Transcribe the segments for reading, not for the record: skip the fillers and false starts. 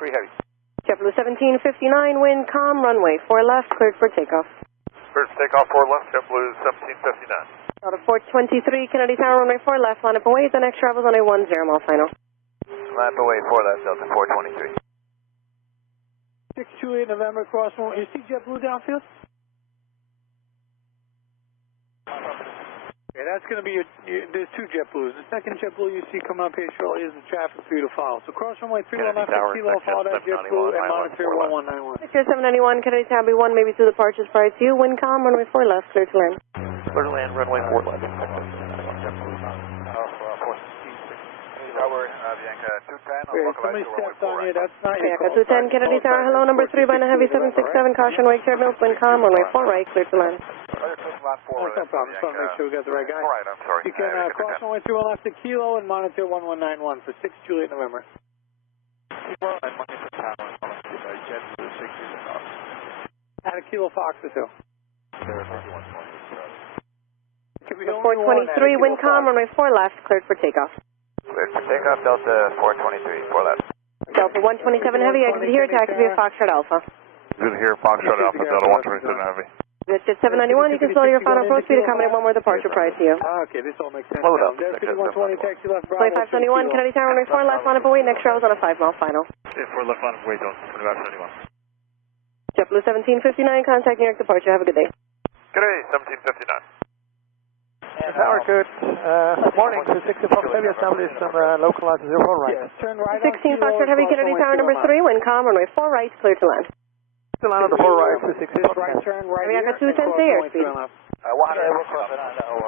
123 heavy. JetBlue 1759, wind calm, runway 4 left, cleared for takeoff. Cleared for takeoff, 4 left, JetBlue 1759. Out of 423, Kennedy Tower, runway 4 left, line up away, the next travel is on a 10 mile final. Line up away, 4 left, Delta 423. 628 November, cross one. You see JetBlue downfield? Okay, that's going to be there's two JetBlues. The second JetBlue you see coming up here shortly is the traffic for you to follow. So cross runway 31 left, kilo, follow that JetBlue and monitor 1191. Victor 791, Kennedy Tower, B1, maybe 2 departures prior to you, wind calm, runway 4 left, clear to land. Clear to land, runway 4 left. Somebody stepped on you, that's not your Bianca 210, Kennedy Tower, hello, number 3 by heavy 767, caution, wake chair, milk, wind calm, runway 4 right, clear to land. That's no problem, just want to make sure we got the right guy. Alright, I'm sorry. You can cross runway 31 left to kilo and monitor 1191 for 6 Juliet November. Add a kilo Fox or 2. 423, wind calm, runway 4 left, cleared for takeoff. Cleared for takeoff, Delta 423, 4 left. Delta 127 heavy, exit here, taxi via Foxtrot Alpha. Exit here, Foxtrot Alpha, Delta 127 heavy. Jet 791, you can slow your final approach speed, accommodate one more departure prior to you. Okay, this all makes sense. Slow it up. There's 120, taxi left, Bravo. 2571, Kennedy Tower, runway 4 left, line up away, next travel is on a 5 mile final. 4 left, line up away, Delta 2571. JetBlue 1759, contact New York departure, have a good day. Good day, 1759. Tower, good morning. 260 Fox Heavy established on localized 04 right. Yes, turn right 16 Foxtrot Heavy, Kennedy Tower, number 3, wind calm, runway 4 right, clear to land. Still on the 4 right, 260 Fox. Right turn, right Bianca here. 210, say airspeed.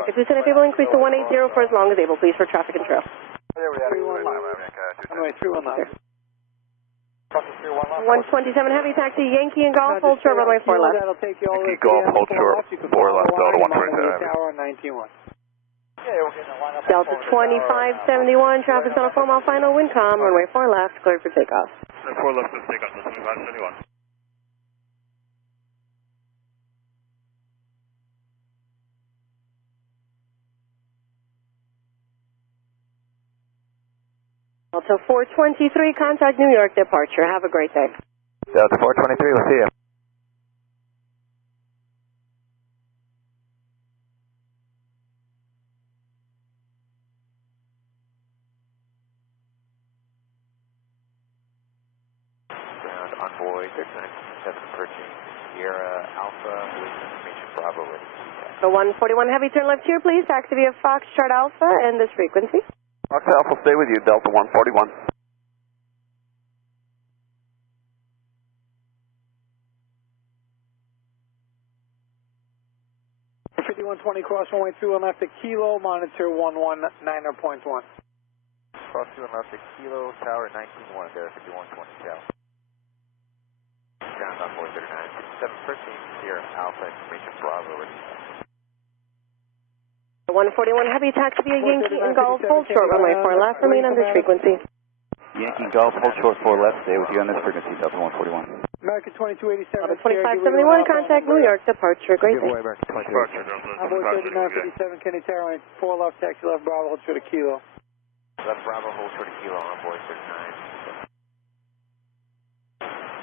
If 210, if able, increase to 180 for as long as able, please, for traffic and trail. 31 left. Runway 31 left. 127 heavy, taxi Yankee and Golf, hold short, runway 4 left. That'll take you all the way Yankee Golf, to hold short, 4 left, Delta 127 heavy. Tower 91. Delta 2571, traffic's on a 4 mile final, wind calm, runway 4 left, cleared for takeoff. 4 left, let's take off, Delta 2571. Delta 423, contact New York departure. Have a great day. Delta 423, we'll see you. Ground envoy, 3957 approaching Sierra Alpha with information Bravo ready. The 141 heavy, turn left here, please. Taxi via Foxtrot Alpha and this frequency. Fox Alpha, stay with you, Delta 141. 5120 cross runway 21 left to kilo, monitor 119.1. Cross 2 left to kilo, tower 191, there 5120 Cal. Ground envoy 3957 Sierra Alpha information Bravo ready. 141 heavy, taxi via Yankee and Golf, hold short, runway 4 left, remain on this frequency. Yankee Golf, hold short 4 left, stay with you on this frequency, Delta 141. American 2287. 2571, contact New York departure. Great day. American 2287. Envoy 3957, Kennedy Tower, 4 left, taxi left, Bravo, hold short a kilo. Left Bravo, hold short a kilo, envoy 39.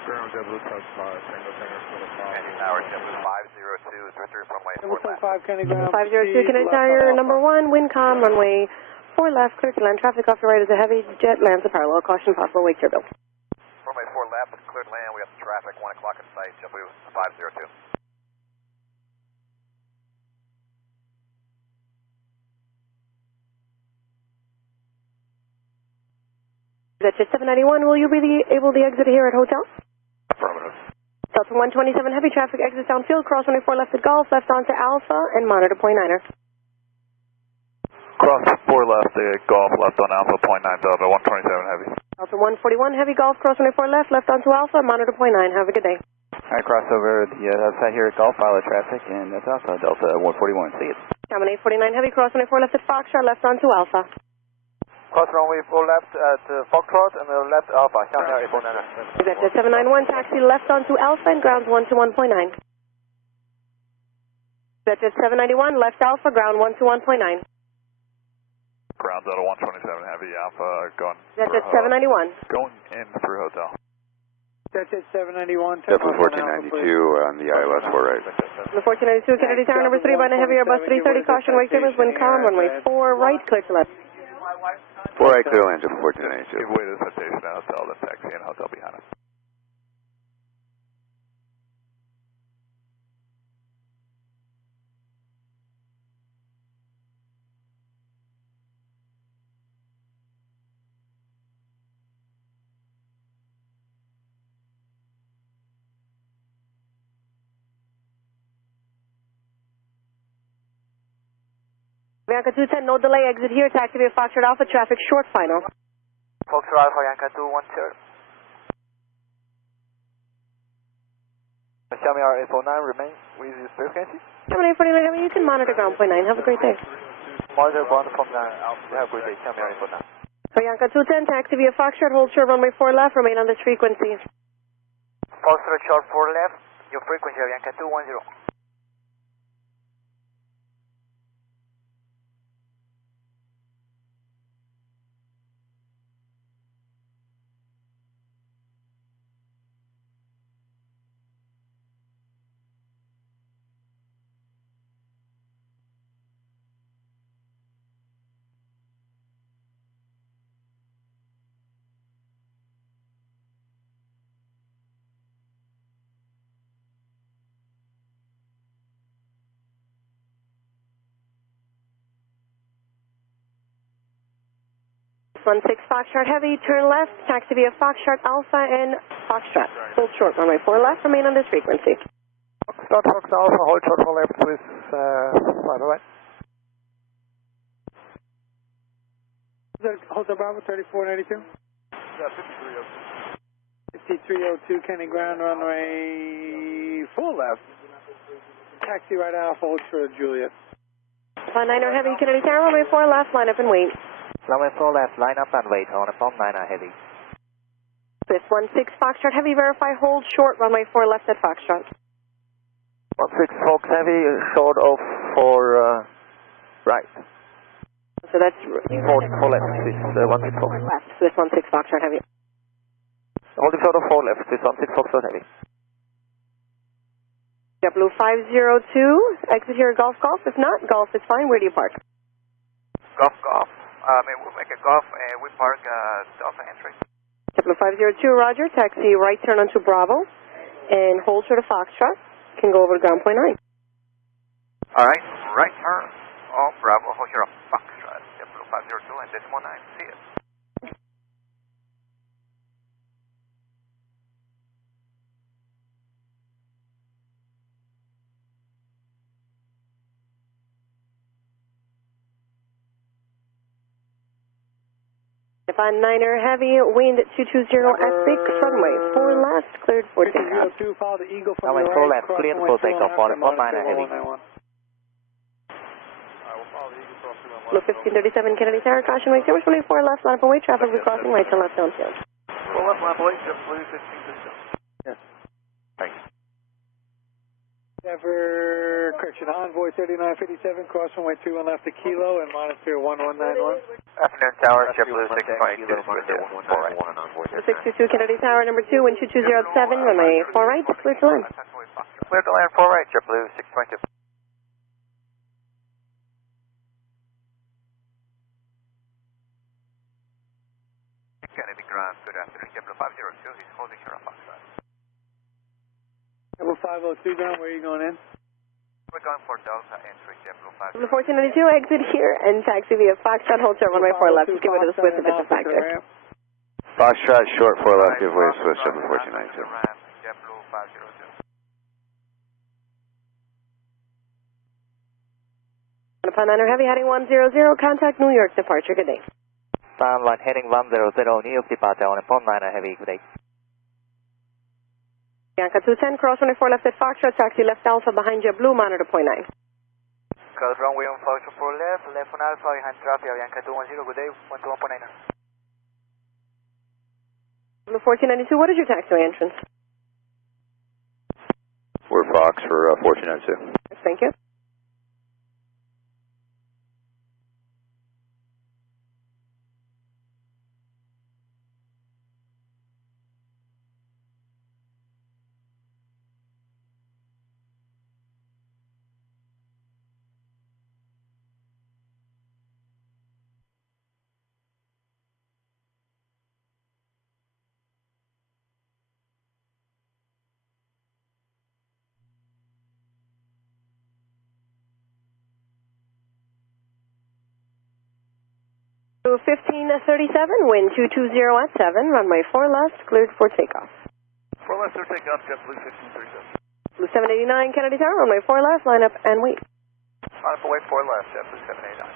Ground JetBlue Touch 5, Tango Tango 5. Tower JetBlue 502, switcher runway 4 left. 5 Kennedy Ground. 502 Kennedy Tower, number 1, wind calm, runway 4 left, clear to land. Traffic off your right as a heavy jet lands a parallel. Caution possible, wake your bill. Runway 4 left, cleared land, we got the traffic, 1 o'clock at site, JetBlue 502. That's just 791. Will you be able to exit here at hotel? Affirmative. Delta 127 heavy traffic, exit downfield, cross 24 left at Golf, left onto Alpha, and monitor .9er. Cross 4 left, Golf, left on Alpha, .9 Delta 127 heavy. Delta 141 heavy, Golf, cross 24 left, left onto Alpha, monitor .9. Have a good day. Alright, cross over the outside here at Golf, follow traffic, and that's Alpha, Delta 141, see you. Cameron 849 heavy, cross 24 left at Foxtrot, left onto Alpha. Cross runway 4 left at Foxtrot and left Alpha, Cameron 849. Executive 791, taxi left onto Alpha and ground 1 to 1.9. Executive 791, left Alpha, ground 1 to 1.9. Ground Delta 127 heavy, Alpha, going Executive 791. Going in through hotel. That's it, 791. JetBlue 1492 on the ILS 4 right. The 1492, Kennedy Tower, number 3, by a heavy Airbus 330, caution, wake turbulence, wind calm, runway 4 right, clear to left. 4 right, clear land, JetBlue 1492. Give way to the citation and hotel, then taxi and hotel behind us. Bianca 210, no delay, exit here, taxi via Foxtrot Alpha, traffic short final. Foxtrot Alpha, Bianca 210. Xiaomi RF09 remains with this frequency. Xiaomi 49, you can monitor ground point 9, have a great day. Monitor ground point 9, have a great day, Xiaomi RF09. Bianca 210, taxi via Foxtrot, hold short, runway 4 left, remain on this frequency. Foxtrot short 4 left, your frequency Bianca 210. One 6 Foxtrot Heavy, turn left, taxi via Foxtrot Alpha and Foxtrot. Hold short, runway 4 left, remain on this frequency. Foxtrot Fox Alpha, hold short for left with 5 right. Hotel Bravo 3492. Yeah, 5302. 5302, Kenny Ground, runway 4 left. Taxi right Alpha, hold short Juliet. Alpha 9er Heavy, Kennedy Tower, runway 4 left, line up and wait. Runway 4 left, line up and wait on a bomb 9er heavy. Swift 16 Foxtrot Heavy, verify hold short, runway 4 left at Foxtrot. 16 Fox Heavy, short of 4 right. So that's 4 left, Swiss 16 Fox. left, Swift 16 Foxtrot Heavy. Holding short of 4 left, Swiss 16 Fox Heavy. JetBlue 502, exit here Golf Golf. If not, Golf is fine. Where do you park? Golf. We'll make a golf and we park Delta entry. JetBlue 502, roger. Taxi right turn onto Bravo and hold short of Foxtrot. Can go over to ground point 9. Alright, right turn. Oh, Bravo, hold short of Foxtrot. JetBlue 502 and decimal 9. See it. Define 9er Heavy, wind 220 at 6, runway 4 left, cleared 14 hours. 2, follow the Eagle from Runway your 4 right. left, cleared for takeoff on 9er heavy. Blue 1537 Kennedy Tower, caution wake service 24 left, line up and wait, traffic will be crossing right to left downfield. Well, left line, boys, JetBlue 15. Yes. Thanks. Ever correction, Envoy 3957, cross runway 21 left to Kilo and monitor 1191. Afternoon Tower, JetBlue 622. 62 Kennedy Tower, number 2, wind 2207, runway 4 right, clear to land. Clear to land 4 right, JetBlue 622. Kennedy Ground, good afternoon, JetBlue 502, he's holding short of Foxtrot. Number 502 down, where are you going in? We're going for Delta entry, JetBlue 502. Blue 1492, exit here and taxi via Foxtrot, hold short, runway 4 left, just give way to the Swift if it's a factor. Foxtrot short 4 left, give way to Swiss JetBlue 1492. JetBlue 502. Upon 9er Heavy, heading 100, contact New York departure, good day. Sound line heading 100, New York departure on a bomb 9er heavy, good day. Bianca 210, cross runway 4 left at Foxtrot, taxi left Alpha behind JetBlue, monitor point 9. Cross runway 1 Foxtrot 4 left, left on Alpha behind traffic, Bianca 210, good day, 121.9. Blue 1492, what is your taxiway entrance? We're Fox for 1492. Thank you. 1537, wind 220 at 7, runway 4 left, cleared for takeoff. 4 left, clear takeoff, JetBlue 1537. Blue 789, Kennedy Tower, runway 4 left, line up and wait. Line up and wait, 4 left, JetBlue 789.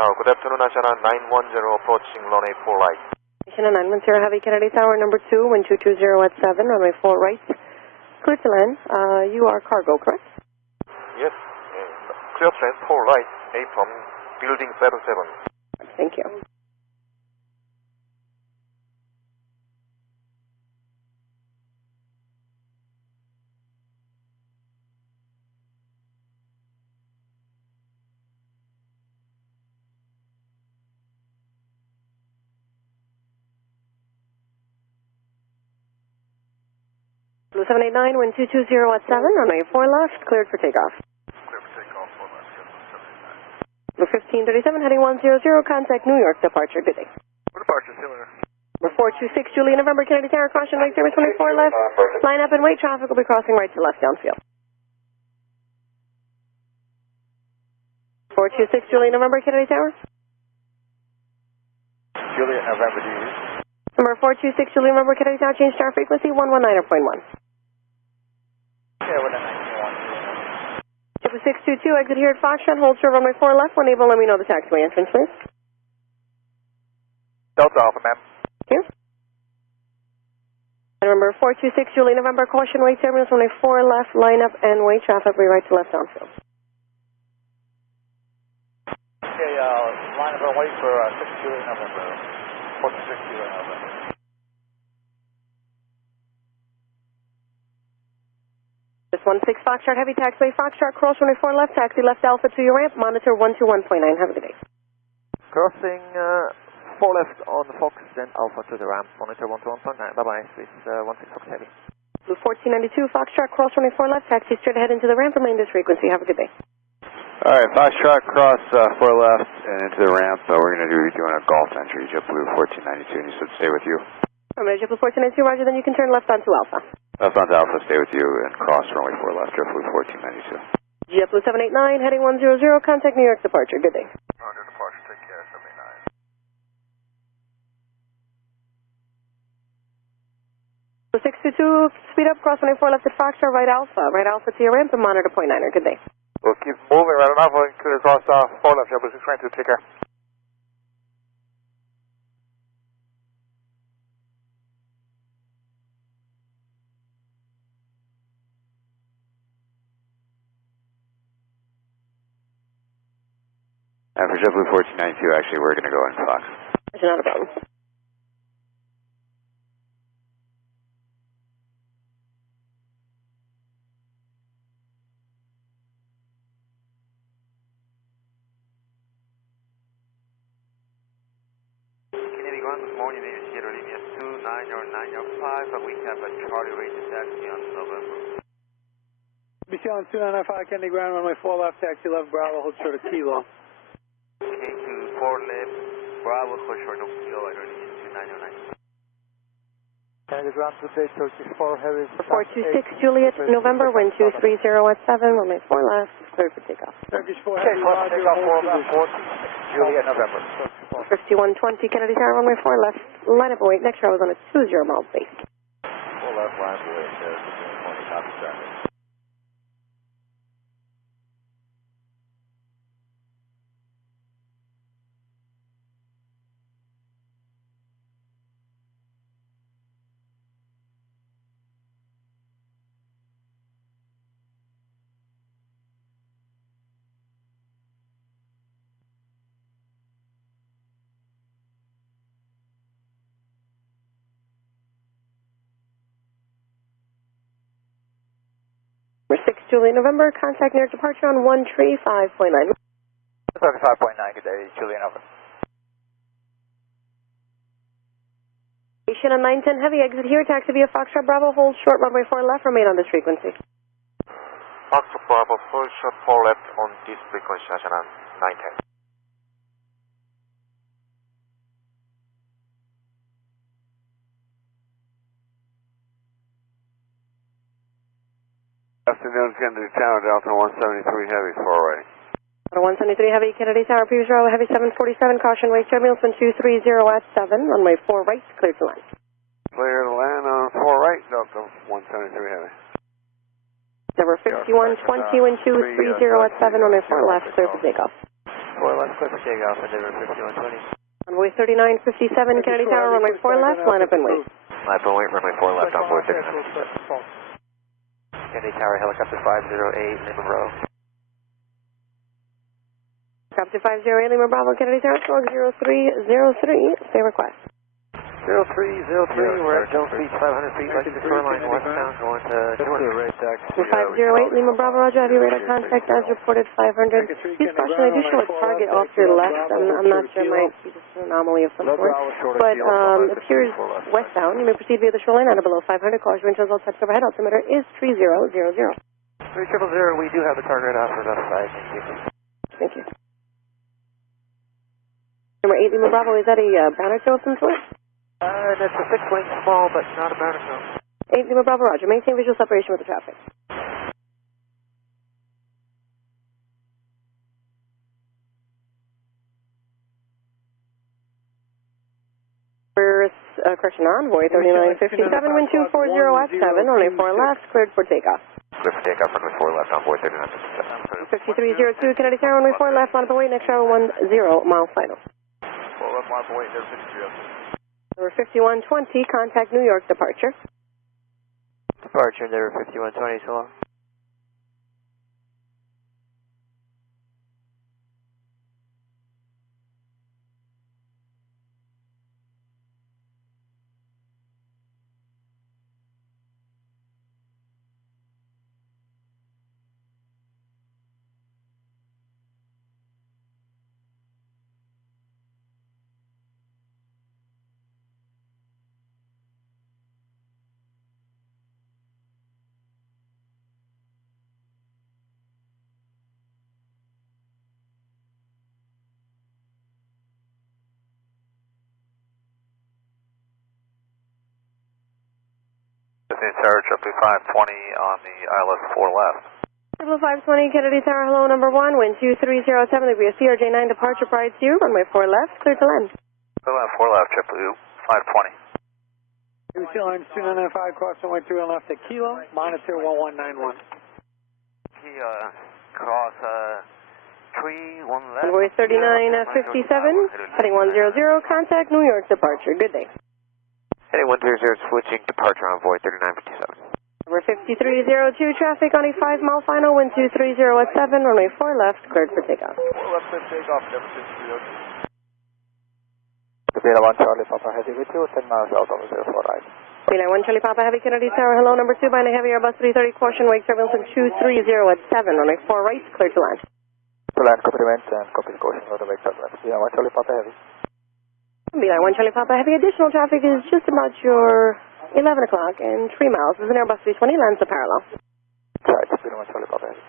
Good afternoon, Ashana 910 approaching runway 4 right. Ashana 910 Heavy, Kennedy Tower, number 2, wind 220 at 7, runway 4 right. Clear to land. You are cargo, correct? Yes, clear to land 4 right, A from building 77. Thank you. Blue 789, wind 220 at 7, runway 4 left, cleared for takeoff. Clear for takeoff, 4 left, Blue JetBlue 789. 1537, heading 100, contact New York, departure, good day. For departure, Taylor. Number 426, Julia, November, Kennedy Tower, caution, right service 24 left, line up and wait, traffic will be crossing right to left downfield. 426, Julia, November, Kennedy Tower. Juliet, November, do you use? Number 426, Julia, November, Kennedy Tower, change star frequency 119.1. Yeah, 119.1. 622, exit here at Foxtrot, hold short runway 4 left, when able, let me know the taxiway entrance, please. Delta Alpha, ma'am. Thank you. And remember, 426, Julie, November, caution, wait terminus, runway 4 left, line up and wait, traffic will be right to left downfield. Okay, line up and wait for 6 Juliet, November. 426 Juliet, November. Just 16 Foxtrot, heavy taxiway, Foxtrot, cross runway 4 left, taxi left Alpha to your ramp, monitor 121.9, have a good day. Crossing 4 left on Fox, then Alpha to the ramp, monitor 121.9, bye-bye, Swiss 16 Fox Heavy. Blue 1492, Foxtrot, cross runway 4 left, taxi straight ahead into the ramp, remain this frequency, have a good day. Alright, Foxtrot, cross 4 left and into the ramp. We're going to be doing a golf entry, JetBlue 1492, and you said stay with you. Remember, JetBlue 1492, roger, then you can turn left onto Alpha. Left onto Alpha, stay with you, and cross runway 4 left, JetBlue 1492. JetBlue 789, heading 100, contact New York departure, good day. Roger, departure, take care, 79. 622, speed up, cross runway 4 left at Foxtrot, right Alpha to your ramp, and monitor .9er, good day. We'll keep moving right enough, we'll clear across 4 left, JetBlue 622, take care. And for JetBlue 1492, actually, we're going to go in Fox. That's not a problem. Kennedy Ground, good morning, this is Sierra Lima 29095, but we have a Charlie rated taxi on November. BC on 295, Kennedy Ground, runway 4 left, taxi left, Bravo, hold short of Kilo. Okay, to 4 left, Bravo, hold short of Kilo, I don't need 29095. Kennedy Ground, good day, Turkish 4 Heavy. 426, Juliet, November, wind 230 at 7, runway 4 left, cleared for takeoff. Turkish 4 Okay, Heavy, cross roger, takeoff, 4 hold left, position. 4 Juliet, November. 5120, Kennedy Tower, runway 4 left, line up and wait, next row is on a 20 mile base. 4 left, line up and wait, 20, copy traffic. Number 6, Juliet, November, contact near departure on 135.9. 35.9, good day, Juliet, November. Station on 910 heavy, exit here, taxi via Foxtrot Bravo, hold short, runway 4 left, remain on this frequency. Foxtrot Bravo, full shot 4 left on this frequency, Ashana 910. Austin Jones, Kennedy Tower, Delta 173 Heavy, 4 right. Delta 173 Heavy, Kennedy Tower, previous row, Heavy 747, caution, wake turbulence, wind 230 at 7, runway 4 right, clear to land. Clear to land on 4 right, Delta 173 Heavy. Number 5120, wind 230 at 7, runway 4 left, clear for takeoff. 4 left, clear for takeoff, Endeavour 5120. Runway 3957, Kennedy Tower, runway 4 left, line up and wait. Line up and wait, runway 4 left, on board 3957. Kennedy Tower, helicopter 508, Lima Row. Helicopter 508, Lima Bravo, Kennedy Tower, squawk 0303, stay request. 0303, we're at Jones Beach, 500 feet, west of the shoreline, westbound, going to 200. Right taxi. 508, Lima Bravo, roger, have your radar contact as reported 500. Please caution, I do show a target off your left. I'm not sure, it might be just an anomaly of some sort. But it appears westbound. You may proceed via the shoreline at or below 500. Caution, wind chills all types overhead. Altimeter is 3000. 3000, we do have the target off for left side, thank you. Thank you. Number 8, Lima Bravo, is that a banner show of some sort? That's a 6-wing, small, but not a mountain. 8 Lima Bravo, roger. Maintain visual separation with the traffic. Correction, envoy 3957, wind 240 at 7, runway 4 left, cleared for takeoff. Cleared for takeoff, runway 4 left, envoy 3957. 5302, Kennedy Tower, runway 4 left, line up and wait, next hour 10, mile final. 4 left, line up and wait, Number 5302. 5120, contact New York departure. Departure, Endeavour 5120, so long. Tower, Triple 520 on the ILS 4 left. Triple 520, Kennedy Tower, hello, number 1, wind 2307, there'll be a CRJ9 departure prior to you, runway 4 left, clear to land. Clear land 4 left, Triple 520. UC lines 2995, cross runway 3 left at Kilo, monitor 1191. Cross 3, 1 left. Runway 3957, heading 100, contact New York departure, good day. Heading 100, switching, departure envoy 3957. Number 5302, traffic on a 5-mile final, wind 230 at 7, runway 4 left, cleared for takeoff. 4 left, clear takeoff, Endeavour 5302. Beta 1 Charlie Papa Heavy with you, 10 miles out over 04 right. Beta 1 Charlie Papa Heavy, Kennedy Tower, hello, number 2, by a heavy Airbus 330, caution, wake turbulence 230 at 7, runway 4 right, cleared to land. To land, compliment and copy caution for the wake turbulence. Beta 1 Charlie Papa Heavy. Beta 1 Charlie Papa Heavy, additional traffic is just about your 11 o'clock and 3 miles. This is an Airbus 320, lands the parallel. Right, Beta 1 Charlie Papa Heavy.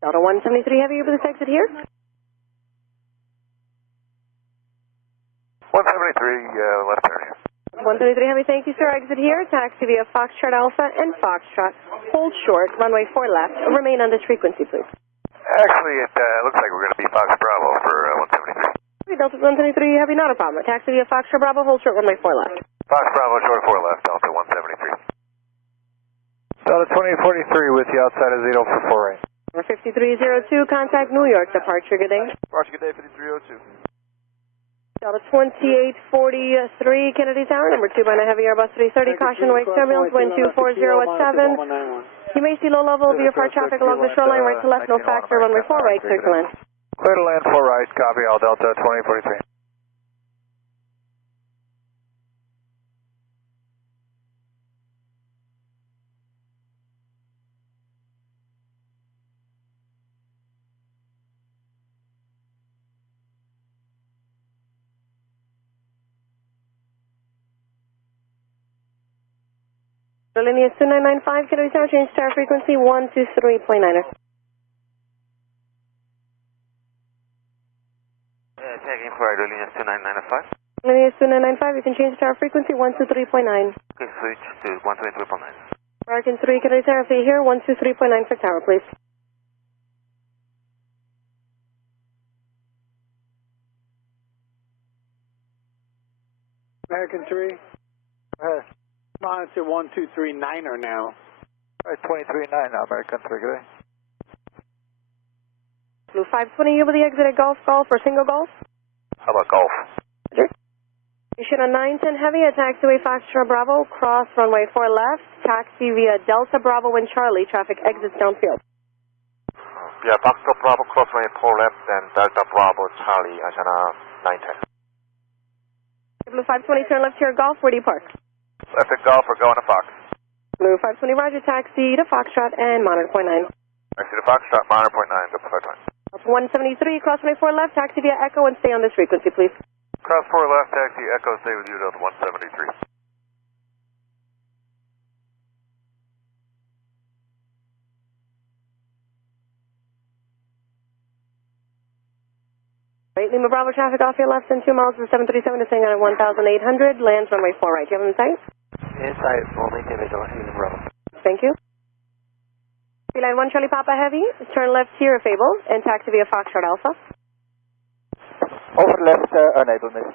Delta 173 Heavy, over the exit here. 173, left area. 173 Heavy, thank you, sir. Exit here. Taxi via Foxtrot Alpha and Foxtrot. Hold short, runway 4 left. Remain on this frequency, please. Actually, it looks like we're going to be Fox Bravo for 173. Delta 173 Heavy, not a problem. Taxi via Foxtrot Bravo, hold short, runway 4 left. Fox Bravo, short 4 left, Delta 173. Delta 2043 with you outside of Zito for 4 right. Number 5302, contact New York departure. Good day. Roger, good day, 5302. Delta 2843, Kennedy Tower, number 2 by a heavy Airbus 330, caution, wake turbulence, wind 240 at 7. You may see low level VFR traffic along the shoreline, right to left, no factor, runway 4 right, clear to land. Clear to land 4 right, copy all Delta 2043. Linear 2995, can I tower change tower frequency 123.9er. Taking for Linear 2995. Linear 2995, you can change tower frequency 123.9. Okay, switch to 123.9. American 3, can I tower here 123.9 for tower, please. American 3. Monitor 1239er now. Alright, 239 now, American 3, good day. Blue 520, you will the exit at Golf or single Golf? How about golf? Sure. Station on 910 heavy at taxiway Foxtrot Bravo, cross runway 4 left, taxi via Delta Bravo and Charlie, traffic exits downfield. Yeah, Foxtrot Bravo, cross runway 4 left, and Delta Bravo, Charlie, Ashana 910. Blue 520, turn left here, Golf, where do you park? Left at Golf, we're going to Fox. Blue 520, roger, taxi to Foxtrot and monitor point 9. Taxi to Foxtrot, monitor point 9, go for 173, cross runway 4 left, taxi via Echo and stay on this frequency, please. Cross 4 left, taxi, Echo, stay with you, Delta 173. Right, Lima Bravo traffic off your left and 2 miles for 737 is staying on at 1,800, lands runway 4 right. Do you have them in sight? Inside, only individual, Lima Bravo. Thank you. Line 1 Charlie Papa Heavy, turn left here, Fable, and taxi via Foxtrot Alpha. Over left, unable, miss.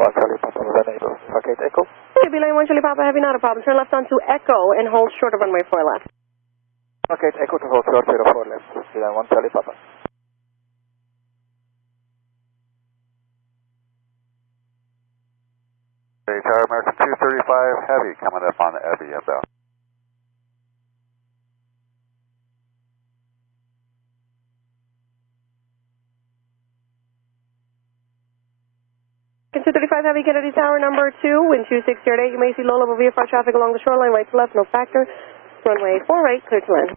Charlie Papa was unable. Okay, Echo. Okay, line 1 Charlie Papa Heavy, not a problem. Turn left onto Echo and hold short of runway 4 left. Okay, Echo to hold short, 04 left. Line 1 Charlie Papa. Okay, Tower American 235 heavy coming up on the Evie inbound. American 235 Heavy, Kennedy Tower number 2, wind 2608. You may see low level VFR traffic along the shoreline, right to left, no factor. Runway 4 right, clear to land.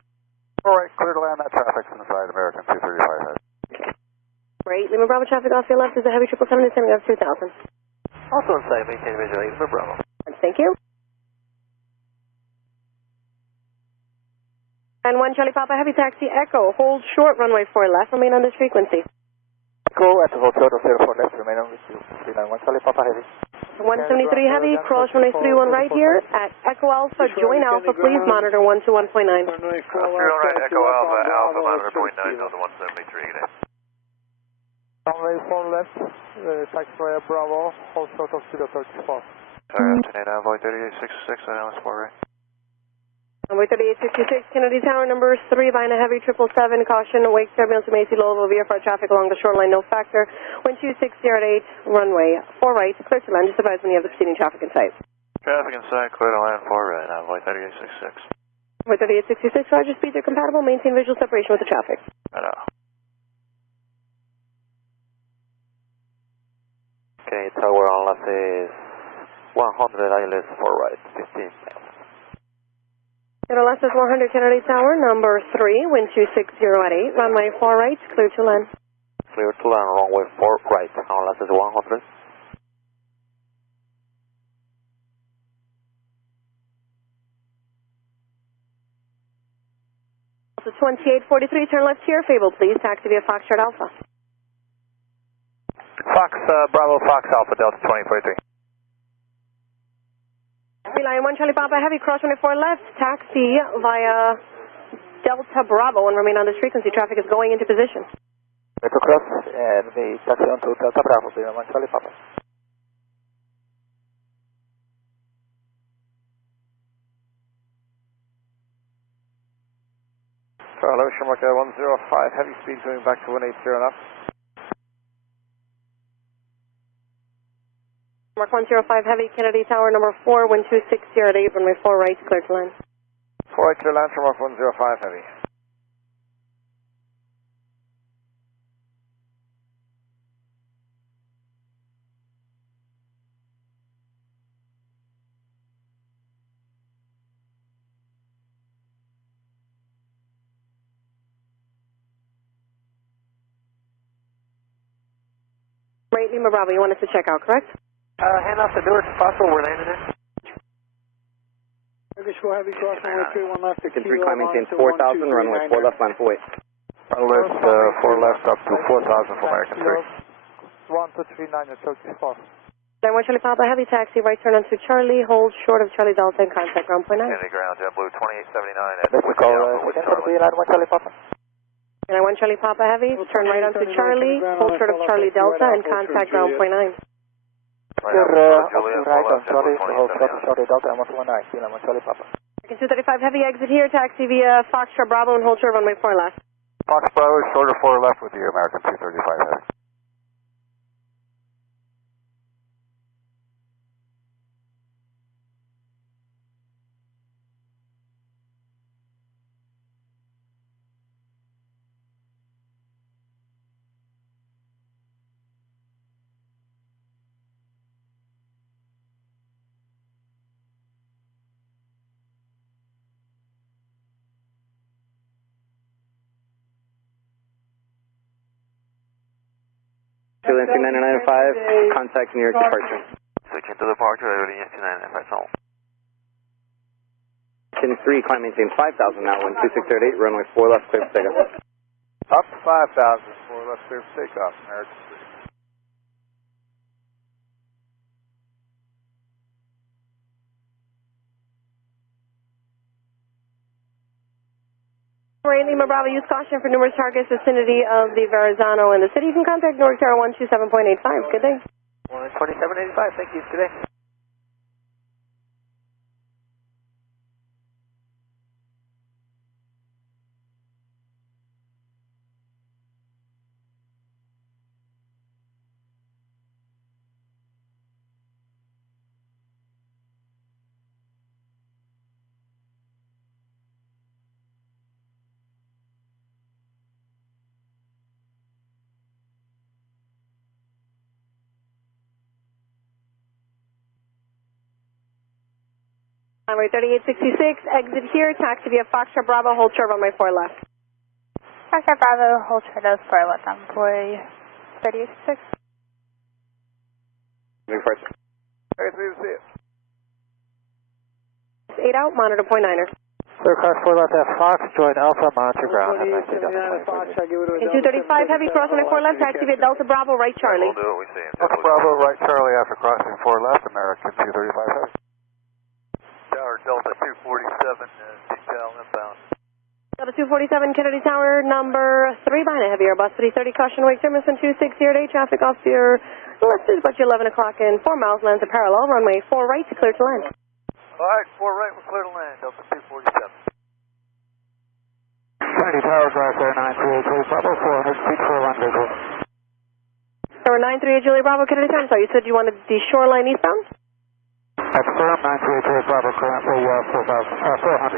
All right, clear to land. That traffic's inside American 235 heavy. Okay. Right, Lima Bravo traffic off your left is a heavy 777 descending off 2000. Also inside, maintain visual, Lima Bravo. Thank you. And 1 Charlie Papa Heavy, taxi Echo, hold short runway 4 left, remain on this frequency. Echo at the hold short of 04 left, remain on with you. Line 1 Charlie Papa Heavy. 173 Heavy, cross runway 31 right here at Echo Alpha, join Alpha, please monitor 121.9. Runway 4 left, right, Echo Alpha, Alpha, monitor point 9, Delta 173, good day. Runway 4 left, taxiway Bravo, hold short of 034. Sorry, afternoon, Envoy 3866, Islands 4 right. Runway 3866, Kennedy Tower number 3, Vina Heavy 777, caution, wake turbulence, Macy low level VFR traffic along the shoreline, no factor. Wind 2608, runway 4 right, clear to land, just advise when you have the preceding traffic in sight. Traffic inside, clear to land 4 right, Envoy 3866. Runway 3866, roger, speeds are compatible, maintain visual separation with the traffic. Right out. Okay, tower on left is 100, ILS 4 right, 15 miles. LS is 100, Kennedy Tower, number 3, wind 260 at 8, runway 4 right, clear to land. Clear to land, runway 4 right, LS is 100. So 2843, turn left here, Fable, please, taxi via Foxtrot Alpha. Fox, Bravo, Fox Alpha, Delta 2043. Line 1 Charlie Papa Heavy, cross runway 4 left, taxi via Delta Bravo and remain on this frequency. Traffic is going into position. Echo cross, and the taxi on to Delta Bravo, 1 Charlie Papa. Hello, Schumacher 105, heavy speed going back to 180 now. Mark 105 Heavy, Kennedy Tower number 4, wind 260 at 8, runway 4 right, clear to land. 4 right, clear land from Mark 105 heavy. Right, Lima Bravo, you wanted to check out, correct? Hand off the door to possible, we're landing in. Turkish 4 Heavy, cross runway 31 left to Kilo, 3, climb maintain 4,000, runway 4 left, line for weight. List 4 left up to 4,000 for American 3. 1239, Turkish 4. 91 Charlie Papa, heavy taxi, right turn onto Charlie, hold short of Charlie Delta and contact ground point 9. Kennedy ground, JetBlue 2879 at Let's go, Charlie. 91 Charlie Papa. 91 Charlie Papa, heavy, turn right onto Charlie, hold short of Charlie Delta and contact ground point 9. You're right on Charlie, hold short of Charlie Delta and 119, 91 Charlie Papa. 235 heavy, exit here, taxi via Foxtrot Bravo and hold short runway 4 left. Fox Bravo, shorter 4 left with the American 235 heavy. Julian 2995, contact New York departure. Switching to departure, aerolínea 2995 Sol. Kin 3, climb maintain 5,000 now, 12608, runway 4 left, clear for takeoff. Up 5,000, 4 left, clear for takeoff, American 3. Lima Bravo, use caution for numerous targets vicinity of the Verrazano and the city. You can contact Newark Tower 127.85. Good day. 12785, thank you, today. Runway 3866, exit here, taxi via Foxtrot Bravo, hold short runway 4 left. Foxtrot Bravo, hold short of 4 left on boy 3866. Moving first. Hey, see it. 8 out, monitor point 9er. Clear car 4 left at Fox, join Alpha, monitor ground. In 235 heavy, cross runway 4 left, taxi via Delta Bravo, right Charlie. We'll do what we see. Fox Bravo, right Charlie after crossing 4 left, American 235 heavy. Tower Delta 247, detail inbound. Delta 247, Kennedy Tower, number 3 behind a heavy Airbus 330, caution wake terminus 260, traffic off your left is about 11 o'clock and 4 miles, lands are parallel, runway 4 right, clear to land. Alright, 4 right, we're clear to land, Delta 247. Kennedy Tower, drive there, 938 Bravo, 400 feet for land visual. Tower 938 Julia Bravo, Kennedy Tower, sorry, you said you wanted the shoreline eastbound? Affirm, 938 Bravo, currently 400.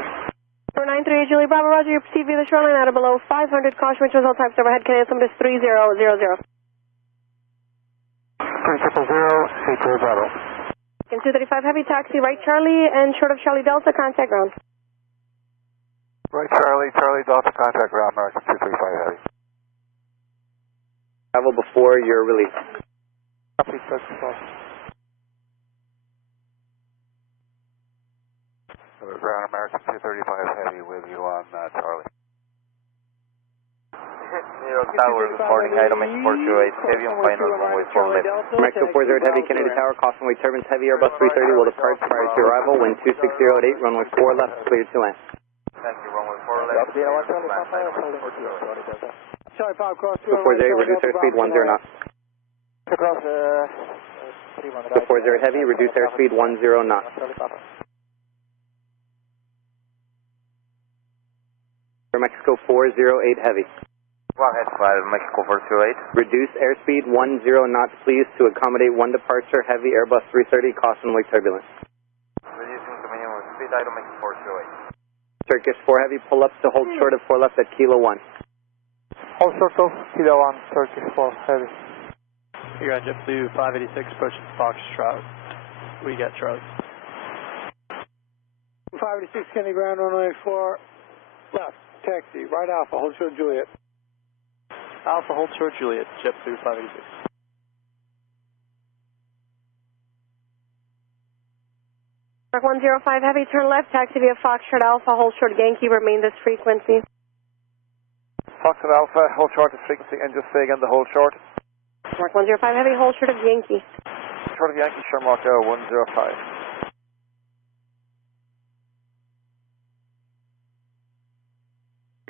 For 938 Julie Bravo, roger, you proceed via the shoreline out of below 500, caution which result types overhead, Canadian limit is 3000. 3000, 8 Bravo. In 235 heavy, taxi right Charlie, and short of Charlie Delta, contact ground. Right Charlie, Charlie Delta, contact ground, American 235 heavy. Travel before your release. Copy, Ground American 235 heavy with you on Charlie. New York Tower, reporting item 428 heavy on final runway 4 left. American 240 heavy, Kennedy Tower, caution wake turbines heavy, Airbus 330 will depart prior to arrival, wind 26008, runway 4 left, cleared to land. Thank you, runway 4 left. Charlie Pop, cross 240, reduce airspeed 10 knots. Across 240 heavy, reduce airspeed 10 knots. Mexico 408 heavy. Rocket 5, Mexico 428. Reduce airspeed 10 knots, please, to accommodate one departure, heavy Airbus 330, caution wake turbulence. Reducing to minimum speed, item Mexico 428. Turkish 4 heavy, pull up to hold short of 4 left at Kilo 1. Hold short of Kilo 1, Turkish 4 heavy. You got JetBlue 586, pushing Foxtrot. We got Charlie. 586, Kennedy ground, runway 4 left. Taxi, right Alpha, hold short Juliet. Alpha, hold short Juliet, JetBlue 586. Mark 105 Heavy, turn left, taxi via Foxtrot Alpha, hold short Yankee, remain this frequency. Foxtrot Alpha, hold short of frequency, and just say again the hold short. Mark 105 Heavy, hold short of Yankee. Short of Yankee, sure, Mark 105.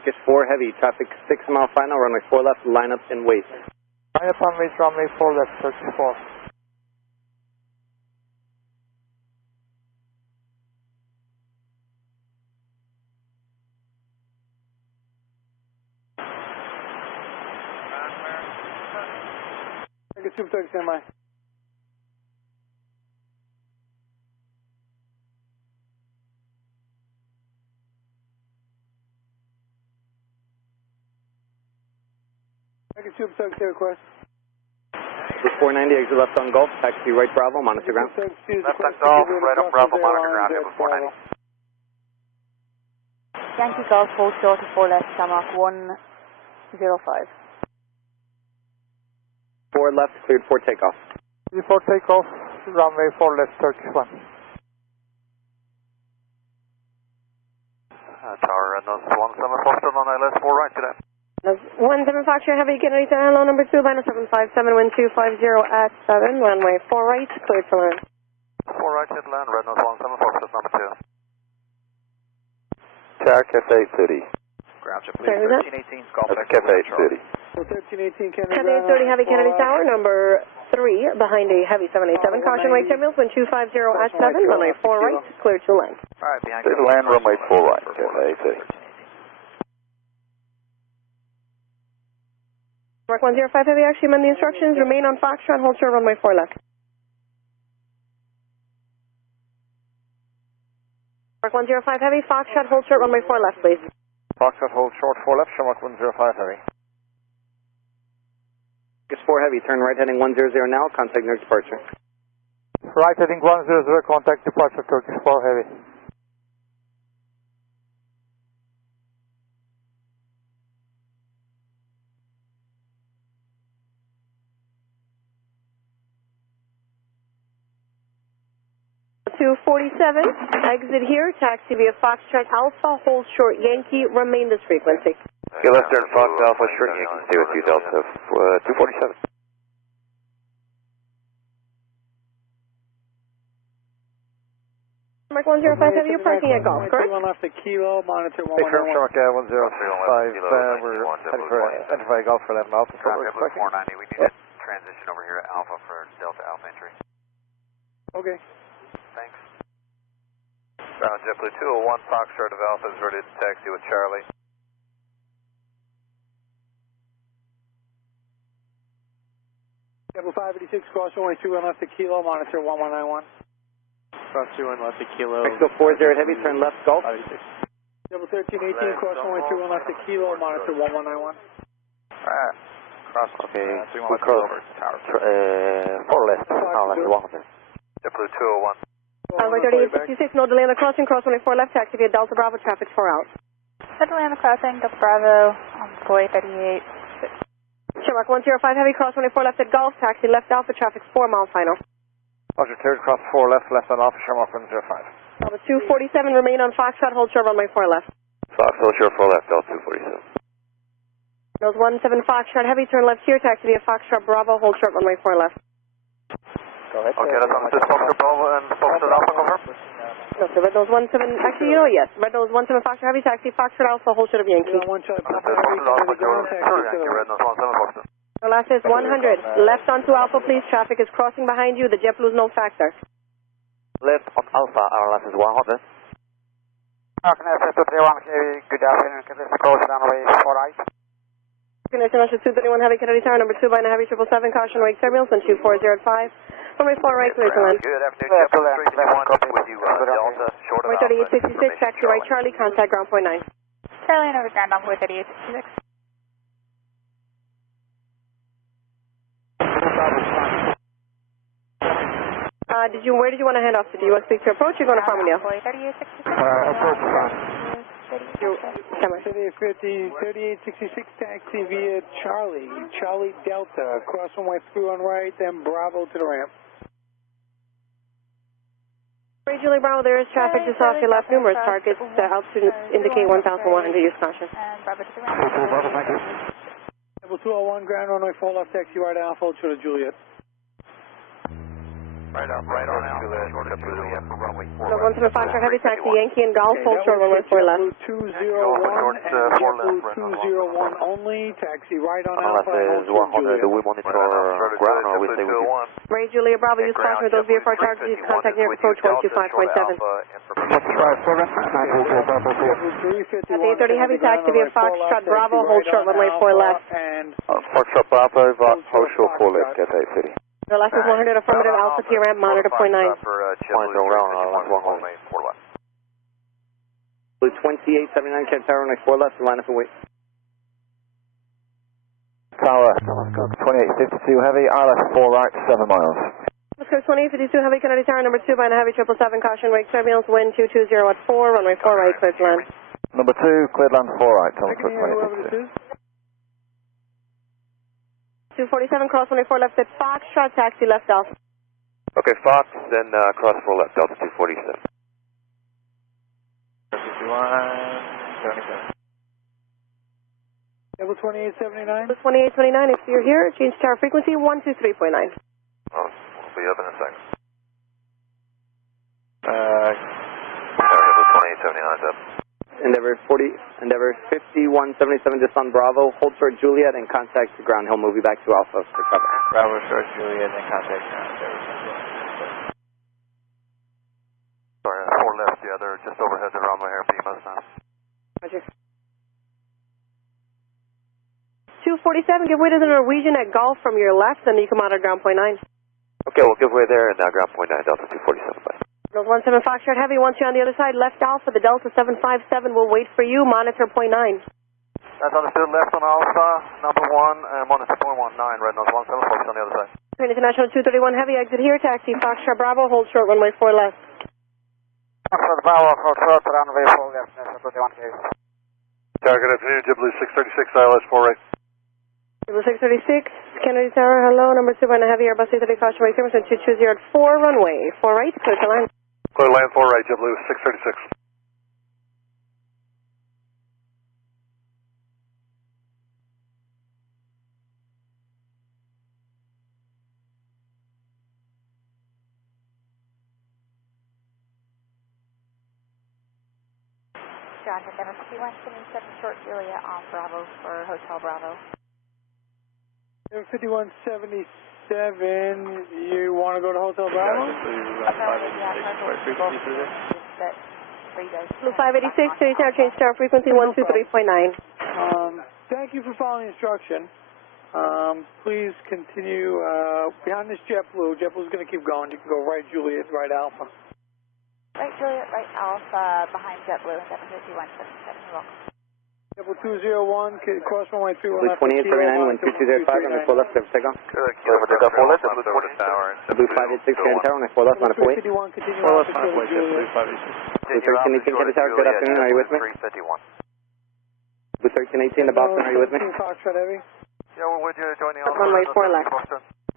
Marcus 4 Heavy, traffic 6 mile final, runway 4 left, line up and wait. Line up and wait, runway 4 left, 34. Marcus 230, stand by. Marcus 230, request. Marcus 490, exit left on Gulf, taxi right Bravo, monitor ground. Left on Golf, right on Bravo, monitor ground, Airport 490. Yankee Golf, hold short of 4 left, Shamrock 105. 4 left, cleared for takeoff. Before takeoff, runway 4 left, 31. Tower, Red Nose 17 Foxtrot on ILS 4 right to that. 17 Foxtrot Heavy, Kennedy to hello, number 2, line 757, wind 250 at 7, runway 4 right, cleared to land. 4 right, hit land, Red Nose 17 Foxtrot number 2. Tower Cafe 30. Ground ship, Sorry, please, was that? 1318, Golf That's Echo, Cafe Charlie. 30. 1318 Kennedy. Cafe 30 Heavy, Kennedy Tower, number 3, behind a Heavy 787, caution right 10 miles, wind 250 at 7, runway 4 right, cleared to land. Alright, behind Clear to land, runway 4 right, Cafe 30. Mark 105 Heavy, actually amend the instructions, remain on Foxtrot, hold short runway 4 left. Mark 105 Heavy, Foxtrot, hold short runway 4 left, please. Foxtrot, hold short 4 left, Shamrock 105 Heavy. Marcus 4 Heavy, turn right heading 100 now, contact near departure. Right heading 100, contact departure, Turkish 4 Heavy. .247, exit here, taxi via Foxtrot Alpha, hold short Yankee, remain this frequency. Okay, left turn, Fox Alpha, short Yankee, stay with you, Delta 247. Mark 105 Heavy, you're parking at Golf, correct? 1 left, a kilo, monitor Hey, firm 111. Shamrock 105, we're heading for identify Golf for 11 Alpha. Traffic 490, we need to transition over here at Alpha for Delta Alpha entry. Okay. Thanks. Ground JetBlue 201, Foxtrot of Alpha is ready to taxi with Charlie. JetBlue 586, cross runway 2 and left, a kilo, monitor 1191. Cross 2 and left a kilo. Mexico 40 Heavy, turn left Gulf. JetBlue 1318, cross runway 2 and left, a kilo, monitor 1191. Alright. Cross, Okay, we we cross Tower. 4 left, now left 100. JetBlue 201. Runway 3866, no delay on the crossing, cross runway 4 left, taxi via Delta Bravo, traffic 4 out. Delay on the crossing, Delta Bravo, on boy 38. Shamrock 105 Heavy, cross runway 4 left at Golf, taxi left Alpha, traffic 4 mile final. Roger, third cross 4 left, left on Alpha, Shamrock 105. Bravo 247, remain on Foxtrot, hold short runway 4 left. Fox, hold short 4 left, Delta 247. Nose 17 Foxtrot Heavy, turn left here, taxi via Foxtrot Bravo, hold short runway 4 left. Go ahead. Okay, that's on the Foxtrot Bravo and Foxtrot Alpha, confirm. No, sir, Red Nose 17, actually, you know, yes. Red Nose 17 Foxtrot Heavy, taxi Foxtrot Alpha, hold short of Yankee. One shot, Foxtrot Alpha, Charlie, Yankee, Red Nose 17 Foxtrot. Our last is 100. Left onto Alpha, please. Traffic is crossing behind you. The JetBlue is no factor. Left on Alpha, our last is 100. Good afternoon, can this close runway 4 right? International 231 Heavy, Kennedy Tower, number 2 by Heavy 777, caution wake turbulence, and 2405. Runway 4 right, clear to land. Good afternoon, JetBlue 331 with you, Delta, short of Runway Alpha. 3866, taxi right, Charlie, contact ground point 9. Charlie and over ground on boy 3866. Where did you want to hand off to? Do you want to speak to approach or going to Farmingdale? Boy 3866. Approach front. Camera. 3866, taxi via Charlie. Charlie Delta, cross runway 3 on right, then Bravo to the ramp. Ray Julie Bravo, there is traffic just off your left. Numerous targets. Altitude indicate 1,100. Use caution. And Bravo to the ramp. Level 201, ground runway 4 left, taxi right Alpha, hold short of Juliet. Right on Alpha, short of Juliet for runway 4 left. 175 for heavy taxi, Yankee and Golf, hold short runway 4 left. JetBlue 201 and JetBlue 201 only, taxi right on Alpha, hold short of Juliet. Do we monitor ground or we stay with you? Ray Julia Bravo, use caution with those VFR targets. Use contact near approach 125.7. At 8:30 heavy taxi via Foxtrot Bravo, hold short runway 4 left. Foxtrot Bravo, hold short 4 left, at 8:30. Your left is 100, affirmative, Alpha to your ramp, monitor .9. Fine, go around, left 100. Blue 2879, Cat Tower, runway 4 left, line up and wait. Tower, 2852 heavy, ILS 4 right, 7 miles. Let's go 2852 heavy, Kennedy Tower, number 2 by a heavy 777, caution, wake turbulence, wind 220 at 4, runway 4 right, clear to land. Number 2, cleared land 4 right, Thomas Cook 2852. 247, cross runway 4 left at Foxtrot, taxi left Alpha. Okay, Fox, then cross 4 left, Delta 247. Level 2879. 2829, if you're here, change tower frequency 123.9. We'll be up in a second. Level 2879 is up. Endeavor 5177 just on Bravo, hold short Juliet and contact the ground. He'll move you back to Alpha for cover. Bravo short Juliet and contact ground. Sorry, 4 left, yeah, they're just overhead the runway here, beam us now. Roger. 247, give way to the Norwegian at Golf from your left, then you come out at ground .9. Okay, we'll give way there and ground .9, Delta 247, bye. 17 Foxtrot Heavy, once you're on the other side, left Alpha, the Delta 757 will wait for you, monitor .9. That's understood, left on Alpha, number 1, monitor .19, red nose 17, focus on the other side. International 231 Heavy, exit here, taxi Foxtrot Bravo, hold short runway 4 left. Foxtrot Bravo, hold short, runway 4 left, 21 K. Good afternoon, JetBlue 636, ILS 4 right. JetBlue 636, Kennedy Tower, hello, number 2 by a heavy Airbus A330 caution wake clearance at 220 at 4, runway 4 right, clear to land. Clear land 4 right, JetBlue 636. John, Endeavor 5177 short Julia on Bravo for Hotel Bravo. 5177, you want to go to Hotel Bravo? Blue 586, Kennedy Tower, change tower frequency 123.9. Thank you for following the instruction. Please continue behind this JetBlue. JetBlue's going to keep going. You can go right Juliet, right Alpha. Right Juliet, right Alpha, behind JetBlue, Endeavor 5177, you're welcome. JetBlue 201, cross runway 31 Blue left. 2879, 12205, runway 4 left, takeoff. Good, Kilo, take off 4 left, Blue 20 tower. Blue 586, Kennedy Tower, runway 4 left, line up and wait. 51, continue 4 Alpha, left, line up, wait, Juliet. JetBlue 586. Blue 1318, Kennedy Tower, good afternoon, are you with me? 351. Blue 1318 to Boston, are you with me? Foxtrot Heavy. Yeah, we're with you, joining Alpha. Runway 4 left.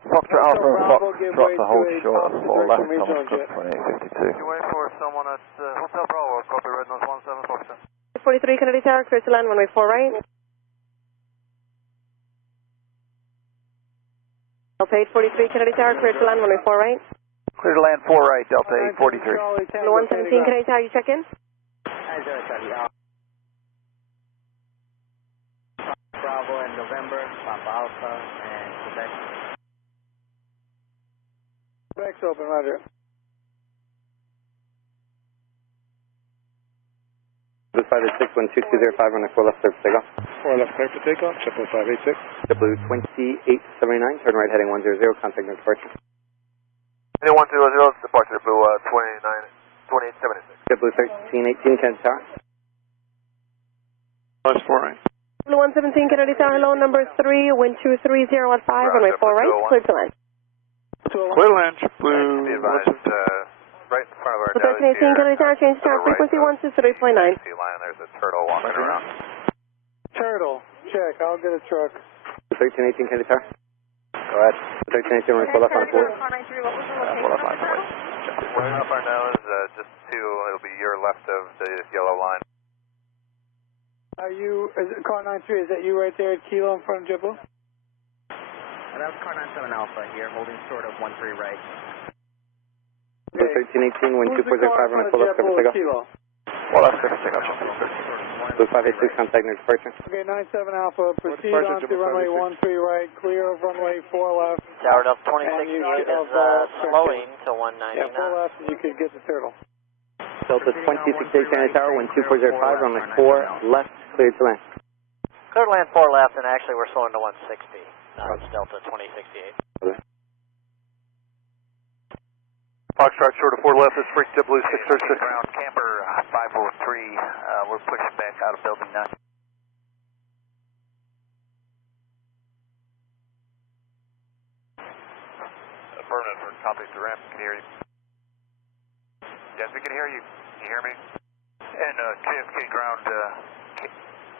Foxtrot Alpha and Foxtrot to hold short, 4 left, Thomas Cook 2852. You wait for someone at Hotel Bravo, copy red nose 17, Foxtrot. 43 Kennedy Tower, clear to land, runway 4 right. Delta 843 Kennedy Tower, clear to land, runway 4 right. Clear to land 4 right, Delta 843. Blue 117 Kennedy Tower, you check in? Bravo in November, Papa Alpha, and Quebec. Quebec's open, roger. Blue 586, 12205, runway 4 left, service takeoff. 4 left, clear for takeoff, JetBlue 586. JetBlue 2879, turn right heading 100, contact no departure. Heading 120, departure, Blue 2876. JetBlue 1318, Kennedy Tower. Plus 4 right. Blue 117 Kennedy Tower, hello, number 3, wind 230 at 5, runway 4 right, clear to land. Clear land, Blue. Be advised, right in front of our Blue 1318 Kennedy Tower, change tower frequency 123.9. See line, there's a turtle walking around. Turtle, check, I'll get a truck. 1318 Kennedy Tower. Go ahead. 1318, runway 4 left on the board. 493, what was the location? 4 left line, wait. Right off our nose, just it'll be your left of the yellow line. Are you, car 93, is that you right there at Kilo in front of JetBlue? That was car 97 Alpha here, holding short of 13 right. Okay. 1318, wind 2405, runway full left, service takeoff. Well, that's service takeoff, Blue 586, contact near departure. Okay, 97 Alpha, proceed on to runway 13 right, clear of runway 4 left. Tower Delta 26 is slowing to 199. Yeah, 4 left, and you could get the turtle. Delta 26 Canada Tower, wind 2405, runway 4 left, cleared to land. Clear to land 4 left, and actually we're slowing to 160. It's Delta 2068. Foxtrot short of 4 left, it's Freak JetBlue 636. Ground camper 503, we're pushing back out of building 9. Affirmative for copies to ramp, can hear you. Yes, we can hear you. Can you hear me? And JFK ground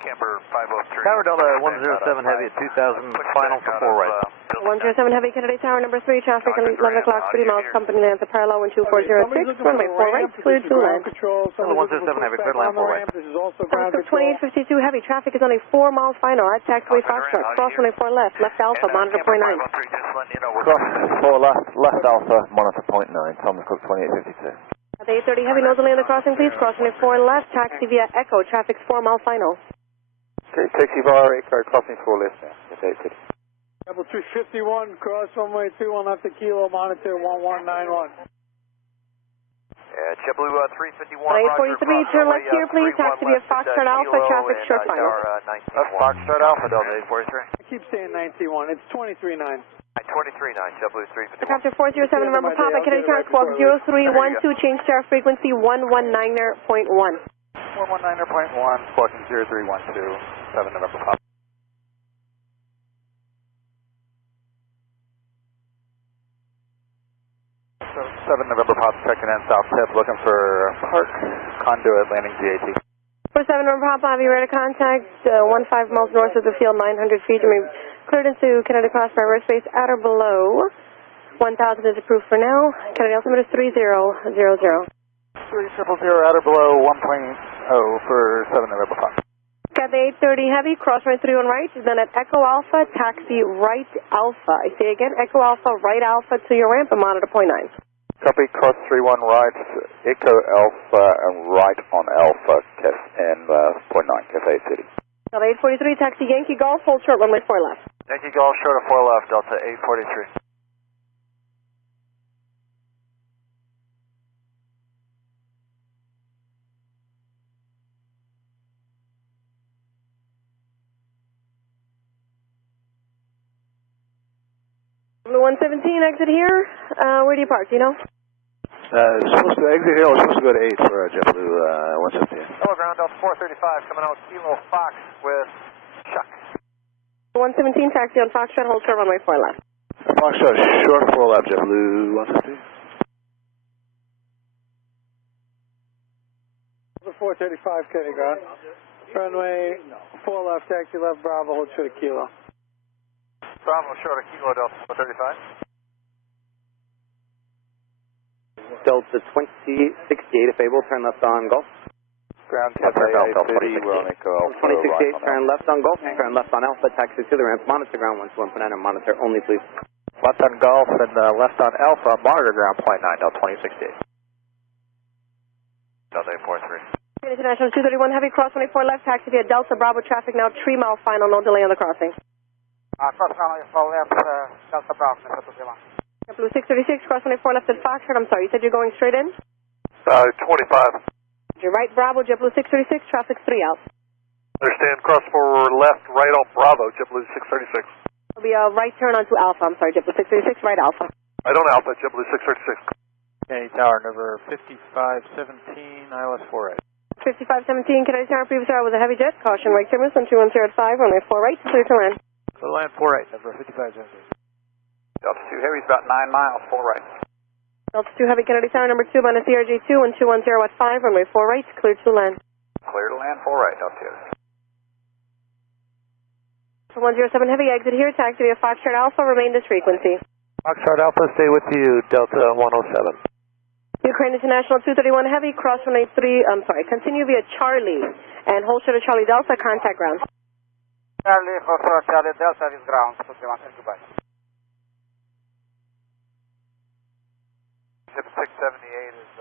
camper 503. Tower Delta 107 Heavy at 2000, final to 4 right. 107 Heavy, Kennedy Tower, number 3, traffic 11 o'clock, 3 miles, company lands at parallel, wind 2406, runway 4 right, cleared to land. 107 Heavy, cleared land 4 right. This is also Telescope 2852 Heavy, traffic is on a 4-mile final at taxiway Foxtrot, cross runway 4 left, left Alpha, monitor .9. Cross 4 left Alpha, monitor .9, Thomas Cook 2852. At 8:30 Heavy, nose only on the crossing, please, cross runway 4 left, taxi via Echo, traffic's 4-mile final. Okay, taxi bar, crossing 4 left, yeah, 8:30. Double 351, cross runway 21 left to Kilo, monitor 1191. JetBlue 351. 843, turn left here, please. Taxi via Foxtrot Alpha, traffic short final. That's Foxtrot Alpha, Delta 843. I keep saying 91, it's 239. 239, JetBlue 351. Captain 407, remember Papa, Kennedy Tower, squawk 0312, change to our frequency 119.1. 119.1, squawking 0312, 7 November Pop. So 7 November Pop, checking in South Tip, looking for park, conduit, landing GAT. 47 November Papa, have you ready to contact 15 miles north of the field, 900 feet. You may cleared into Kennedy Cross by airspace at or below. 1,000 is approved for now. Kennedy altimeter is 3000. 3000 at or below 1.0 for 7 November Pop. Got the 830 Heavy, cross runway 31 right, then at Echo Alpha, taxi right Alpha. I say again, Echo Alpha, right Alpha to your ramp and monitor .9. Copy, cross 31 right, Echo Alpha and right on Alpha, and .9, Cafe City. Got 843, taxi Yankee Golf, hold short runway 4 left. Yankee Golf short of 4 left, Delta 843. Number 117, exit here. Where do you park, do you know? Supposed to exit here, or supposed to go to 8 for JetBlue 117. Hello, ground Delta 435, coming out Kilo Fox with Chuck. 117, taxi on Foxtrot, hold short runway 4 left. Foxtrot, short 4 left, JetBlue 117. 435 Kennedy ground. Runway 4 left, taxi left Bravo, hold short of Kilo. Bravo short of Kilo, Delta 435. Delta 2068, if able, turn left on Gulf. Ground Cafe City, we're on Echo Alpha. 2068, turn left on Gulf, turn left on Alpha, taxi to the ramp, monitor ground 121.9, and monitor only, please. Left on Golf and left on Alpha, monitor ground .9, Delta 2068. Delta 843. International 231 Heavy, cross runway 4 left, taxi via Delta Bravo, traffic now 3 mile final, no delay on the crossing. Cross runway 4 left, Delta Bravo, Blue 636, cross runway 4 left at Foxtrot. I'm sorry, you said you're going straight in? 25. You're right, Bravo, JetBlue 636, traffic's 3 out. Understand, cross for left, right on Bravo, JetBlue 636. It'll be a right turn onto Alpha. I'm sorry, JetBlue 636, right Alpha. Right on Alpha, JetBlue 636. Kennedy Tower, number 5517, ILS 48. 5517, Kennedy Tower, previous hour was a heavy jet. Caution, right turbulence on 210 at 5, runway 4 right, clear to land. Clear land 4 right, number 5517. Delta 2 Heavy's about 9 miles, 4 right. Delta 2 Heavy, Kennedy Tower, number 2, minus CRJ2 and 210 at 5, runway 4 right, clear to land. Clear to land, 4 right, Delta 2. 107 Heavy, exit here, taxi via Foxtrot Alpha, remain this frequency. Foxtrot Alpha, stay with you, Delta 107. You Ukraine International 231 Heavy, cross 183, continue via Charlie, and hold short of Charlie Delta, contact ground. Charlie, hold short Charlie Delta is ground, 231, goodbye. Ship 678 is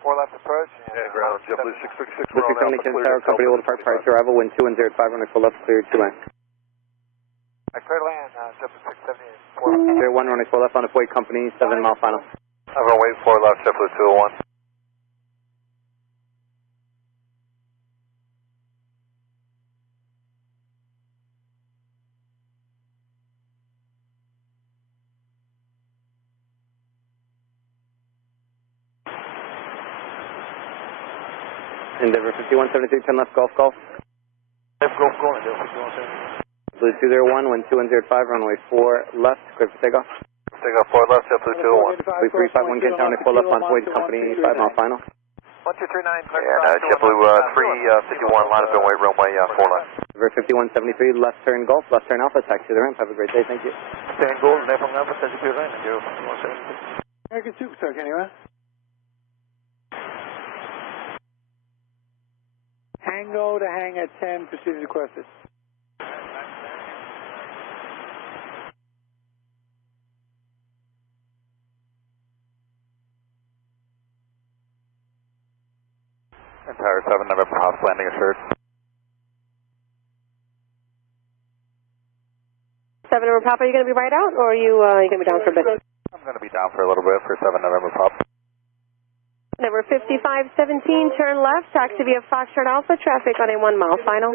4 left approach. And ground, JetBlue 636. The 670 Tower Company will depart prior to arrival, wind 2105, runway 4 left, cleared to land. Clear to land, JetBlue 678, 4 left. Clear 1, runway 4 left on the way, company, 7 mile final. Runway 4 left, JetBlue 201. Endeavor 5173, turn left, Golf, Golf. Left, Golf, Endeavor 5173. Blue 201, wind 2105, runway 4 left, clear for takeoff. Takeoff 4 left, JetBlue 201. Blue 351, get down, runway 4 left on way, company, 5 mile final. 1239, clear. And JetBlue 351, line up runway 4 left. Endeavor 5173, left turn, Golf, left turn Alpha, taxi to the ramp, have a great day, thank you. Turn Golf, left on Alpha, taxi to the ramp, 05173. American Superstar, can you run? Tango to hang at 10, proceed as requested. Empire 7, November House, landing assured. 7 November Papa, are you going to be right out, or are you going to be down for a bit? I'm going to be down for a little bit for 7 November Pop. Number 5517, turn left, taxi via Foxtrot Alpha, traffic on a 1 mile final.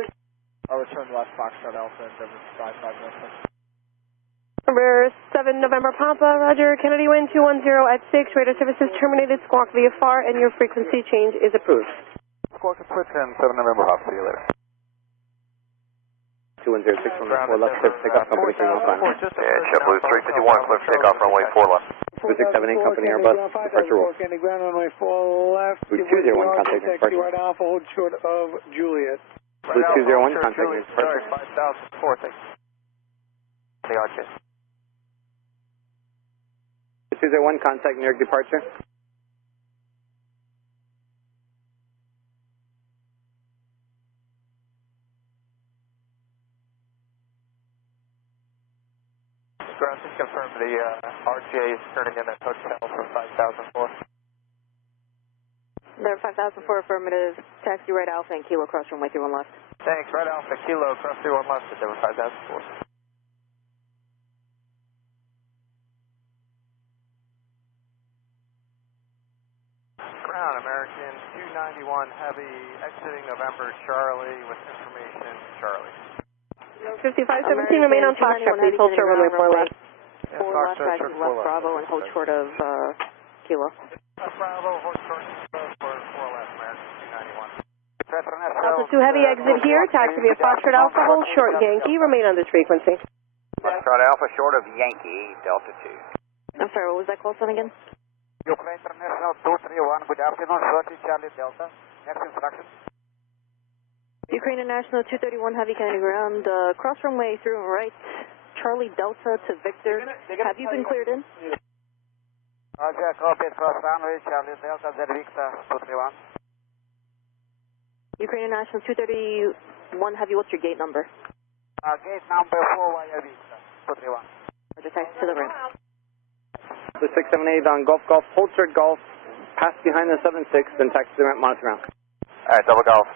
I'll return left, Foxtrot Alpha, Endeavor 5517. Number 7 November Papa, Roger, Kennedy wind 210 at 6, radar services terminated, squawk via FAR, and your frequency change is approved. Squawk and switch and 7 November Pop, see you later. 2106, runway 4 left, clear for takeoff, company, 3 mile final. And JetBlue 351, clear for takeoff, runway 4 left. 2678, company, Airbus, departure roll. Ground runway 4 left. Blue 201, contact Taxi departure. right Alpha, hold short of Juliet. Blue 201, contact departure. 5004, thanks. The Arches. 201, contact New York departure. Ground, just confirm the RJ is turning in at hotel for 5004. Number 5004, affirmative, taxi right Alpha and Kilo, cross runway 31 left. Thanks, right Alpha, Kilo, cross 31 left, Endeavor 5004. Ground, American 291 Heavy, exiting November Charlie with information Charlie. 5517, remain on Foxtrot, please hold short runway 4 left. 4 left, taxi left Bravo, and hold short of Kilo. Bravo, hold short for 4 left, American 291. Alpha 2 Heavy, exit here, taxi via Foxtrot Alpha, hold short Yankee, remain on this frequency. Foxtrot Alpha, short of Yankee, Delta 2. I'm sorry, what was that call sign again? Ukraine International 231, good afternoon, short Charlie Delta. Next instruction. Ukraine International 231 Heavy, Kennedy ground, cross runway through and right, Charlie Delta to Victor. Have you been cleared in? Roger, copy, cross runway, Charlie Delta, Z Victor 231. Ukraine International 231 Heavy, what's your gate number? Gate number 4 via Victor 231. Roger, taxi to the ramp. The 678 on Golf, Golf, hold short Golf, pass behind the 76, then taxi to the ramp, monitor ground. Alright, double Golf,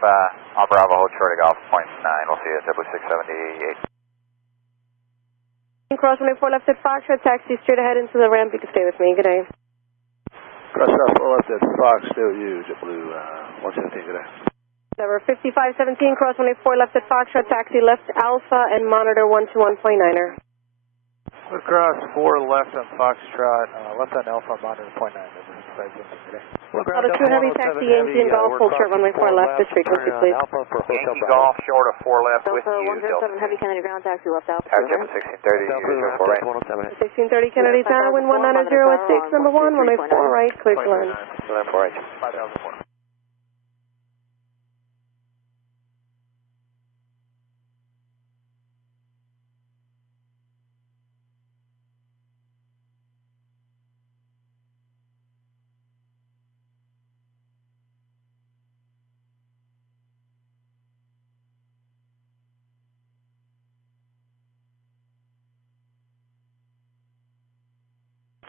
on Bravo, hold short of Golf, point 9, we'll see you at JetBlue 678. Cross runway 4 left at Foxtrot, taxi straight ahead into the ramp, you can stay with me, good day. Cross South 4 left at Fox, still you, JetBlue 115, good day. Number 5517, cross runway 4 left at Foxtrot, taxi left Alpha and monitor 121.9er. Cross 4 left on Foxtrot, left on Alpha, monitor .9, Alpha 2 Heavy, taxi Yankee and Golf, hold short runway 4 left, this frequency please. Yankee Golf, short of 4 left with Delta you, 107 Heavy, Kennedy ground, taxi left Alpha. Taxi 1630, user 4 right. 1630 Kennedy Tower, wind 190 at 6, number 1, runway 4 right, clear to land. 4 right, 5004.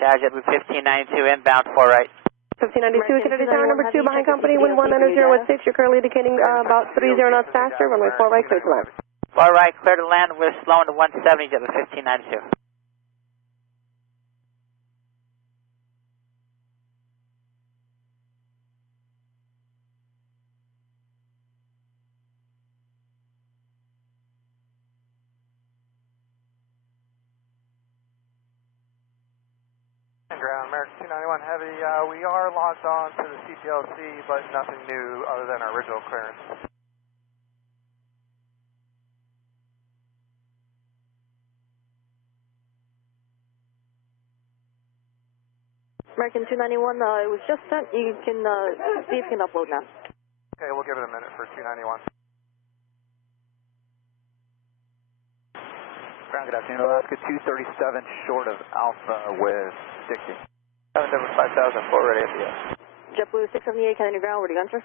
Tower, JetBlue 1592 inbound 4 right. 1592, Kennedy Tower number 2 behind company, wind 190.6. You're currently indicating about 30 knots faster, runway 4 right, clear to land. 4 right, clear to land. We're slowing to 170, JetBlue 1592. Ground, American 291 Heavy. We are logged on to the CPLC, but nothing new other than our original clearance. American 291, it was just sent. You can see if you can upload now. Okay, we'll give it a minute for 291. Ground, good afternoon, Alaska 237 short of Alpha with 60. Number 5004 ready at the end. JetBlue 678, Kennedy ground, where do you enter?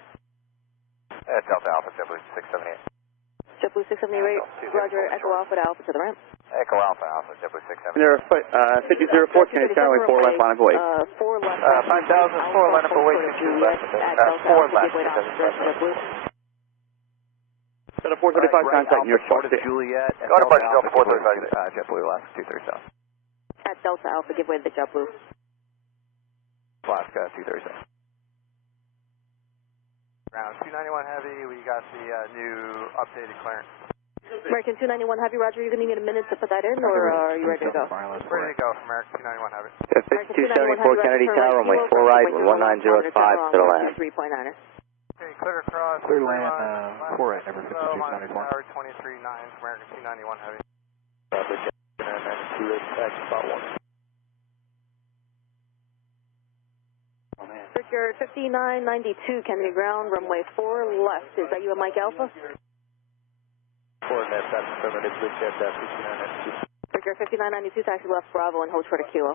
Delta Alpha, JetBlue 678. JetBlue 678, Roger, Echo Alpha to Alpha to the ramp. Echo Alpha, Alpha, JetBlue 678. 5004, Kennedy Tower, 4 left, line up away. 4 left. 5000, 4 line up away, 2 left. 4 left. Set up 435 contact near short of Juliet. Go to Bunch Delta 435. JetBlue Alaska 237. At Delta Alpha, give way to the JetBlue. Alaska 237. Ground 291 Heavy, we got the new updated clearance. American 291 Heavy, Roger, you're going to need a minute to put that in, or are you ready to go? Ready to go, American 291 Heavy. 5274 Kennedy Tower, runway 4 right, 1905 to the land. 3.9er. Okay, clear across. Clear land, 4 right, number 5274. Tower 23.9, American 291 Heavy. Victor 5992, Kennedy ground, runway 4 left. Is that you and Mike Alpha? 4 left, that's affirmative, with Jet 5992. Victor 5992, taxi left Bravo and hold short of Kilo.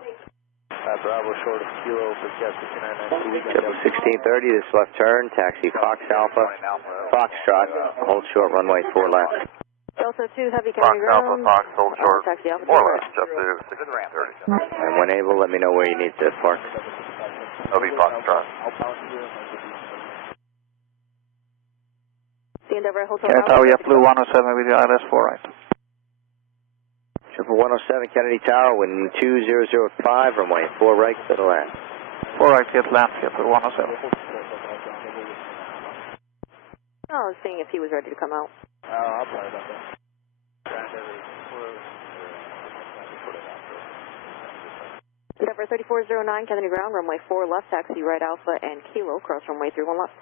Bravo short of Kilo for Jet 5992. JetBlue 1630, this left turn, taxi Fox Alpha, Foxtrot, hold short, runway 4 left. Delta 2 Heavy, Kennedy ground. Fox, hold short. Taxi Alpha 4 left, JetBlue 630. And when able, let me know where you need to park. LV Foxtrot. The Endeavor Hotel. Kennedy Tower, JetBlue 107 with the ILS 4 right. Triple 107 Kennedy Tower, wind 2005, runway 4 right to the land. 4 right, get land, JetBlue 107. I was seeing if he was ready to come out. I'll play about that. Endeavor 3409, Kennedy ground, runway 4 left, taxi right Alpha and Kilo, cross runway 31 left.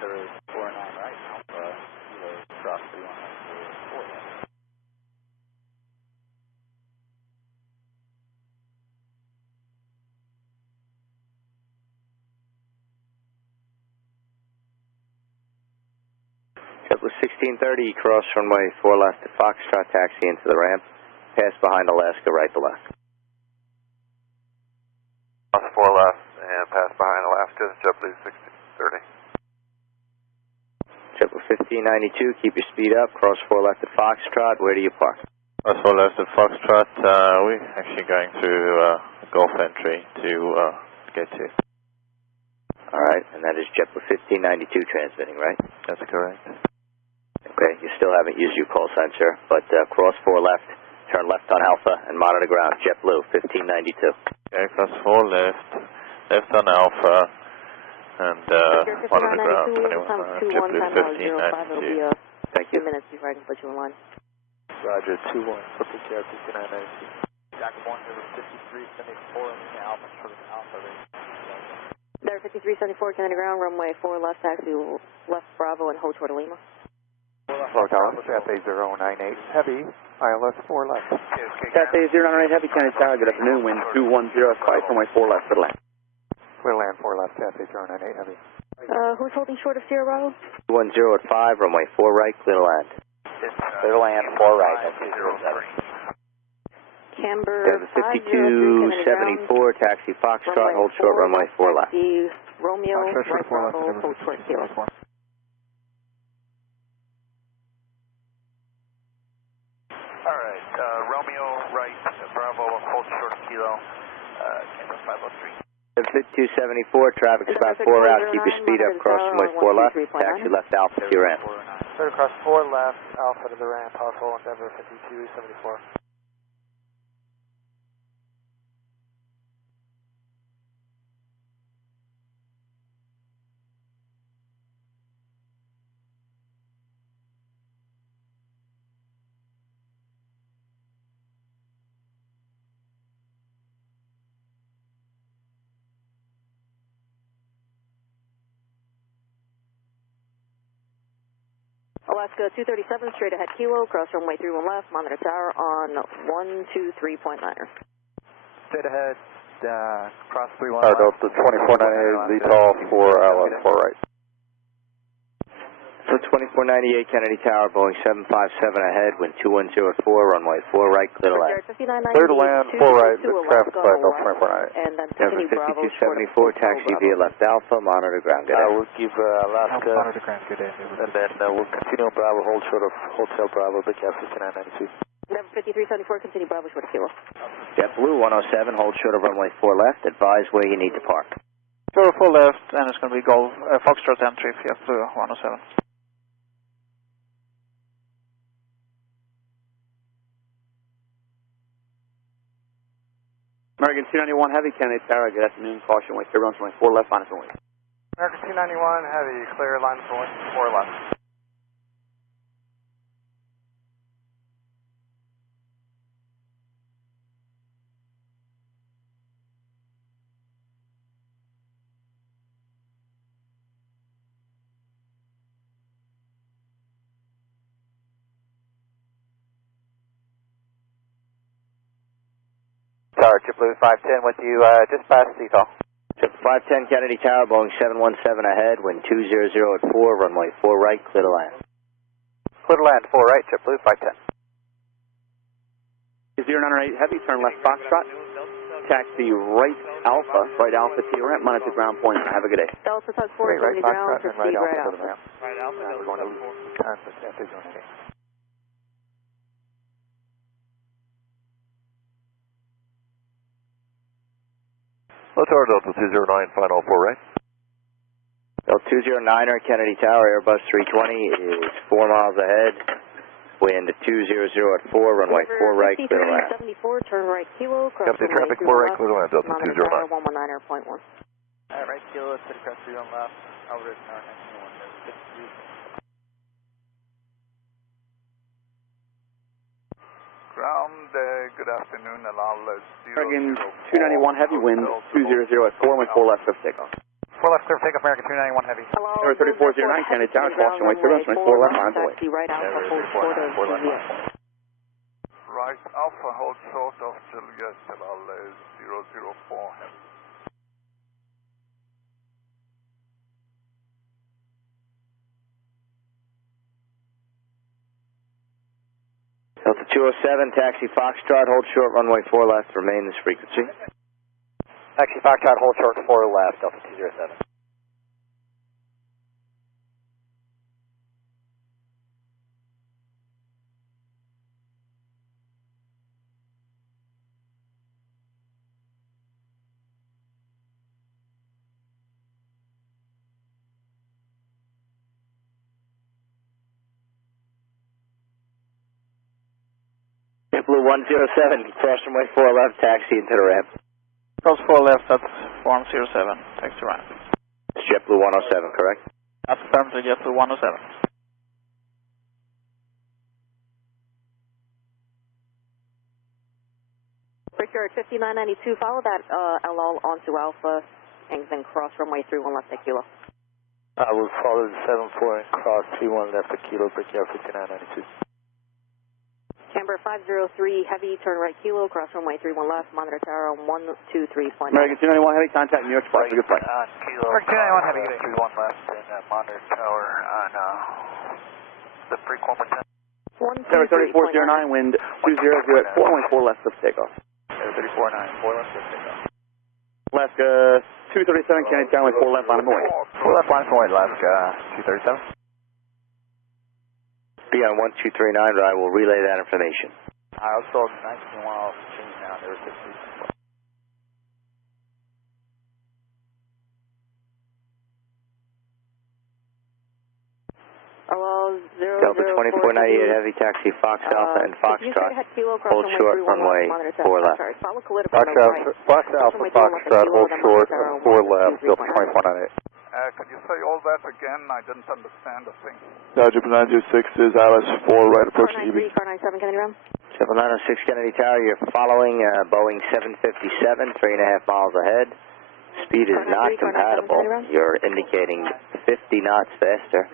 49 right, Alpha, Kilo, cross 31 left, 4 left. JetBlue 1630, cross runway 4 left to Foxtrot, taxi into the ramp, pass behind Alaska, right to left. Cross 4 left and pass behind Alaska, JetBlue 1630. JetBlue 1592, keep your speed up, cross 4 left to Foxtrot, where do you park? Cross 4 left to Foxtrot, we're actually going through Gulf entry to get to. Alright, and that is JetBlue 1592 transmitting, right? That's correct. Okay, you still haven't used your call sign, sir, but cross 4 left, turn left on Alpha, and monitor ground, JetBlue 1592. Okay, cross 4 left, left on Alpha, and monitor ground 21, JetBlue 1592. Thank you. 2 minutes before I can put you in line. Roger, 2-1, triple Jet 5992. Jack 1, there was 5374, and Alpha, short of Alpha, There 5374, Kennedy ground, runway 4 left, taxi left Bravo and hold short of Lima. Hello, Tower, Cathay 098 Heavy, ILS 4 left. Cathay 098 Heavy, Kennedy Tower, good afternoon, wind 2105, runway 4 left to the land. Clear land 4 left, Cathay 098 Heavy. Who's holding short of Sierra Bravo? 10 at 5, runway 4 right, clear to land. Clear land 4 right. Camber 5274, taxi Foxtrot, hold short, runway 4 left. Romeo, right Bravo, hold short Kilo. Alright, Romeo, right, Bravo, hold short of Kilo. Camber 503. 5274, traffic's about 4 out. Keep your speed up. Cross runway 4 left. Taxi left Alpha to your ramp. Third across 4 left, Alpha to the ramp, powerful Endeavour 5274. Alaska 237, straight ahead Kilo, cross runway 31 left, monitor tower on 123.9. Straight ahead, cross 31 left. Delta 2498, VTOL 4 LS 4 right. So 2498 Kennedy Tower, Boeing 757 ahead, wind 2104, runway 4 right, clear to land. Clear to land, 4 right, traffic by Delta 2498. And then Denver 5274, taxi via left Alpha, monitor ground, good day. We'll give Alaska, monitor ground, good day. and then we'll continue on Bravo, hold short of Hotel Bravo, Big Air 5992. Denver 5374, continue Bravo, short of Kilo. JetBlue 107, hold short of runway 4 left, advise where you need to park. Short of 4 left, and it's going to be Golf, Foxtrot entry, JetBlue 107. American 291 Heavy, Kennedy Tower, good afternoon, caution, way 3 runway 4 left, minus 1 way. American 291 Heavy, clear line for 4 left. Tower, JetBlue 510 with you, just past CTOL. 510 Kennedy Tower, Boeing 717 ahead, wind 200 at 4, runway 4 right, clear to land. Clear to land, 4 right, JetBlue 510. 098 Heavy, turn left Foxtrot, taxi right Alpha to your ramp, monitor ground point, have a good day. Delta Tug 4, Right, continue ground, Foxtrot, and proceed right right Alpha to the Alpha. ramp. Right Alpha, we're going to contact zone 8. Tower Delta 209, final 4 right. Delta 209er, Kennedy Tower, Airbus 320 is 4 miles ahead, wind 200 at 4, runway 4 right, clear to land. 74, turn right Kilo, cross Captain runway traffic 3 4 right, left, clear to land, Delta monitor 209. tower 119.1. Alright, right Kilo, city cross 3 on left, Albert, tower 1901, Ground, good afternoon, allow American 291 Heavy, wind 200 at 4, runway 4 left, swift takeoff. 4 left, clear takeoff, American 291 Heavy. Number 3409 Kennedy Tower, caution, way 3 runway 4 left, minus 1 way. Taxi right Alpha, hold short of Juliet. Right Alpha, hold short of Juliet, allow 004 Heavy. Delta 207, taxi Foxtrot, hold short, runway 4 left, remain this frequency. Taxi Foxtrot, hold short 4 left, Delta 207. JetBlue 107, cross runway 4 left, taxi into the ramp. Cross 4 left at 107, taxi ramp. It's JetBlue 107, correct? That's affirmative, JetBlue 107. Brickyard 5992, follow that LL onto Alpha, and then cross runway 31 left at Kilo. I will follow the 74 and cross 31 left at Kilo, Brickyard 5992. Camber 503 Heavy, turn right Kilo, cross runway 31 left, monitor tower on 123.9. American 291 Heavy, contact New York Spark, good flight. Kilo, American 291 Heavy, good day. 31 left, and monitor tower on the pre-corporate 10. Tower 3409, wind 200 at 4, runway 4 left, swift takeoff. 3409, 4 left, swift takeoff. Alaska 237 Kennedy Tower, 4 left, line of way. 4 left, line for Alaska 237. Be on 1239, but I will relay that information. I also 19 off change now, there was 60. Delta 2498 Heavy, taxi Fox Alpha and Foxtrot. Hold short, runway 4 left. Fox Alpha, Foxtrot, hold short, 4 left, Delta 2498. Could you say all that again? I didn't understand a thing. JetBlue 906 is ILS-4, right approaching EB. Car 97 Kennedy Ground. JetBlue 906 Kennedy Tower, you're following Boeing 757, 3.5 miles ahead. Speed is not compatible. You're indicating 50 knots faster.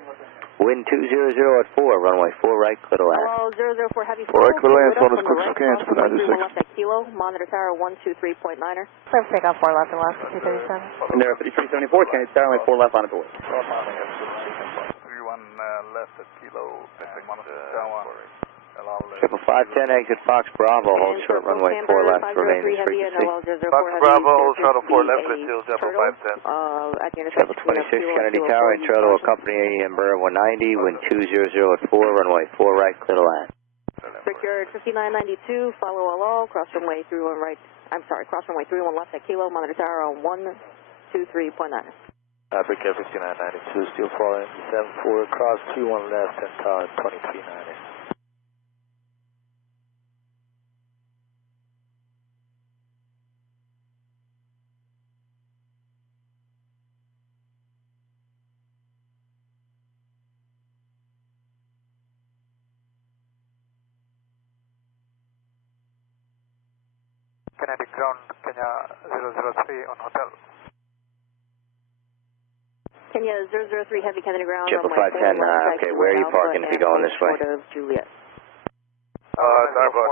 Wind 200 at 4, runway 4 right, clear to land. Hello, 004 Heavy. 4 right, clear to land, phone as quick as you can, JetBlue 906. Kilo, monitor tower 123.9er. Clear for takeoff 4 left and left, 237. There, 5374, Kennedy Tower, runway 4 left on the board. 31 left at Kilo, monitor tower. 510, exit Fox Bravo, hold short, runway 4 left, remaining frequency. Fox Bravo, hold short of 4 left, until JetBlue 510. 26 Kennedy Tower, intro to accompany Embraer 190, wind 200 at 4, runway 4 right, clear to land. Secured 5992, follow all, cross runway 31 right, cross runway 31 left at Kilo, monitor tower on 123.9. Break air 5992, still following 74, cross 21 left and tower 2390. Kinetic ground, Kenya 003 on hotel. Kenya 003 Heavy, Kennedy Ground. JetBlue 510, okay, where are you parking if you're going this way? Starboard,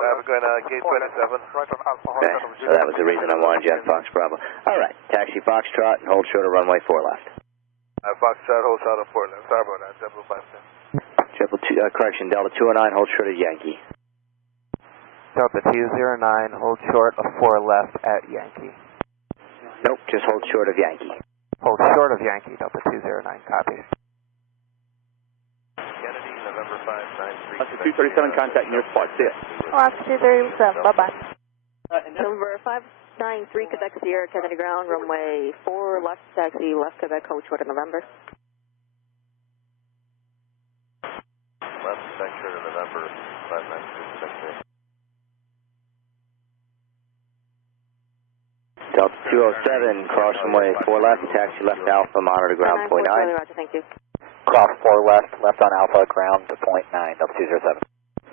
I'm going to gate 27. Right on Alpha Okay, so that was the reason I wanted you on Fox Bravo. Alright, taxi Foxtrot and hold short of runway 4 left. Foxtrot, hold short of 4 left. Starboard, JetBlue 510. Correction, Delta 209, hold short of Yankee. Delta 209, hold short of 4 left at Yankee. Nope, just hold short of Yankee. Hold short of Yankee, Delta 209, copy. Kennedy, November 593. That's the 237 contact near spot, see ya. Left 237, bye-bye. November 593, Quebec Sierra, Kennedy Ground, runway 4 left, taxi left Quebec, hold short of November. Left sector to November 593, sector. Delta 207, cross runway 4 left, taxi left Alpha, monitor ground, point 9. Roger, thank you. Cross 4 left, left on Alpha, ground to point 9, Delta 207.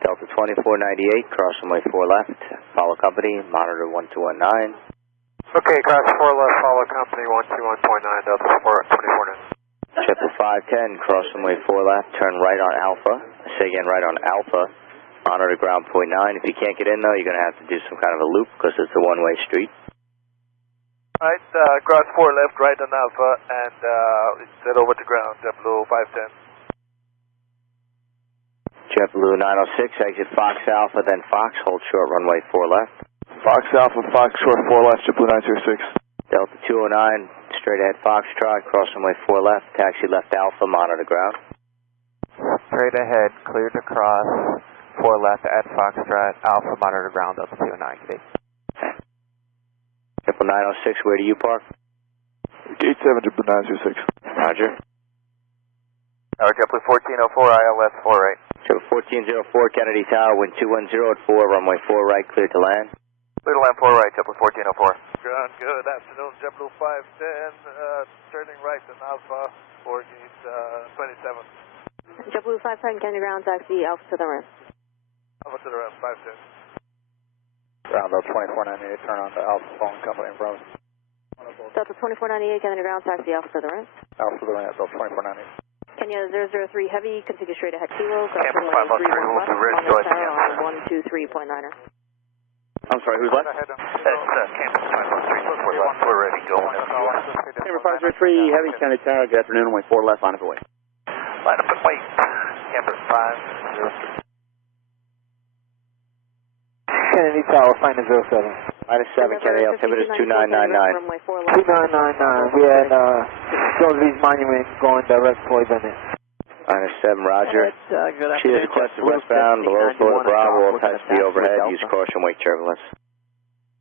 Delta 2498, cross runway 4 left, follow company, monitor 1219. Okay, cross 4 left, follow company 121.9, Delta 2490. JetBlue 510, cross runway 4 left, turn right on Alpha. Say again, right on Alpha, monitor ground, point 9. If you can't get in though, you're going to have to do some kind of a loop because it's a one-way street. Right, cross 4 left, right on Alpha, and head over to ground, JetBlue 510. JetBlue 906, exit Fox Alpha, then Fox, hold short, runway 4 left. Fox Alpha, Fox short 4 left, JetBlue 906. Delta 209, straight ahead Foxtrot, cross runway 4 left, taxi left Alpha, monitor ground. Straight ahead, clear to cross, 4 left at Foxtrot, Alpha, monitor ground, Delta 209. JetBlue 906, where do you park? Gate 7, JetBlue 906. Roger. JetBlue 1404, ILS 4 right. JetBlue 1404, Kennedy Tower, wind 210 at 4, runway 4 right, clear to land. Clear to land 4 right, JetBlue 1404. Good afternoon, JetBlue 510, turning right on Alpha for gate 27. JetBlue 510, Kennedy Ground, taxi Alpha to the ramp. Alpha to the ramp, 510. Ground Delta 2498, turn on to Alpha, phone company in front. Delta 2498, Kennedy Ground, taxi Alpha to the ramp. Alpha to the ramp, Delta 2498. Kenya 003 Heavy, continue straight ahead Kilo, cross Campus runway 503, 31 move left, to red, monitor join tower on 123.9er. I'm sorry, who's left? It's Campus 503, we're left, we're ready, go on. Number 503 Heavy, Kennedy Tower, good afternoon, runway 4 left, on the way. Line up and wait. Campus 503. Kennedy Tower, final 07. Minus 7, Kennedy, altimeter is 2999. 2999, we had George's Monument going direct for Bennett. Minus 7, Roger. She is requested westbound, below Florida Bravo, will touch the overhead, use caution, wake turbulence.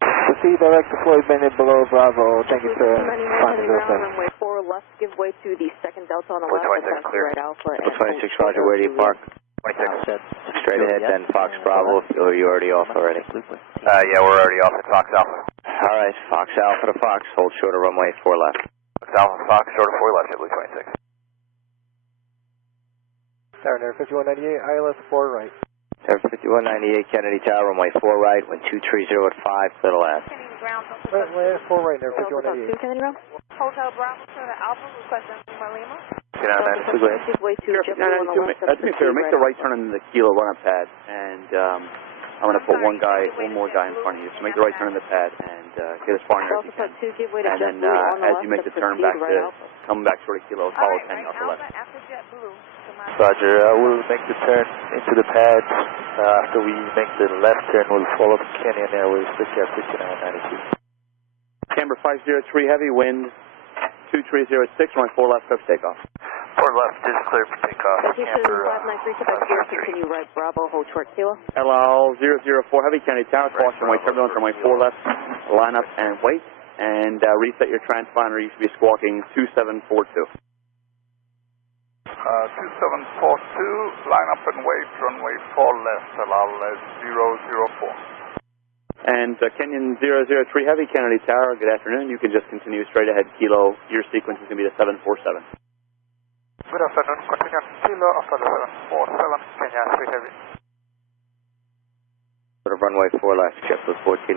Proceed direct to Floyd Bennett, below Bravo, thank you sir. Final 07. Runway 4 left. left, give way to the second Delta on the left, and clear right Alpha. 26, Roger, where do you park? 26. Straight ahead, then Fox Bravo, or are you already off already? Yeah, we're already off at Fox Alpha. All right, Fox Alpha to Fox, hold short of runway 4 left. Fox Alpha, Fox, short of 4 left, JetBlue 26. Tower Air 5198, ILS 4 right. Tower 5198, Kennedy Tower, runway 4 right, wind 230 at 5, clear to land. Runway 4 right, Air 5198. Kennedy Ground. Hotel Bravo to the Alpha, requesting Lima. Get on that, Give way to JetBlue on the left. That's me, sir. Make the right turn on the kilo run-up pad, and I'm going to put one more guy in front of you. So make the right turn on the pad and get as far in as you can. And then as you make the turn back to come back toward a kilo, follow 10 off the left. Roger, we'll make the turn into the pads. After we make the left turn, we'll follow the Kenyan Airways, Victor 5992. Camber 503 heavy, wind 2306, runway 4 left, clear for takeoff. 4 left is clear for takeoff. Camber 593, Quebec Sierra, continue right Bravo, hold short kilo. LL 004 heavy, Kennedy Tower, cross runway turbulence, runway 4 left, line up and wait, and reset your transponder. You should be squawking 2742. 2742, line up and wait, runway 4 left, allow 004. And Kenyan 003 heavy, Kennedy Tower, good afternoon. You can just continue straight ahead, kilo. Your sequence is going to be the 747. Good afternoon, continue kilo after the 747, Kenya 3 heavy. Sort of runway 4 left, JetBlue 1404.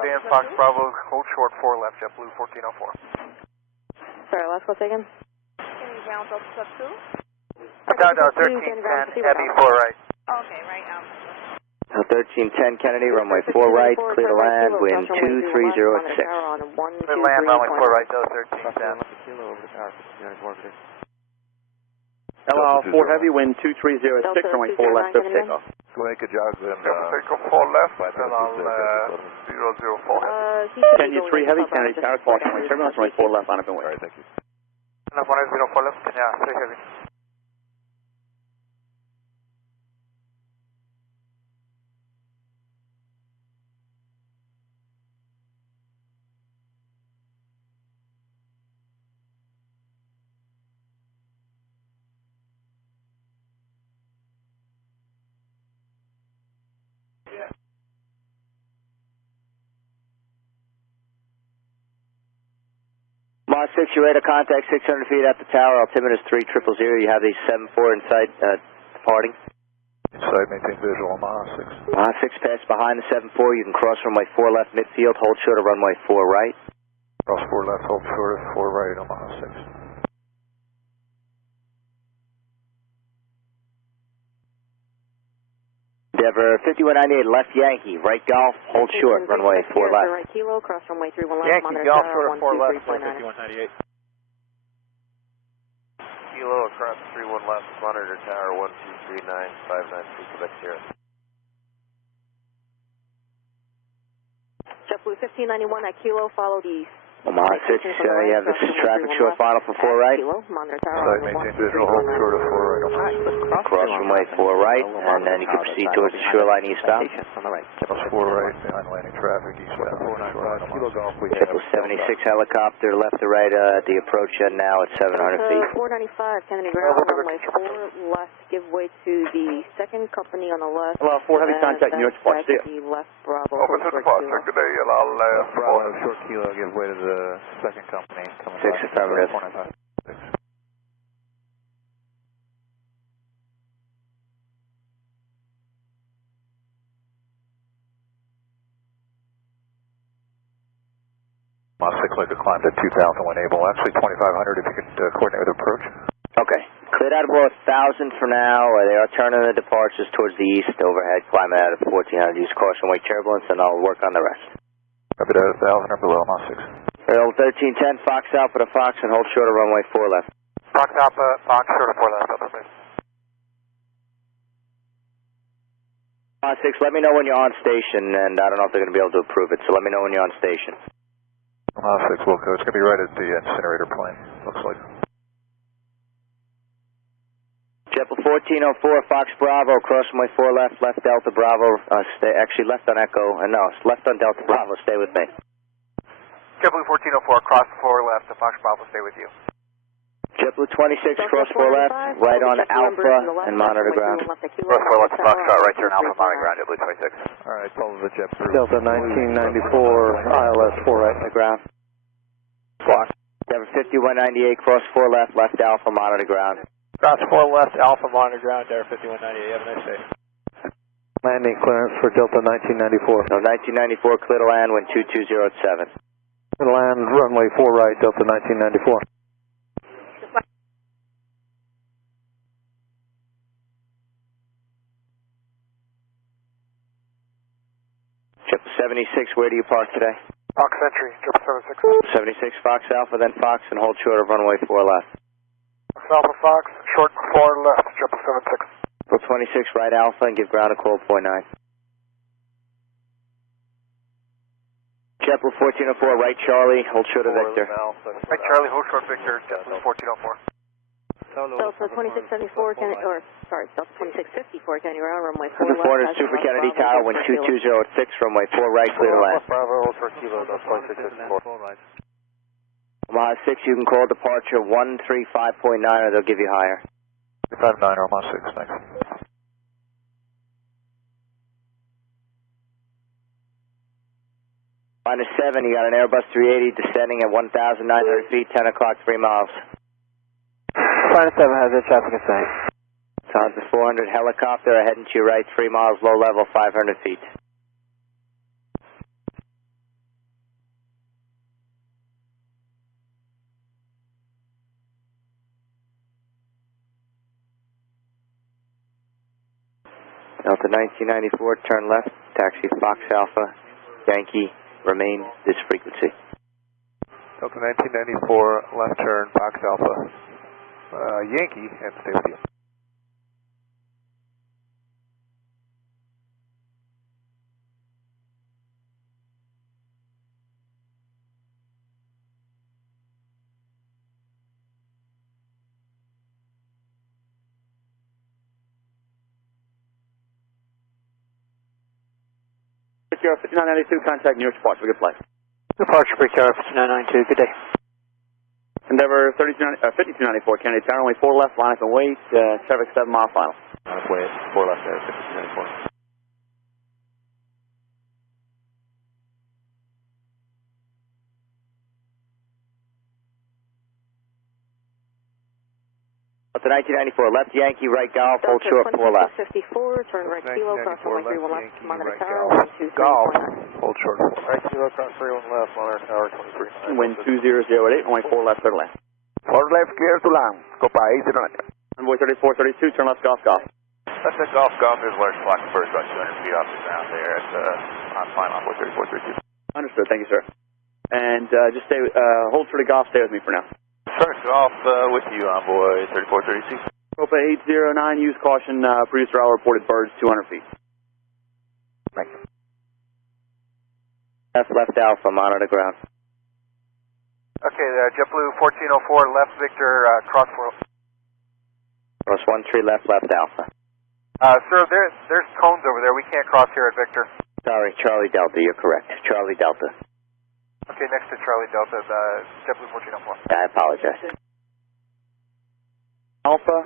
Dan Fox Bravo, hold short 4 left, JetBlue 1404. Sorry, last call taken. Can you ground up sub 2? No, 1310, heavy 4 right. Okay, right, 1310 Kennedy, runway 4 right, clear to land, wind 230 at 6. Clear land, runway 4 right, though, 1310. LL 4 heavy, wind 230 at 6, runway 4 left, clear for takeoff. Make a jog then. Takeoff 4 left, allow 004. Kenya 3 heavy, Kennedy Tower, cross runway turbulence, runway 4 left, line up and wait. Alright, thank you. Line up 104 left, Kenya 3 heavy. Mach 6, you're ready to contact 600 feet at the tower. Altimeter is 3000. You have the 74 in sight departing. Inside, maintain visual on Mach 6. Mach 6, pass behind the 74. You can cross runway 4 left midfield. Hold short of runway 4 right. Cross 4 left, hold short of 4 right on Mach 6. Endeavor 5198, left Yankee, right Golf, hold short, runway 4 left. Right kilo, cross runway 31 left. Yankee Golf, short of 4 left, 5198. Kilo across 31 left, monitor tower 1239593, Quebec Sierra. JetBlue 1591 at kilo, follow the east. Mach 6, you have this traffic short final for 4 right. Inside, maintain visual, hold short of 4 right on Mach 6. Cross runway 4 right, and then you can proceed towards the shoreline eastbound. Cross 4 right, behind landing traffic, eastbound, shoreline on Mach 6. JetBlue 76 helicopter, left to right at the approach end now at 700 feet. 495, Kennedy Ground, runway 4 left, give way to the second company on the left. Hello, 4 heavy, contact New York Spark, see the left Bravo. Open to the departure, good day, allow Bravo, short kilo, give way to the second company. 6 affirmative. 6. Mach 6 like to climb to 2,000 when able. Actually 2,500 if you could coordinate with approach. Okay. Cleared out about 1,000 for now. They are turning the departures towards the east, overhead, climbing out of 1,400. Use caution weight turbulence, and I'll work on the rest. Up at 1,000 or below, Mach 6. Earl 1310, Fox Alpha to Fox, and hold short of runway 4 left. Fox Alpha, Fox, short of 4 left, upper base. Mach 6, let me know when you're on station, and I don't know if they're going to be able to approve it, so let me know when you're on station. Mach 6, Wilco, it's going to be right at the incinerator plane, looks like. JetBlue 1404, Fox Bravo, cross runway 4 left, left Delta Bravo, actually left on Echo, no, it's left on Delta Bravo, stay with me. JetBlue 1404, cross 4 left to Fox Bravo, stay with you. JetBlue 26, cross 4 left, right on Alpha and monitor ground. Cross 4 left, Foxtrot, right turn Alpha, monitor ground, JetBlue 26. Alright, follow the JetBlue. Delta 1994, ILS 4 right. On the ground. Block. 5198, cross 4 left, left Alpha, monitor ground. Cross 4 left, Alpha monitor ground, Air 5198, have a nice day. Landing clearance for Delta 1994. No, 1994, clear to land, wind 2207. Clear to land, runway 4 right, Delta 1994. 76, where do you park today? Fox entry, 76. 76, Fox Alpha, then Fox, and hold short of runway 4 left. Fox Alpha, Fox, short 4 left, 76. Go 26, right Alpha, and give ground a call, .9. JetBlue 1404, right Charlie, hold short of Victor. Right Charlie, hold short Victor, JetBlue 1404. Delta 2674, Delta 2654, can you run runway 4 left? 400 Super Kennedy Tower, wind 2206, runway 4 right, clear to land. Bravo, hold short Kilo, Delta 2664. Omaha 6, you can call departure 135.9 or they'll give you higher. 59 or Omaha 6, thanks. -7, you got an Airbus 380 descending at 1,900 feet, 10 o'clock, 3 miles. -7 has air traffic in sight. Sounds a 400 helicopter heading to your right, 3 miles, low level, 500 feet. Delta 1994, turn left, taxi Fox Alpha, Yankee, remain this frequency. Delta 1994, left turn, Fox Alpha, Yankee, and stay with you. Sierra 5992, contact New York Departure, good flight. Departure for Sierra 5992, good day. Endeavor 5294, Kennedy Tower, runway 4 left, line up and wait, traffic 7 mile final. Line up wait, 4 left there, 5294. Delta 1994, left Yankee, right Golf, hold short, 4 left. 54, turn right Kilo, cross runway 31 left, monitor tower, Golf, hold short. Right Kilo, cross 31 left, monitor tower, 23. Wind 2008, runway 4 left, clear to land. 4 left, clear to land. Copa 809. Runway 3432, turn left Golf, Golf. That's a Golf, there's a large block first, about 200 feet off the ground there. It's on fine on 3432. Understood, thank you, sir. And just stay, hold for the Golf, stay with me for now. Sir, Golf with you, Envoy 3432. Copa 809, use caution, producer hour reported birds 200 feet. Thank you. Left Alpha, monitor ground. Okay, JetBlue 1404, left Victor, cross 4. Cross 13 left, left Alpha. Sir, there's cones over there. We can't cross here at Victor. Sorry, Charlie Delta, you're correct. Charlie Delta. Okay, next to Charlie Delta, JetBlue 1404. I apologize. Alpha,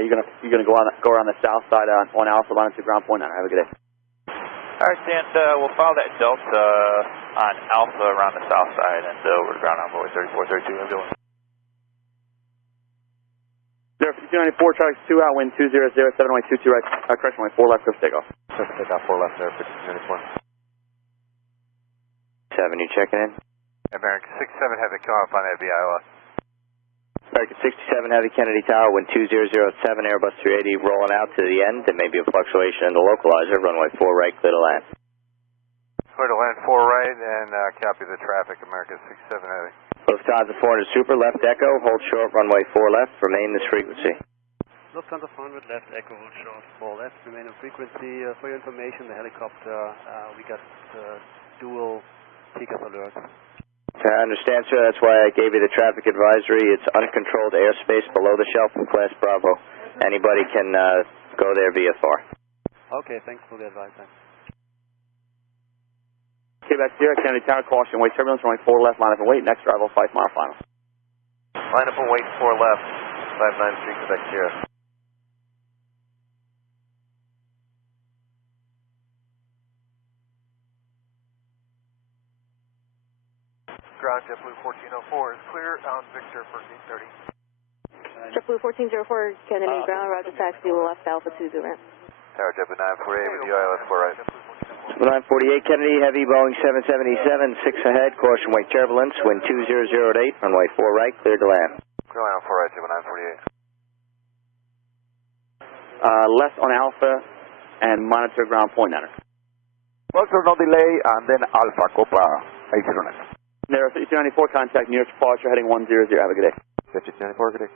you're gonna go around the south side on Alpha, line to ground .9. Have a good day. All right, and we'll follow that Delta on Alpha around the south side and over to ground Envoy 3432. How's it going? There, 5294, traffic 2 out, wind 200, 722 right, correction, runway 4 left, clear for takeoff. Takeoff 4 left there, 5294. 7, you checking in? American 67 Heavy, come up on that VIOS. American 67 Heavy, Kennedy Tower, wind 2007, Airbus 380 rolling out to the end. There may be a fluctuation in the localizer, runway 4 right, clear to land. Clear to land 4 right, and copy the traffic, American 67 Heavy. Lufthansa 400 Super, left Echo, hold short, runway 4 left, remain this frequency. Lufthansa 400 left Echo, hold short, 4 left, remain on frequency. For your information, the helicopter, we got dual TCAS alerts. I understand, sir. That's why I gave you the traffic advisory. It's uncontrolled airspace below the shelf of Class Bravo. Anybody can go there via FAR. Okay, thanks for the advice, then. Okay, back here, Kennedy Tower, caution, wait turbulence, runway 4 left, line up and wait, next arrival, 5 mile final. Line up and wait 4 left, 593 Quebec Sierra. Ground JetBlue 1404 is clear on Victor for 830. JetBlue 1404, Kennedy ground, roger, taxi left Alpha 20 ramp. Tower JetBlue 948 with you, ILS 4 right. 948 Kennedy, heavy Boeing 777, 6 ahead, caution wake turbulence, wind 2008, runway 4 right, cleared to land. Clear line 4 right, JetBlue 948. Left on Alpha and monitor ground point 9. Also no delay, and then Alpha, Copa 809. There, 5294, contact New York departure, heading 100, have a good day. 5294, good day.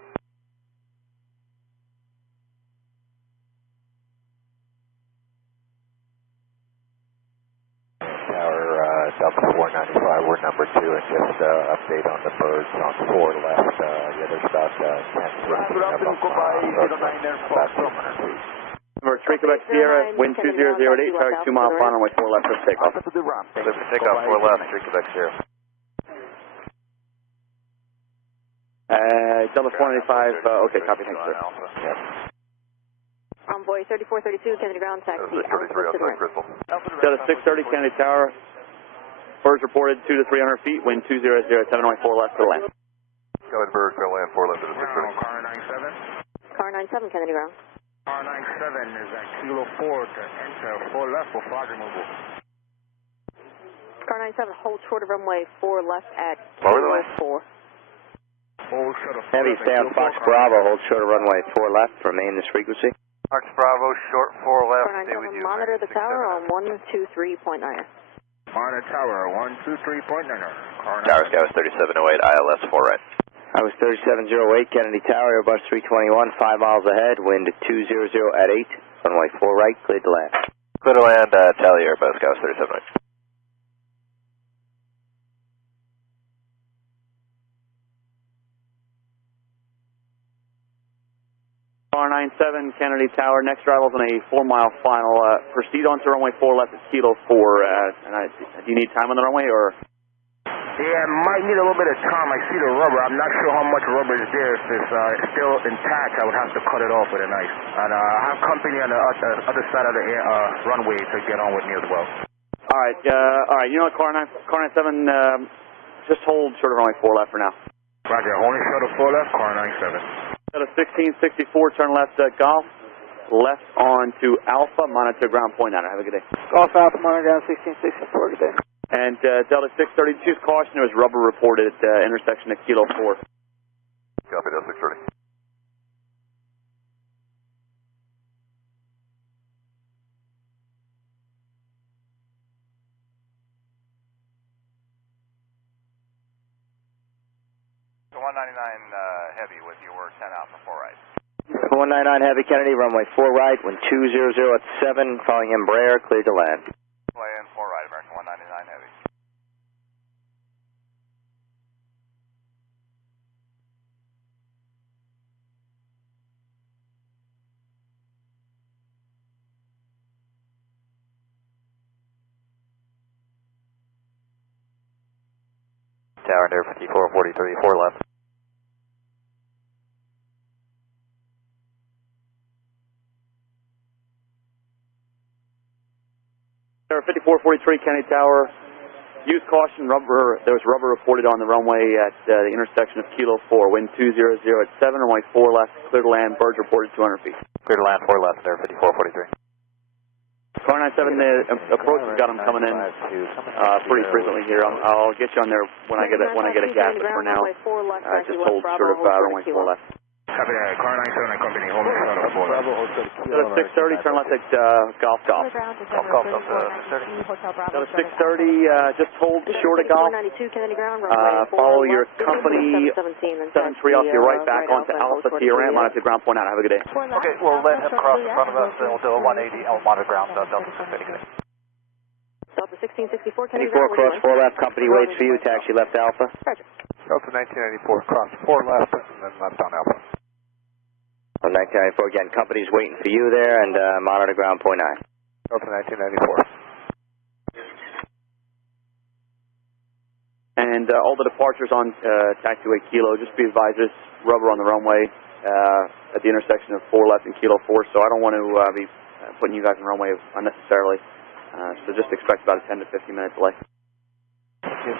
Delta 495, we're number 2, and just update on the birds on 4 left. Yeah, there's about 10, 15 of them about 200 feet. Number 3 Quebec Sierra, wind 2008, target 2 mile final, runway 4 left for takeoff. Takeoff 4 left, 3 Quebec Sierra. Delta 495, okay, copy, thanks, sir. Yep. Envoy 3432, Kennedy ground, taxi Alpha to the ramp. Delta 630, Kennedy Tower. Birds reported 200 to 300 feet, wind 200, 704 left to land. Go ahead, Bird, go land 4 left to the 630. Car 97, Kennedy ground. Car 97 is at Kilo 4 to enter 4 left for fog removal. Car 97, hold short of runway 4 left at Kilo 4. Heavy Sam Fox Bravo, hold short of runway 4 left, remain this frequency. Fox Bravo, short 4 left, Car 97, monitor the tower on 123.9. Monitor tower 123.9. Tower Sky was 3708, ILS 4 right. I was 3708, Kennedy Tower, Airbus 321, 5 miles ahead, wind 200 at 8, runway 4 right, cleared to land. Clear to land, tally Airbus Sky was 3708. R97, Kennedy Tower, next arrival is on a 4-mile final. Proceed on to runway 4 left at Kilo 4. Do you need time on the runway, or? Yeah, might need a little bit of time. I see the rubber. I'm not sure how much rubber is there. If it's still intact, I would have to cut it off with a knife. And I have company on the other side of the runway to get on with me as well. All right. You know what, Car 97, just hold short of runway 4 left for now. Roger. Holding short of 4 left, Car 97. At a 1664, turn left Golf, left on to Alpha, monitor ground point 9. Have a good day. Golf Alpha, monitor ground 1664, good day. And Delta 632's caution, there was rubber reported at intersection at Kilo 4. Copy, Delta 630. So 199 heavy with you, we're 10 out for 4 right. 199 Heavy Kennedy, runway 4 right, wind 200 at 7, following Embraer, cleared to land. Play in 4 right, American 199 heavy. Tower near 5443, 4 left. Tower 5443, Kennedy Tower. Use caution, rubber. There was rubber reported on the runway at the intersection of Kilo 4. Wind 200 at 7, runway 4 left, clear to land. Birds reported 200 feet. Clear to land 4 left there, 5443. Car 97, the approach has got them coming in pretty frequently here. I'll get you on there when I get a gap, but for now, just hold short of runway 4 left. Copy that. Car 97 company, holding short of 4 left. Delta 630, turn left at Golf. Golf, Delta 630. Delta 630, just hold short of Golf. Follow your company 73 off your right, back onto Alpha to your ramp, monitor ground point out. Have a good day. Okay, we'll let him cross in front of us, and we'll do a 180 and we'll monitor ground, Delta 630. Delta 1664, Kennedy 84 cross 4 left, company waits for you, taxi left Alpha. Roger. Delta 1994, cross 4 left, and then left on Alpha. On 1994, again, company's waiting for you there, and monitor ground point 9. Delta 1994. And all the departures on taxiway Kilo, just be advised, there's rubber on the runway at the intersection of 4 left and Kilo 4, so I don't want to be putting you guys on the runway unnecessarily. So just expect about a 10 to 15 minute delay. Thank you.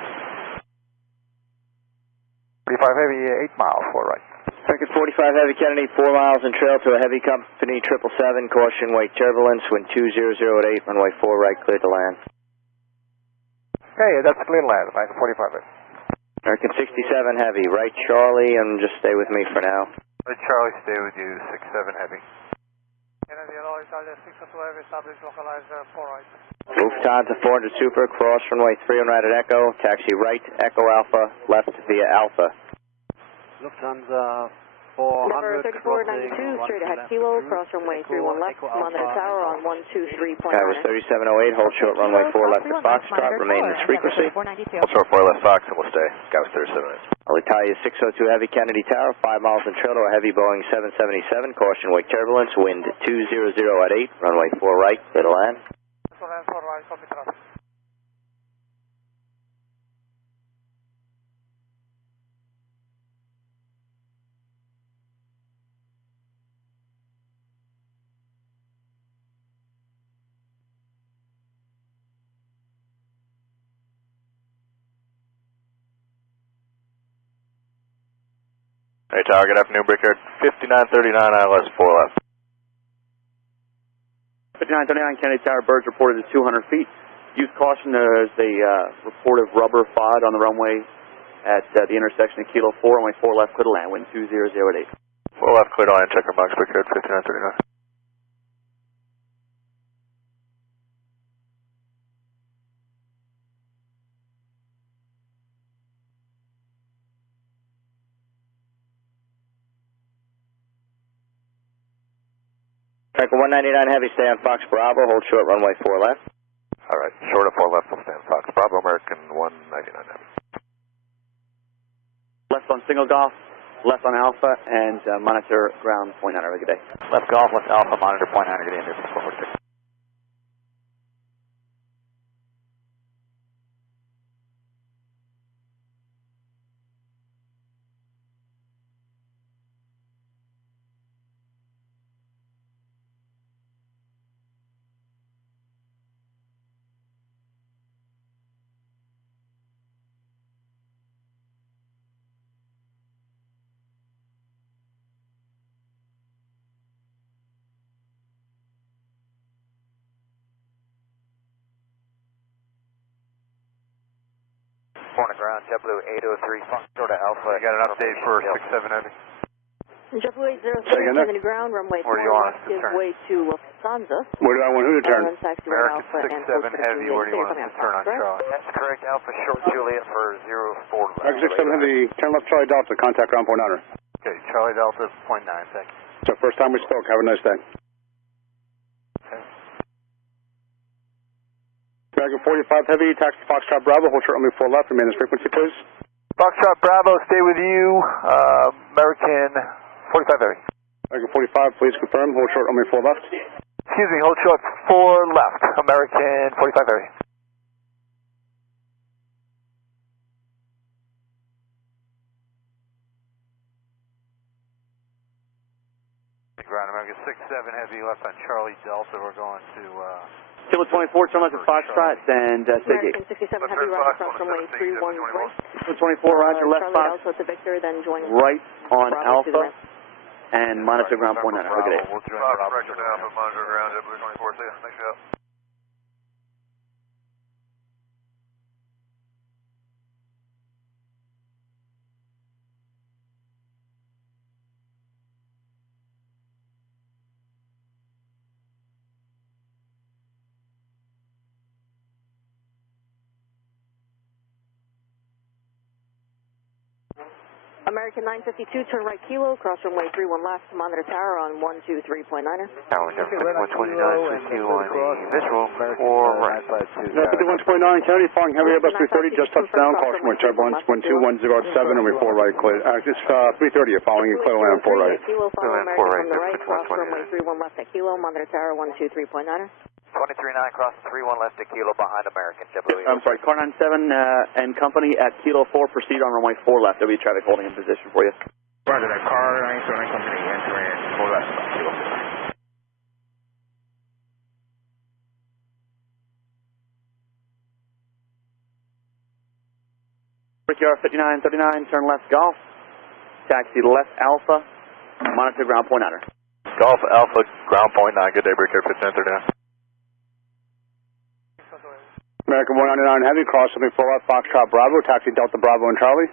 45 Heavy, 8 miles, 4 right. American 45 Heavy Kennedy, 4 miles and trail to a heavy company 777, caution wake turbulence, wind 200 at 8, runway 4 right, clear to land. Okay, that's clear land, American 45 Heavy. American 67 Heavy, right Charlie, and just stay with me for now. Right Charlie, stay with you, 67 Heavy. Kennedy, hello, Italia 602 Heavy, establish localizer 4 right. Lufthansa 400 Super, cross runway 3 on right at Echo, taxi right, Echo Alpha, left via Alpha. Lufthansa 400, 3492, straight ahead Kilo, cross runway 31 left, monitor tower on 123.9. Skywas 3708, hold short runway 4 left at Foxtrot, remain this frequency. Hold short 4 left Fox and we'll stay. Skywas 3708. Alitalia 602 Heavy Kennedy Tower, 5 miles and trail to a heavy Boeing 777, caution wake turbulence, wind 200 at 8, runway 4 right, clear to land. Hey Tower, good afternoon, Brickyard 5939 ILS 4 left. 5939 Kennedy Tower, birds reported at 200 feet. Use caution, there's a reported rubber FOD on the runway at the intersection of Kilo 4, runway 4 left, clear to land, wind 200 at 8. 4 left, clear to land, checker box, Brickyard 5939. American 199 Heavy, stay on Fox Bravo, hold short runway 4 left. Alright, short of 4 left, we'll stand Fox Bravo, American 199 Heavy. Left on single golf, left on Alpha, and monitor ground point 9. Have a good day. Left golf, left Alpha, monitor point 9, good day, 446. Corner ground, JetBlue 803, Florida Alpha. I got an update for 67 Heavy. JetBlue 803, Kennedy ground, runway 4 left, give way to Lufthansa. Where do I want who to turn? American 67 Heavy, where do you want us to turn on Charlie? That's correct, Alpha short Juliet for 04 left. American 67 Heavy, turn left Charlie Delta, contact ground point 9. Okay, Charlie Delta, point 9, thank you. So first time we spoke, have a nice day. American 45 Heavy, taxi Foxtrot Bravo, hold short runway 4 left, remain this frequency please. Foxtrot Bravo, stay with you, American 45 Heavy. American 45, please confirm, hold short runway 4 left. Excuse me, hold short 4 left, American 45 Heavy. Ground, American 67 Heavy, left on Charlie Delta, we're going to... Kilo 24, turn left at Foxtrot, and take it. American 67 Heavy, right across runway 31 right. Kilo 24, roger, left Charlie Fox, Alpha to Victor, then join right on Bravo Alpha, and monitor ground point 9. Have a good day. We'll join Bravo. Alpha, monitor ground, JetBlue 24, see ya. Thanks for your help. American 952, turn right Kilo, cross runway 31 left, monitor tower on 123.9er. Tower, 129, Kilo on the visual, 4 right. No, 51.9, Kennedy, following heavy Airbus 330, just touched down, caution with turbulence, wind 210 at 7, and we 4 right, clear. Just 330, you're following clear land 4 right. Kilo, following American from the right, cross runway 31 left at Kilo, monitor tower 123.9er. 23-9, cross 3-1 left to Kilo behind American. JetBlue. I'm sorry, car 97 and company at Kilo 4, proceed on runway 4 left. There'll be traffic holding in position for you. Roger that, car 97 company, entering 4 left, Kilo 4. Brickyard 5939, turn left Golf. Taxi left Alpha, monitor ground point 9er. Golf Alpha, ground point 9, good day, Brickyard 5939. American 199 Heavy, cross something 4 left, Foxtrot Bravo, taxi Delta Bravo and Charlie.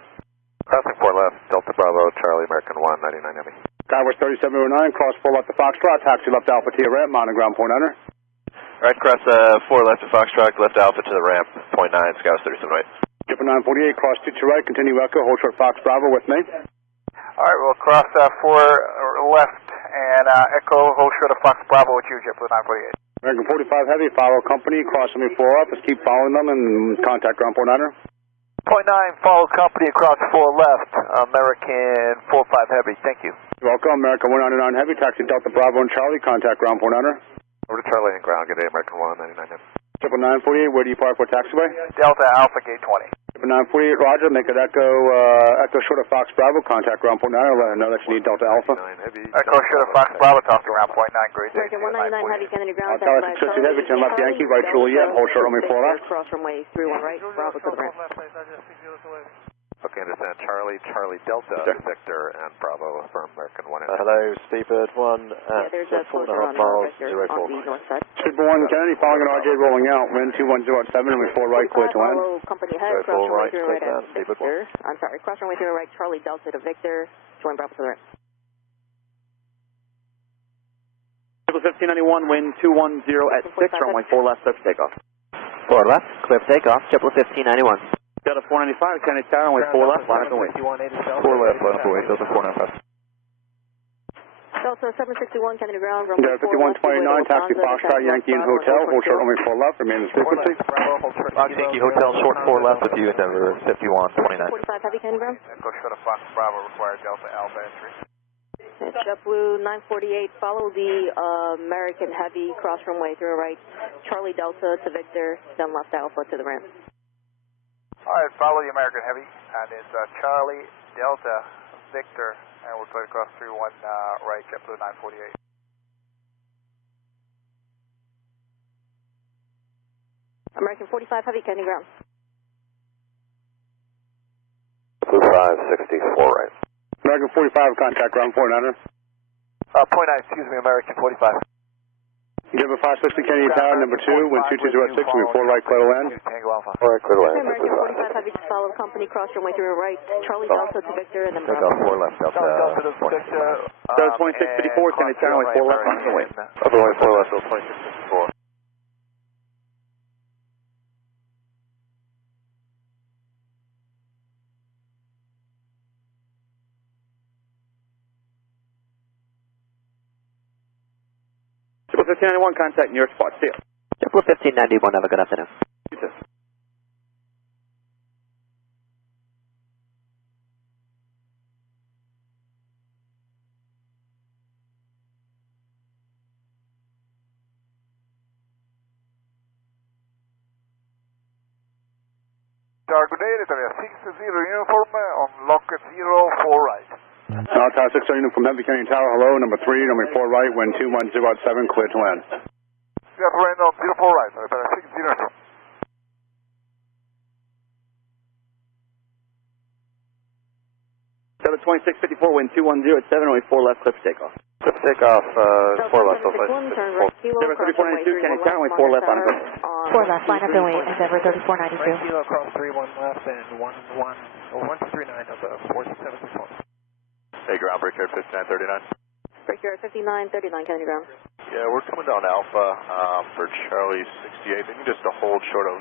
Crossing 4 left, Delta Bravo, Charlie, American 199 Heavy. Skywest 3709, cross 4 left to Foxtrot, taxi left Alpha to your ramp, monitor ground point 9er. Alright, cross 4 left to Foxtrot, left Alpha to the ramp, point 9, Skywest 37 right. Jipper 948, cross 2 to right, continue Echo, hold short Fox Bravo with me. Alright, we'll cross 4 left and Echo, hold short of Fox Bravo with you, JetBlue 948. American 45 Heavy, follow company, cross something 4 left, let's keep following them and contact ground point 9er. Point 9, follow company across 4 left, American 45 Heavy, thank you. You're welcome, American 199 Heavy, taxi Delta Bravo and Charlie, contact ground point 9er. Over to Charlie and ground, good day, American 199 Heavy. Triple 948, where do you park for taxiway? Delta Alpha Gate 20. Triple 948, Roger, make it Echo short of Fox Bravo, contact ground point 9er, let her know that you need Delta Alpha. Echo short of Fox Bravo, talk to ground point 9, great day. American 199 Heavy, Kennedy ground. Tower 650 Heavy, turn left Yankee, right Juliet, hold short runway 4 left. Cross runway 31 right, Bravo to the ramp. Okay, understand. Charlie, Charlie Delta, Victor, and Bravo from American 1. Hello, Speedbird 1 at there's a 4.5 on miles, Victor 0 on the north side. Super 1 Kennedy, following an RJ rolling out, wind 210 at 7, runway 4 right, clear to land. Follow company ahead, cross runway 3 right at Victor. I'm sorry, cross runway 3 right, Charlie Delta to Victor, join Bravo to the ramp. Triple 1591, wind 210 at 6, runway 4 left, clear for takeoff. 4 left, clear for takeoff, Triple 1591. Delta 495, Kennedy Tower, runway 4 left, line up and wait. 4 left, line up and wait, Delta 495. Delta 761, Kennedy ground, runway 4 left. 5129, taxi Foxtrot, Yankee and Hotel, hold short runway 4 left, remain in frequency. Fox Yankee Hotel, short 4 left with you, Denver 5129. 45 Heavy, Kennedy ground. Echo short of Fox Bravo, required Delta Alpha entry. JetBlue 948, follow the American Heavy, cross runway 3 right, Charlie Delta to Victor, then left Alpha to the ramp. Alright, follow the American Heavy, and it's Charlie Delta Victor, and we'll try to cross 31 right, JetBlue 948. American 45 Heavy, Kennedy ground. Blue 564 right. American 45, contact ground point 9er. Point 9, excuse me, American 45. Give a 560 Kennedy Tower, number 2, wind 22 at 6, runway 4 right, clear to land. Tango Alpha. Alright, clear to land. American 45 Heavy, follow company, cross runway 3 right, Charlie Delta to Victor, and then Bravo. Delta 4 left, Delta 2654, Delta 2654, Kennedy Tower, runway 4 left, line up and wait. Delta 4 left, Delta 2654. Triple 1591, contact New York spot, see ya. Triple 1591, have a good afternoon. You too. Good day, Italia 60 uniform on locket 04 right. Tower 6 unit from Heavy Kennedy Tower, hello, number 3, runway 4 right, wind 210 at 7, clear to land. Yeah, land on 04 right, Italia 60 uniform. Delta 2654, wind 210 at 7, runway 4 left, clear for takeoff. Clear for takeoff, 4 left, Delta 661, Denver 3492, Kennedy Tower, runway 4 left, line up and wait. 4 left, line up and wait, Endeavor 3492. Kilo across 31 left and 1239 of the 4764. Hey, ground breaker 5939. Brickyard 5939, Kennedy ground. Yeah, we're coming down Alpha for Charlie 68. They need us to hold short of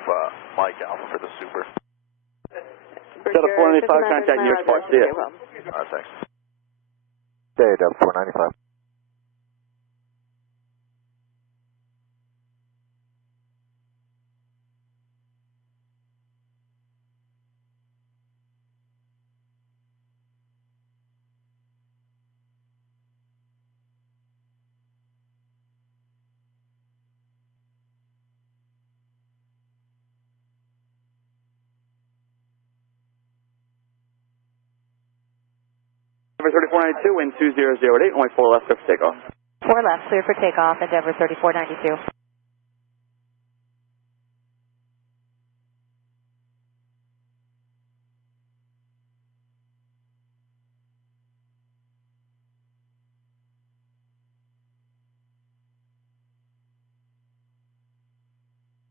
Mike Alpha for the Super. Delta 495, contact New York spot, see ya. Alright, thanks. Hey, Delta 495. 3492, wind 2008, only 4 left, clear for takeoff. 4 left, clear for takeoff, Endeavour 3492.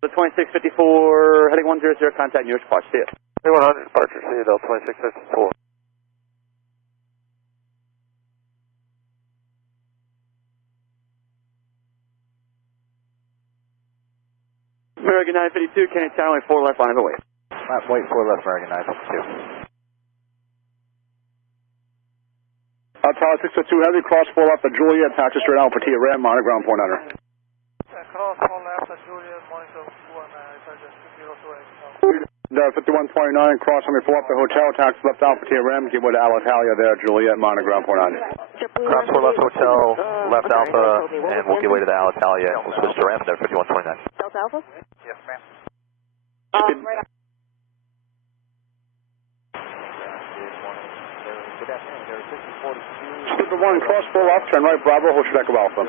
The 2654, heading 100, contact New York Departure, see you. 100, departure, see you, Delta 2654. American 952, Kenny Tower, only 4 left, on the way. Wait, 4 left, American 952. Tower 602 Heavy, cross 4 left at Juliet, taxi straight out for Tia Ram, monoground point under. Cross 4 left at Juliet, monitor 1, 5129, cross on me 4 up the hotel, taxi left out for Tia Ram, give way to Alitalia there, Juliet, monoground point under. Cross 4 left hotel, left Alpha, and we'll give way to the Alitalia. We'll switch to ramp there, 5129. Delta Alpha? Yes, ma'am. Right on. Super 1, cross 4 left, turn right, Bravo, hold short Echo Alpha.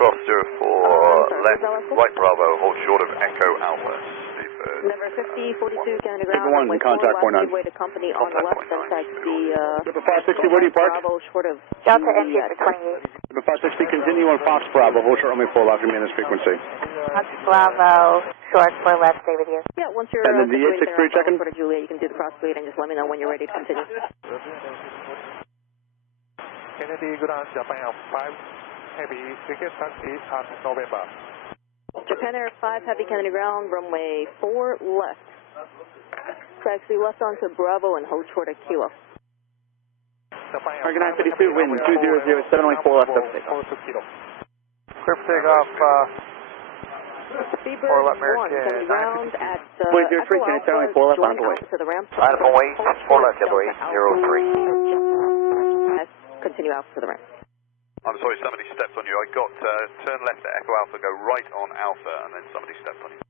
Cross 04 left, right Bravo, hold short of Echo Alpha. Number 5042, Canada ground. Super 1, contact point 9. Way to company on the left, then taxi, Super 560, where do you park? Bravo, short of Delta Endeavour 28. Super 560, continue on Fox Bravo, hold short on me 4 left, remain this frequency. Bravo, short 4 left, stay with you. Yeah, once you're And then the 863 checking? for Juliet, you can do the cross bleed and just let me know when you're ready to continue. Kennedy, ground, Japan 5, heavy, ticket taxi at November. Japan Air 5, Heavy Kennedy ground, runway 4 left. Taxi left onto Bravo and hold short at Kilo. American 952, wind 2007, only 4 left, clear for takeoff. Clear for takeoff, Seabird 4 left, 1, Kennedy ground at Wait, 03, Kenny Tower, only 4 left, on the way. to the ramp. Line up on way, 4 left, Delta 803. Continue out to the ramp. I'm sorry, somebody stepped on you. I got turn left at Echo Alpha, go right on Alpha, and then somebody stepped on you.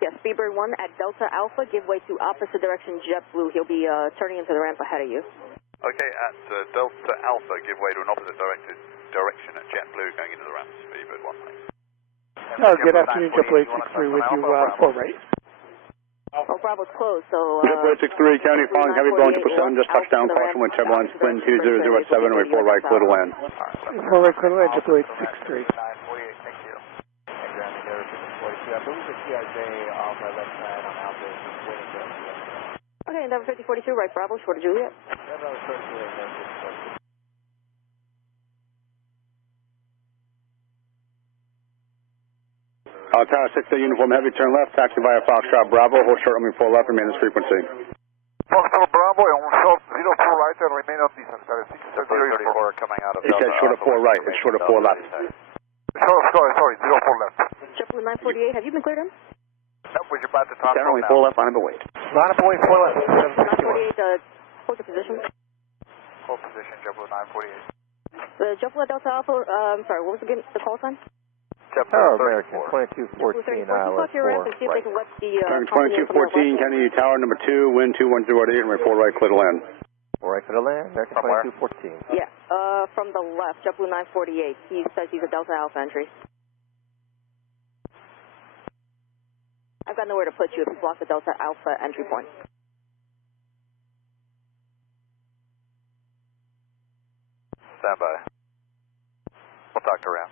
Yes, Speedbird 1 at Delta Alpha, give way to opposite direction JetBlue. He'll be turning into the ramp ahead of you. Okay, at Delta Alpha, give way to an opposite direction at JetBlue, going into the ramp. Speedbird 1, thanks. Good afternoon, JetBlue 863 with you, 4 right. Oh, Bravo's closed, so... JetBlue 863, County, following heavy Boeing 777, just touched down, caution wind turbulence, wind 2007, away 4 right, clear to land. 4 right, clear to land, JetBlue 863. Thank you. Okay, Endeavour 5042, right Bravo, short of Juliet. Tower 6, uniform heavy, turn left, taxi via Foxtrot Bravo, hold short, on me 4 left, remain this frequency. Foxtrot Bravo, on short 04 right, and remain on distance. 634 coming out of He said short of 4 right, it's short of 4 left. Sorry, 04 left. JetBlue 948, have you been cleared in? Nope, we're about to talk Only 4 left, on the way. Line up on way, 4 left, 948, hold your position. Hold position, JetBlue 948. The JetBlue Delta Alpha, sorry, what was the call sign? Oh, American 2214, Talk to your ramp and see if they can let the... Turn 2214, Kennedy Tower, number 2, wind 2108, and report right, clear to land. 4 right for the land, American 2214. Yeah, from the left, JetBlue 948. He says he's a Delta Alpha entry. I've got nowhere to put you if you block the Delta Alpha entry point. Stand by. We'll talk to ramp.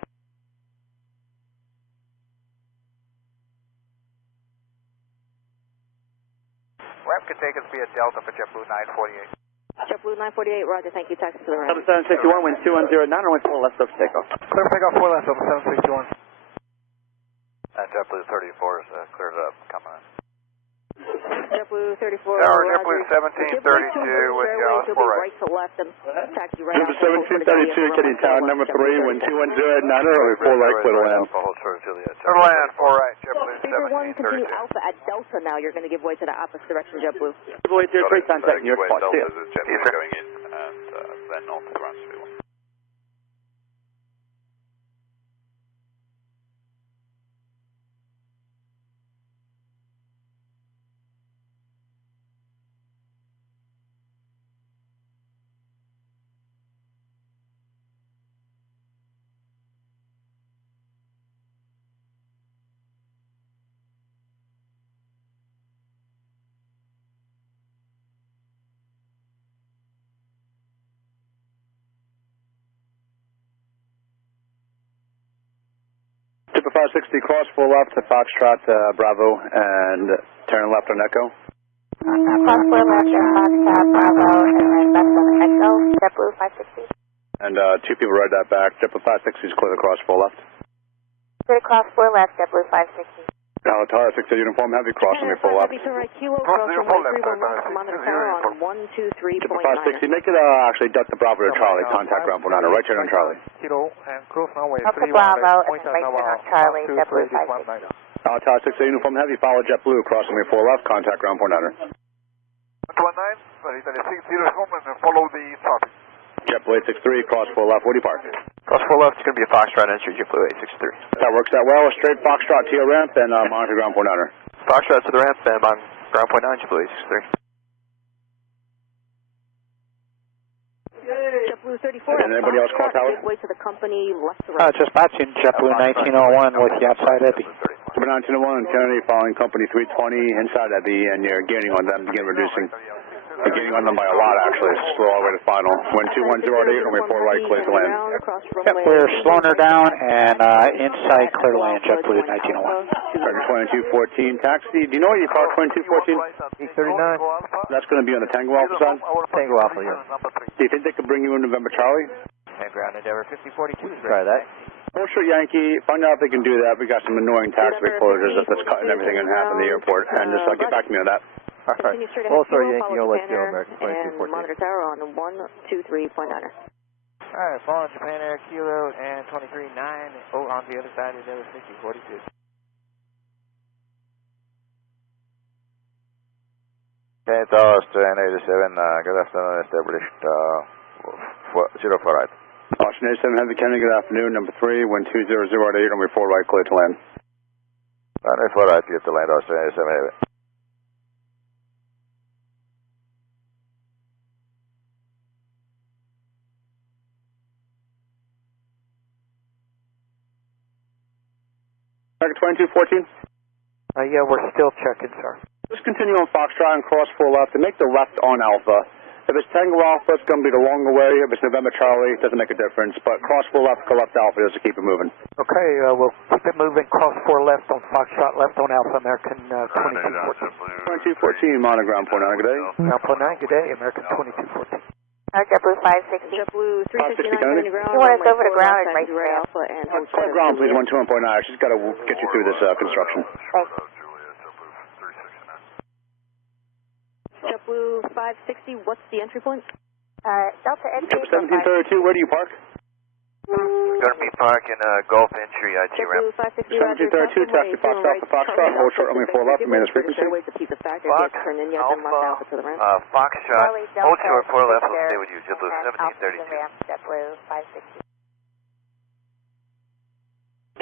Ramp can take us via Delta for JetBlue 948. JetBlue 948, roger, thank you, taxi to the ramp. 7761, wind 2109, only 4 left, clear for takeoff. Clear for takeoff, 4 left, 761. And JetBlue 34 is cleared up, coming in. JetBlue 34, Tower, JetBlue 1732 with Dallas 4 right. Right to left and taxi right Number out. 1732, Kennedy Tower, number 3, wind 2109, early 4 right, clear to land. Hold short of Juliet. Clear to land, 4 right, JetBlue Speaker 1, continue 1732. Alpha at Delta now. You're going to give way to the opposite direction, JetBlue. JetBlue 803, contact New York Departure, see you. JetBlue going in, and then on to ground speed 1. 560, cross 4 left to Foxtrot Bravo and turn left on Echo. Cross 4 left and Foxtrot Bravo and then left on Echo, JetBlue 560. And 2 people ride that back. JetBlue 560 is clear to cross 4 left. Clear to cross 4 left, JetBlue 560. Alitalia 6 uniform heavy, crossing me 4 left. Kilo, cross runway 311, Commander Tower on 123.9. JetBlue 560, make it actually duck the Bravo to Charlie, contact ground 49, right turn on Charlie. Kilo and cross runway Up to Bravo and then right turn on Charlie, JetBlue 560. Alitalia 6 uniform heavy, follow JetBlue, crossing me 4 left, contact ground 49. 19, Italia 6 uniform and then follow the traffic. JetBlue 863, cross 4 left, where do you park? Cross 4 left, it's going to be a Foxtrot entry, JetBlue 863. That works that well. Straight Foxtrot to your ramp and monitor ground 49. Foxtrot to the ramp and on ground point 9, JetBlue 863. JetBlue 34. And anybody else call tower? Way to the company left to right. Dispatching JetBlue 1901 with you outside Ebby. JetBlue 1901, Kennedy following company 320 inside Ebby, and you're gaining on them, begin reducing. You're gaining on them by a lot, actually. Slow all the way to final. Wind 2108, runway 4 right, clear to land. Yep, we're slowing her down and inside clear to land, JetBlue 1901. Record 2214, taxi. Do you know what you call 2214? 839. That's going to be on the Tango Alpha side? Tango Alpha, yeah. Do you think they could bring you in November Charlie? And ground Endeavor 5042. Try that. Bullshit Yankee, find out if they can do that. We got some annoying taxiway closures that's cutting everything in half in the airport, and just get back to me on that. All right. Well, sorry, Yankee, I'll let you know, American 2214. Monitor Tower on 123.9. All right, following Japan Air Kilo and 23.9. Oh, on the other side is Endeavor 5042. Okay, Tower 87, good afternoon, established 04 right. Austin 87, Heavy Kennedy, good afternoon, number 3, wind 200 at 8, runway 4 right, clear to land. Runway 4 right, clear to land, Austin 87, Heavy. Record 2214? Yeah, we're still checking, sir. Just continue on Foxtrot and cross 4 left and make the left on Alpha. If it's Tango Alpha, it's going to be the longer way. If it's November Charlie, it doesn't make a difference. But cross 4 left, go left Alpha, just to keep it moving. Okay, we'll keep it moving. Cross 4 left on Foxtrot, left on Alpha, American 2214. 2214, monitor ground 49, good day. Ground 49, good day, American 2214. JetBlue 560. JetBlue 369 turning to ground. You want us over to ground and right to ramp. Alpha and Call ground, please, 121.9. She's got to get you through this construction. Thanks. JetBlue 560, what's the entry point? Delta entry. 1732, where do you park? Going to be parking Gulf entry, IT ramp. 1732, taxi Foxtrot to Foxtrot, hold short runway 4 left, maintain frequency. Fox, Alpha, Foxtrot, hold short 4 left, we'll stay with you, JetBlue 1732. JetBlue 560.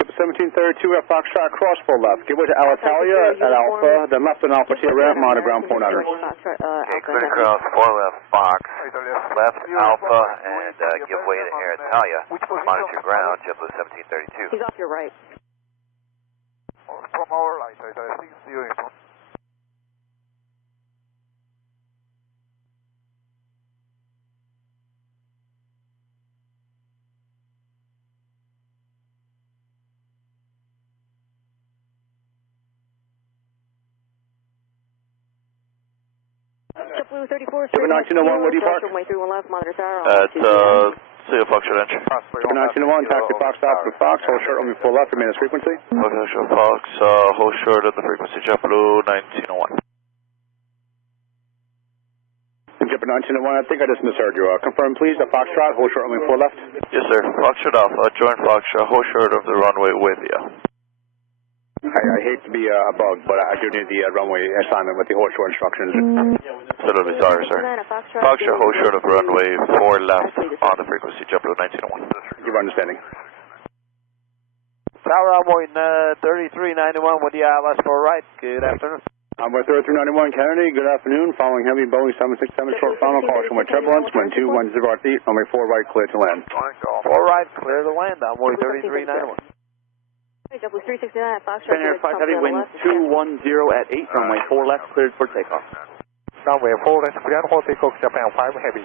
1732 at Foxtrot, cross 4 left. Give way to Alitalia at Alpha, then left on Alpha to your ramp, monitor ground 49. Okay, clear to cross 4 left, Fox, left Alpha, and give way to Air Italia. Monitor ground, JetBlue 1732. He's off your right. From our right, Italia 6 uniform. JetBlue 34, 1901, where do you park? Runway 31 left, monitor tower. At Seal Foxtrot entry. 1901, taxi Foxtrot to Fox, hold short runway 4 left, maintain frequency. Foxtrot Fox, hold short at the frequency, JetBlue 1901. JetBlue 1901, I think I just misheard you. Confirm, please, the Foxtrot, hold short runway 4 left. Yes, sir. Foxtrot Alpha, join Foxtrot, hold short of the runway with you. I hate to be a bug, but I do need the runway assignment with the hold short instructions. Absolutely sorry, sir. Foxtrot, hold short of runway 4 left on the frequency, JetBlue 1901. Give understanding. Tower Runway 3391 with the ILS 4 right. Good afternoon. Runway 3391, Kennedy, good afternoon. Following heavy Boeing 767 short final caution with turbulence, wind 210 at 8, runway 4 right, clear to land. 4 right, clear to land. Runway 3391. JetBlue 369 at Foxtrot. Japan Air 5 Heavy, wind 210 at 8, runway 4 left, cleared for takeoff. Runway 4 left, cleared for takeoff, Japan 5 Heavy.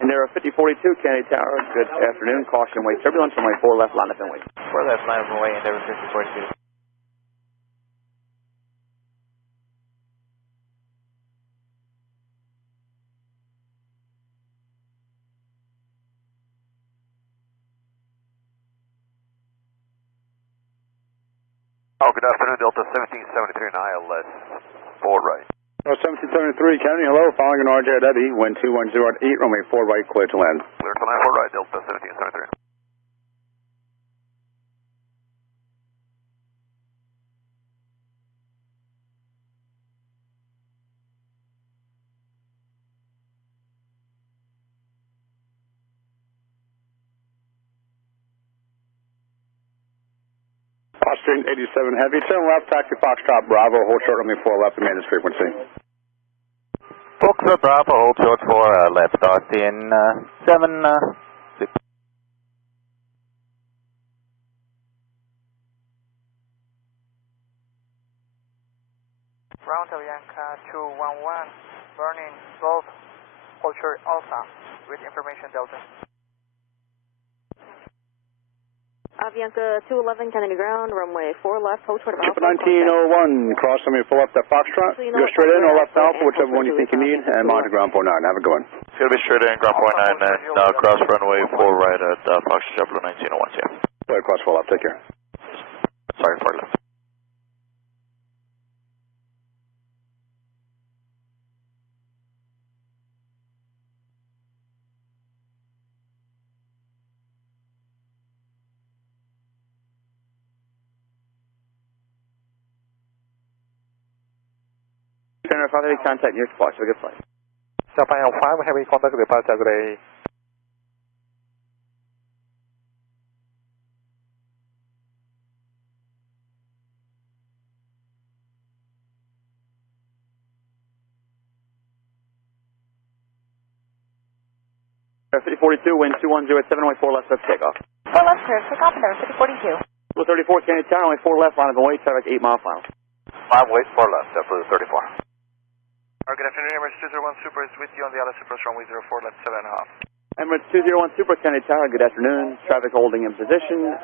And there are 5042 Kennedy Tower. Good afternoon. Caution wave turbulence. Runway 4 left, line up and wait. 4 left, line up and wait, Endeavor 5042. Oh, good afternoon, Delta 1773 and ILS 4 right. Oh, 1773, Kennedy, hello, following an RJ at Eddie, wind 210 at 8, runway 4 right, clear to land. Clear to land 4 right, Delta 1773. Austrian 87 Heavy, turn left, taxi Foxtrot Bravo, hold short, runway 4 left, and manage frequency. Foxtrot Bravo, hold short for left, Austin 76. Ground Avianca 211, burning Golf, hold short Alpha, with information Delta. Avianca 211, Kennedy ground, runway 4 left, hold short of Alpha. 1901, cross runway 4 left at Foxtrot, go straight in or left Alpha, whichever one you think you need, and monitor ground 49, have a good one. It's going to be straight in, ground 49, and cross runway 4 right at Foxtrot Blue 1901, yeah. Go ahead, cross 4 left, take care. Sorry, 4 left. Center 5 Heavy, contact near spot. Have a good flight. Sapphire 5 Heavy, contact departure today. Air 5042, wind 210 at 7, runway 4 left, left takeoff. 4 left, clear, take off, Endeavor 5042. Blue 34, Kennedy Tower, runway 4 left, line up and wait, traffic 8 mile final. 5 wait, 4 left, Blue 34. Good afternoon, Emirates 201 Super is with you on the Alice approach runway 04 left 7.5. Emirates 201 Super, Kennedy Tower, good afternoon. Traffic holding in position,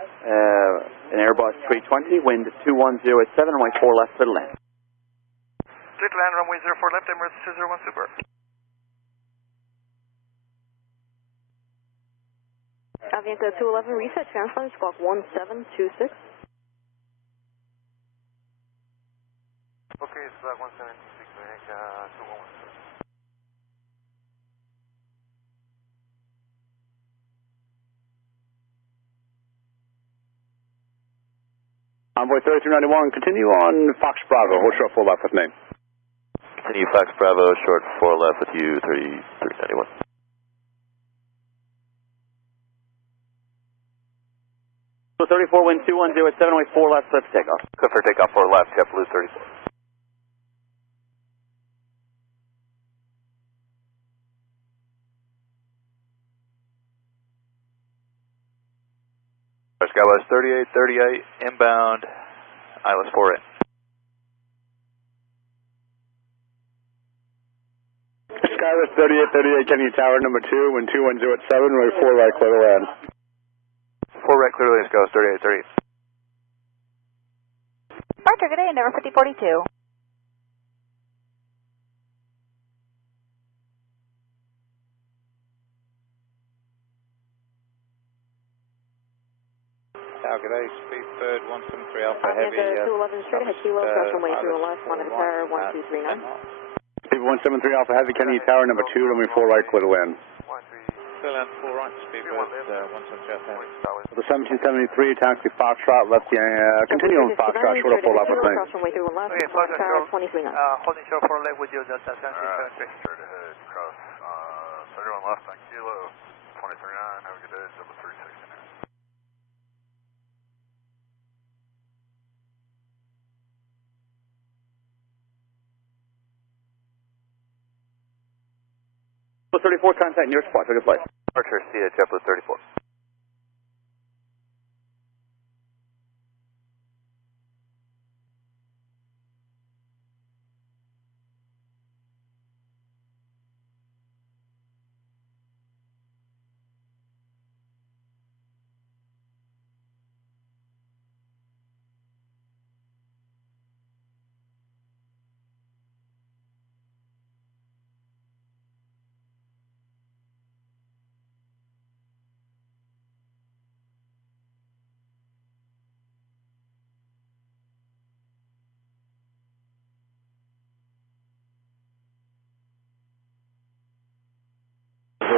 an Airbus 320, wind 210 at 7, runway 4 left, clear to land. Clear to land, runway 04 left, Emirates 201 Super. Avianca 211, reset transponder, squawk 1726. Okay, it's 176, Avianca 211. Envoy 3391, continue on Fox Bravo, hold short 4 left with me. Continue Fox Bravo, short 4 left with you, 3391. Blue 34, wind 210 at 7, runway 4 left, left takeoff. Good for takeoff 4 left, JetBlue 34. Skywest 3838, inbound, ILS 4 in. Skywest 3838, Kennedy Tower, number 2, wind 210 at 7, runway 4 right, clear to land. 4 right, clear to land, Skywest 3838. Departure, good day, Endeavor 5042. Good day, Speedbird 173 Alpha Heavy. Avianca 211 straight ahead, kilo, cross runway 3 left, monitor tower 1239. Speedbird 173 Alpha Heavy, Kennedy Tower, number 2, runway 4 right, clear to land. Clear land 4 right, Speedbird 173 Alpha Heavy. The 1773, taxi Foxtrot, left the, continue on Foxtrot, short of 4 left with me. Cross runway 3 left, monitor tower 2039. Holding short 4 left with you, Delta 763. Straight ahead, cross 31 left on Kilo, 239, have a good day, double 369. Blue 34, contact near spot. Have a good flight. Departure, see you at JetBlue 34.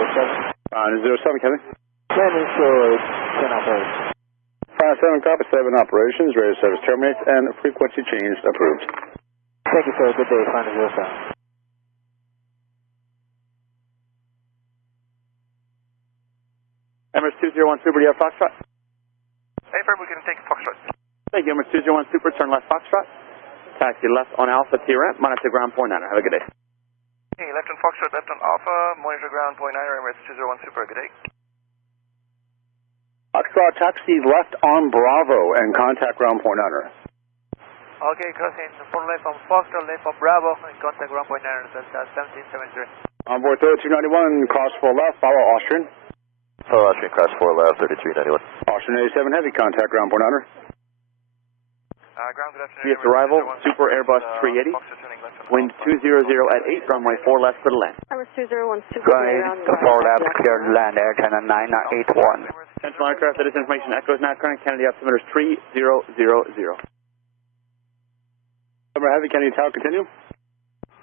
07, Kevin. Landing show 10 operations. 57, copy 7 operations, radio service terminates, and frequency changed approved. Thank you, sir. Good day. Final 07. Emirates 201 Super, do you have Foxtrot? Hey, Fred, we can take Foxtrot. Thank you, Emirates 201 Super, turn left Foxtrot. Taxi left on Alpha T ramp, monitor ground point 9. Have a good day. Hey, left on Foxtrot, left on Alpha, monitor ground point 9, Emirates 201 Super, good day. Foxtrot, taxi left on Bravo and contact ground point 9. Okay, crossing 4 left on Foxtrot, left on Bravo, and contact ground point 9, that's 1773. Onboard 3291, cross 4 left, follow Austrian. Follow Austrian, cross 4 left, 3391. Austrian 87 heavy, contact ground point 9. Ground, good afternoon. Via arrival, Super Airbus 380, wind 200 at 8, runway 4 left for the land. Emirates 201 Super. Right, 4 left, cleared to land, Air China 981. Central aircraft, that is information echoes now current, Kennedy altimeter is 3000. Number heavy, Kennedy Tower, continue.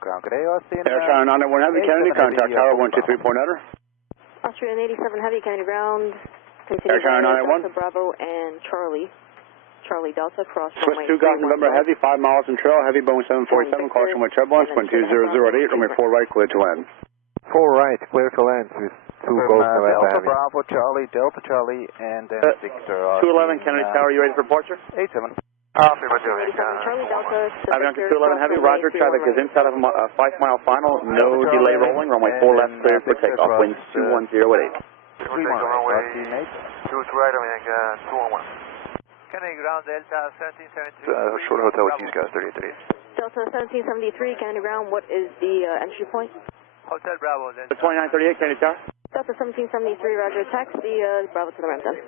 Ground, good day, Austin. Air China 991 heavy, Kennedy, contact Tower 123.9. Austrian 87 heavy, Kennedy ground. Continue Air China 991. Bravo and Charlie Delta, cross Swiss 2 Golf November heavy, 5 miles in trail, heavy Boeing 747, caution with turbulence, wind 200 at 8, runway 4 right, clear to land. 4 right, clear to land with 2 Golf November Delta heavy. Bravo Charlie, Delta Charlie, and then Victor. 211 Kennedy Tower, you ready for departure? 87. Charlie Delta. Avianca 211 heavy, roger, traffic is inside of a 5-mile final, no delay rolling, runway 4 left, clear for takeoff, wind 210 at 8. Runway 2 to right, Avianca 211. Kennedy ground, Delta 1773. Short hotel with these guys, 3838. Delta 1773, Kennedy ground, what is the entry point? Hotel Bravo, Delta. 2938 Kennedy Tower. Delta 1773, roger, taxi, Bravo to the ramp then.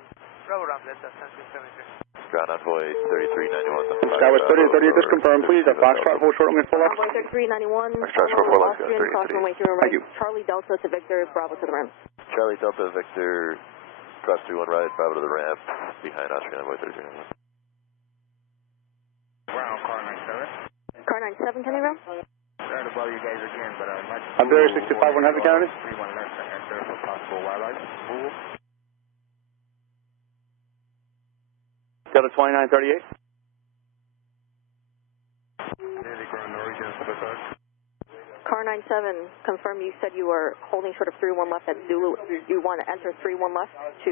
Bravo ramp, Delta 1773. Ground envoy 3391. Skywest 3038, just confirm please, Foxtrot, hold short, runway 4 left. Runway 3391. Foxtrot, short 4 left, Austrian, cross runway 3 right. Thank you. Charlie Delta to Victor, Bravo to the ramp. Charlie Delta Victor, cross 31 right, Bravo to the ramp, behind Austrian envoy 3391. Ground, car 97. Car 97, Kennedy ground. Sorry to bother you guys again, but I'm not... Iberia 65, 1 heavy, Kennedy. 31 left to enter for possible wildlife. Move. Delta 2938. Kennedy ground, origin sabotage. Car 97, confirm you said you were holding short of 31 left at Zulu. You want to enter 31 left to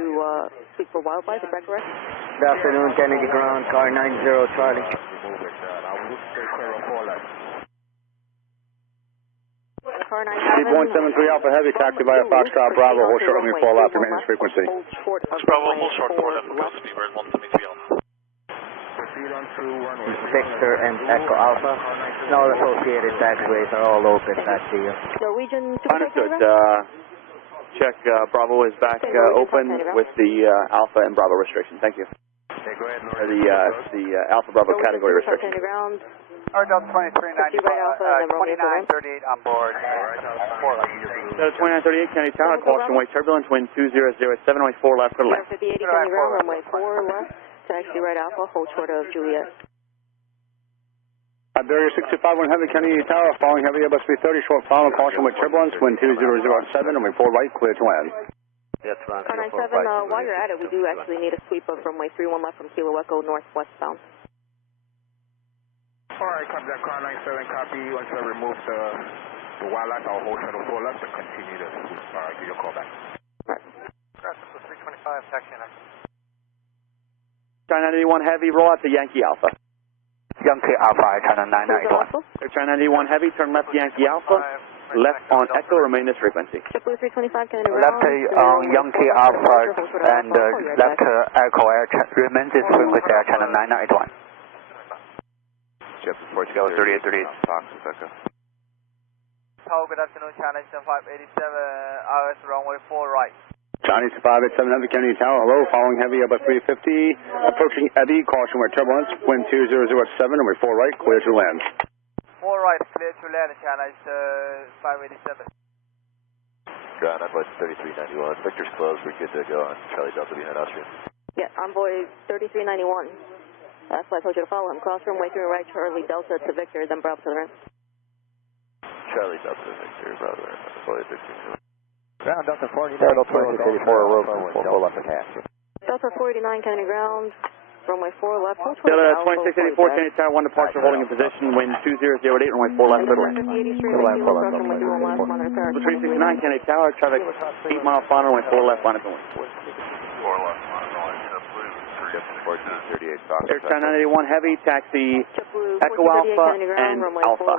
sweep for wildlife, is that correct? Good afternoon, Kennedy ground, car 90 Charlie. Remove it. I will look straight clear of 4 left. Car 97. Speed 173 Alpha Heavy, taxi via Foxtrot Bravo, hold short, runway 4 left, maintenance frequency. Bravo, hold short 4 left, across speedbird 173 Alpha. Proceed on through runway. Victor and Echo Alpha. All associated taxiways are all open that deal. Norwegian. Understood. Check Bravo is back open with the Alpha and Bravo restriction. Thank you. Okay, go ahead, The Alpha Bravo category restriction. Delta 2390, 2938 on board. 4 left. Delta 2938 Kennedy Tower, caution way turbulence, wind 200 at 7, runway 4 left for left. 5080 Kennedy ground, runway 4 left. Taxi right Alpha, hold short of Juliet. Iberia 65, 1 heavy, Kennedy Tower, following heavy Airbus 330, short final, caution with turbulence, wind 200 at 7, runway 4 right, clear to land. Yes, Car 97, while you're at it, we do actually need a sweep of runway 31 left from Kilo Echo northwestbound. Alright, copy that car 97, copy. Once I remove the wildlife, I'll hold shuttle 4 left to continue to sweep. Give you a call back. Right. Cross 325, taxi next. China 91 Heavy, roll out to Yankee Alpha. Yankee Alpha, China 991. China 91 Heavy, turn left Yankee Alpha, left on Echo, remain this frequency. JetBlue 325, Kennedy Left on Yankee Alpha and left Echo Air, remain this frequency Air China 991. Jeff, Portugal 3838, Fox, Echo. Tower, good afternoon, China 587, RS runway 4 right. Chinese 587 heavy, Kennedy Tower, hello, following heavy Airbus 350, approaching Eddie, caution with turbulence, wind 200 at 7, runway 4 right, clear to land. 4 right, clear to land, China 587. Ground envoy 3391, Victor's closed, we're good to go on Charlie Delta behind Austrian. Yeah, envoy 3391. That's why I told you to follow him. Cross runway 3 right, Charlie Delta to Victor, then Bravo to the ramp. Charlie Delta Victor, Bravo to the ramp, envoy 13. Ground Delta 49. Delta 2684, road 4 left and half. Delta 489, County Ground, runway 4 left. Delta 2684, County Tower, 1 departure, holding in position, wind 2008, runway 4 left, clear to land. 369, County Tower, traffic 8 mile final, runway 4 left, line up and wind. 4 left, line up blue, 1438 Fox. Air China 981 Heavy, taxi Echo Alpha and Alpha.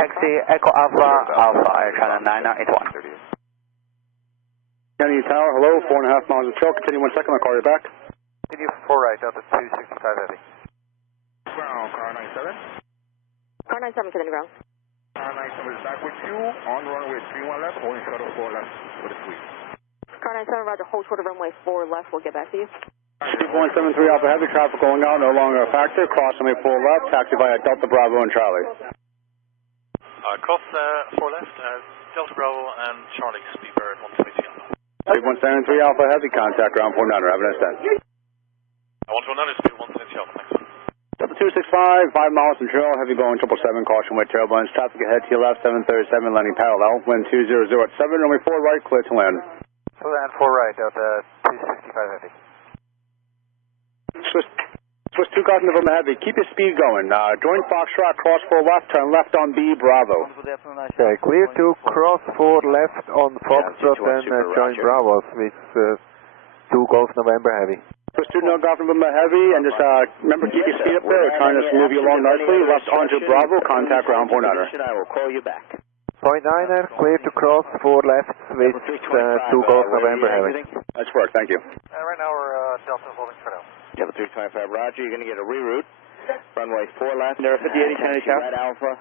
Taxi Echo Alpha, Alpha, Air China 981. County Tower, hello, 4.5 miles of trail. Continue 1 second, I'll call you back. Continue 4 right, Delta 265 Heavy. Ground, car 97. Car 97, County Ground. Car 97 is back with you on runway 31 left, holding short of 4 left with a sweep. Car 97, roger, hold short of runway 4 left, we'll get back to you. 2173 Alpha Heavy, traffic going out, no longer a factor. Cross runway 4 left, taxi via Delta Bravo and Charlie. Cross 4 left, Delta Bravo and Charlie, Speedbird 173 Alpha. 3173 Alpha Heavy, contact ground 49, have a nice day. I want to another speed 170 Alpha, thanks. Delta 265, 5 miles from trail, heavy going 777, caution with turbulence, traffic ahead to your left, 737, landing parallel, wind 200 at 7, runway 4 right, clear to land. So then 4 right, Delta 265 Heavy. Swiss 2000 November Heavy, keep your speed going. Join Foxtrot, cross 4 left, turn left on B, Bravo. Okay, clear to cross 4 left on Foxtrot and join Bravo with 2 Golf November Heavy. Swiss 2 Golf November Heavy, and just remember keep your speed up there, we're trying to move you along nicely, left onto Bravo, contact ground 49er. I will call you back. 49er, clear to cross 4 left with 2 Golf November Heavy. Nice work, thank you. Right now we're Delta holding for now. Delta 325 Roger, you're going to get a reroute. Runway 4 left. There are 58 County Tower. Red Alpha,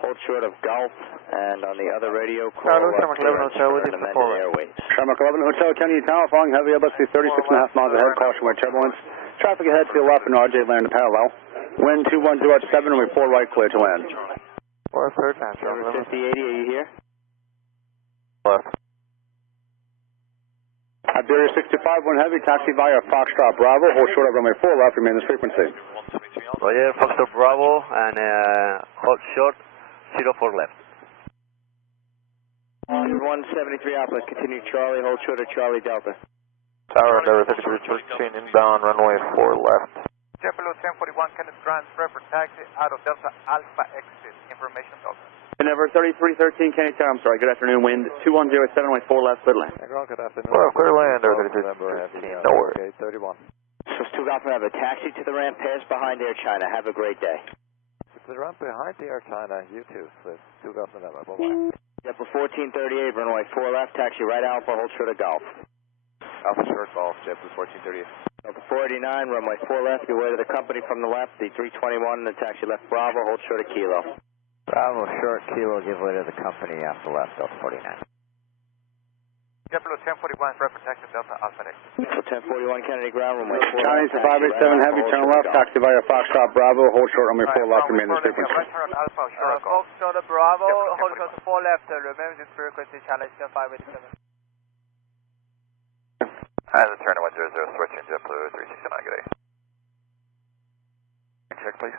hold short of Gulf, and on the other radio, call Charlie, Shamrock 11 Hotel, with you for Airways. Shamrock 11 Hotel, County Tower, following heavy Airbus 36.5 miles ahead, caution with turbulence. Traffic ahead to your left and RJ land parallel. Wind 210 at 7, runway 4 right, clear to land. Or third time, Number 5080, are you here? Left. Iberia 65, 1 heavy, taxi via Foxtrot Bravo, hold short of runway 4 left, remain this frequency. Roger, Foxtrot Bravo and hold short, 04 left. 173 Alpha, continue Charlie, hold short of Charlie Delta. Tower, Endeavor 3313, inbound, runway 4 left. JetBlue 1041, Kenneth Grant, for taxi out of Delta Alpha exit, information Delta. Endeavor 3313, County Tower, I'm sorry, good afternoon, wind 210 at 7, runway 4 left, clear to land. Good afternoon. Well, clear land, Endeavor 3313, nowhere. Okay, 31. Swiss 2 Alpha, have a taxi to the ramp, pass behind Air China. Have a great day. To the ramp behind the Air China, you too, Swiss 2 Golf November, bye-bye. JetBlue 1438, runway 4 left, taxi right Alpha, hold short of Golf. Alpha short Golf, JetBlue 1438. Delta 489, runway 4 left, give way to the company from the left, the 321, the taxi left Bravo, hold short of Kilo. Bravo short Kilo, give way to the company after left, Delta 49. JetBlue 1041, for taxi Delta Alpha exit. So 1041 Kennedy ground, runway 4 Chinese left, taxi 587 heavy, turn left, taxi via Foxtrot Bravo, hold short runway 4 left, remain this frequency. Right turn Alpha, Foxtrot Bravo, hold short 4 left, remain this frequency, challenge 587. Hi, this is Turner 100, switching JetBlue 369, good day. Check, please.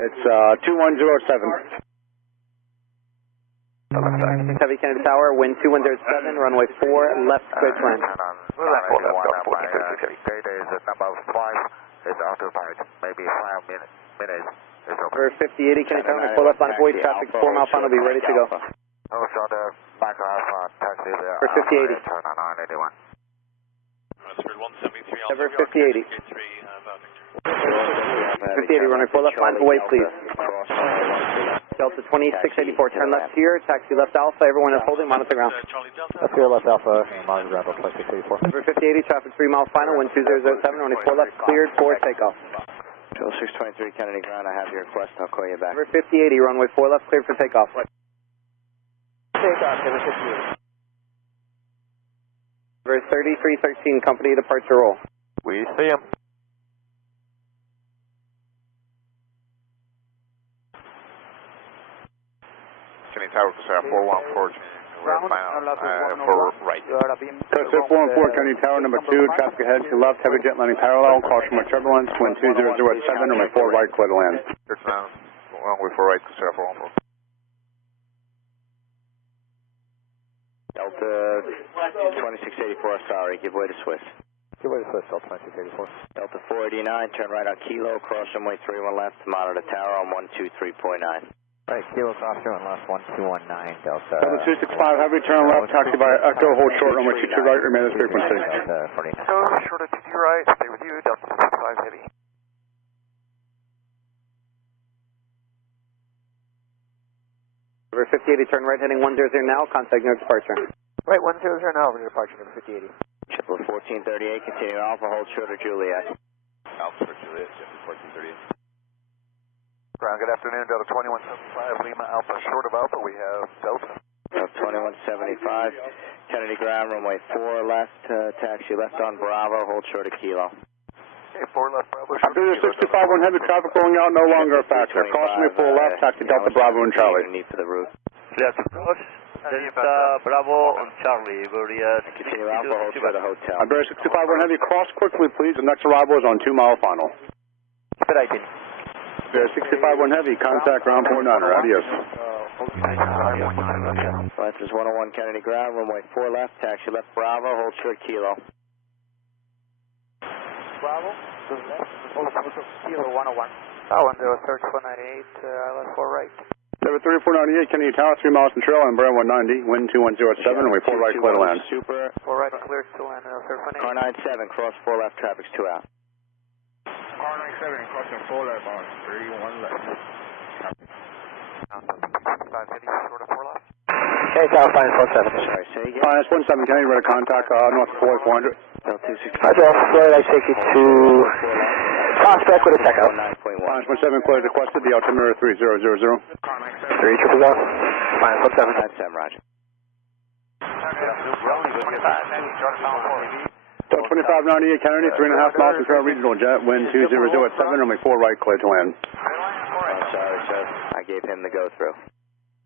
It's 2107. Heavy Kennedy Tower, wind 210 at 7, runway 4 left, clear to land. Data is at number 5, is occupied, maybe 5 minutes. For 5080 Kennedy Tower, 4 left line avoid traffic, 4 mile final, be ready to go. Also the back Alpha taxi there. For 5080. Turn on 981. Ever 5080. 5080, runway 4 left line away, please. Delta 2684, turn left here, taxi left Alpha, everyone is holding, monitor ground. Left here, left Alpha, monitor ground, Delta 2684. Ever 5080, traffic 3 mile final, wind 2007, runway 4 left, cleared for takeoff. Control 623 Kennedy ground, I have your request, I'll call you back. Ever 5080, runway 4 left, cleared for takeoff. Takeoff, Ever 5080. Ever 3313, company departure roll. We see him. Kenny Tower, 414, for right. So 414, County Tower, number 2, traffic ahead to left, heavy jet landing parallel, caution with turbulence, wind 200 at 7, runway 4 right, clear to land. Runway 4 right, 414. Delta 2684, sorry, give way to Swiss. Give way to Swiss, Delta 2684. Delta 489, turn right on Kilo, cross runway 31 left, monitor tower on 123.9. Right, Kilo cross runway left, 1219, Delta. Delta 265 Heavy, turn left, taxi by Echo, hold short runway 22 right, remain at frequency. Delta 49. Go short of 22 right, stay with you, Delta 265 Heavy. Over 5080, turn right heading 100 now, contact no departure. Right, 100 now, over to departure, number 5080. JetBlue 1438, continue Alpha, hold short of Juliet. Alpha for Juliet, JetBlue 1438. Ground, good afternoon, Delta 2175, Lima Alpha, short of Alpha, we have Delta. Delta 2175, Kennedy ground, runway 4 left, taxi left on Bravo, hold short of Kilo. Okay, 4 left, Bravo, short After the 651 Heavy, traffic going out, no longer a factor. Cross runway 4 left, taxi Delta Bravo and Charlie. Need for the route. Clear to cross, Delta Bravo and Charlie, continue Alpha, hold short of hotel. Iberia 651 Heavy, cross quickly please, the next arrival is on 2 mile final. Expediting. Iberia 651 Heavy, contact ground 49er, adios. This is 101 Kennedy ground, runway 4 left, taxi left Bravo, hold short Kilo. Bravo, to the left, hold Kilo 101. Oh, and there was 3498, left 4 right. Number 3498, Kennedy Tower, 3 miles from trail, and Brand 190, wind 2107, and we 4 right clear to land. Super. 4 right clear to land, 3498. Car 97, cross 4 left, traffic's 2 out. Car 97, crossing 4 left on 31 left. Short of 4 left. Okay, Tower, Finance 17. Sorry, say again. Finance 17, Kennedy, ready to contact north Floyd 400. Delta 265. Roger, Floyd, I take you to Prospect with a checkout. Finance 17, clear requested, the altimeter 3000. 3 triple out. Finance 17. Roger. Delta 2598, Kennedy, 3.5 miles from trail, regional jet, wind 200 at 7, and we 4 right clear to land. I'm sorry, sir. I gave him the go-through.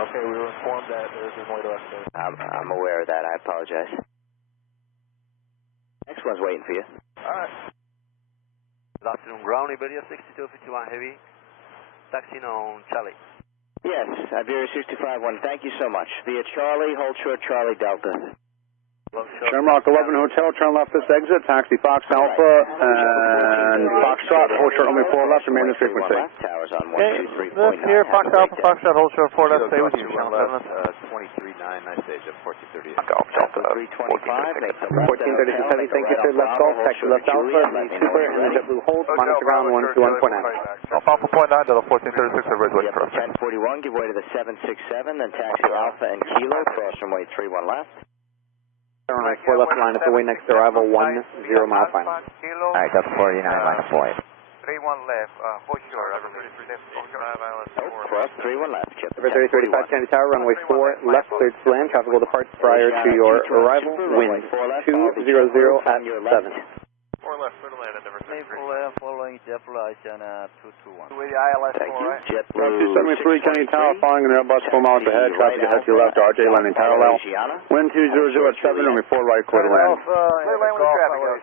Okay, we were informed that there is more to us there. I'm aware of that. I apologize. Next one's waiting for you. Alright. Good afternoon, ground, Iberia 6251 Heavy. Taxi on Charlie. Yes, Iberia 651. Thank you so much. Via Charlie, hold short Charlie Delta. Shamrock 11 Hotel, turn left this exit, taxi Fox Alpha, and Foxtrot, hold short only 4 left, remain the frequency. Towers on Okay, 123.9. here, Fox Alpha, Foxtrot, hold short 4 left, stay with you. 23.9, nice day, Jet 1438. Delta 325, make the left. 1436 Heavy, thank you, sir, left Golf, taxi left Alpha, Super, and the JetBlue hold, monitor ground 121.9. Alpha 0.9, Delta 1436, everybody's waiting for us. 1041, give way to the 767, then taxi Alpha and Kilo, cross runway 31 left. Runway 4 left line at the way next to arrival, 10 mile final. Alright, Delta 49, line of flight. 31 left, hold short, Cross 31 left, Jet. Over 3035 Kennedy Tower, runway 4 left, cleared to land. Traffic will depart prior to your arrival. Wind 200 at 7. 4 left, clear to land at number 3. Following JetBlue ISN 221. With the ILS 4, Thank you, right? JetBlue 273 Kennedy Tower, following an Airbus 4 miles ahead, traffic ahead to your left, RJ landing parallel. Wind 200 at 7, and we 4 right clear to land. Clear lane with the traffic goes.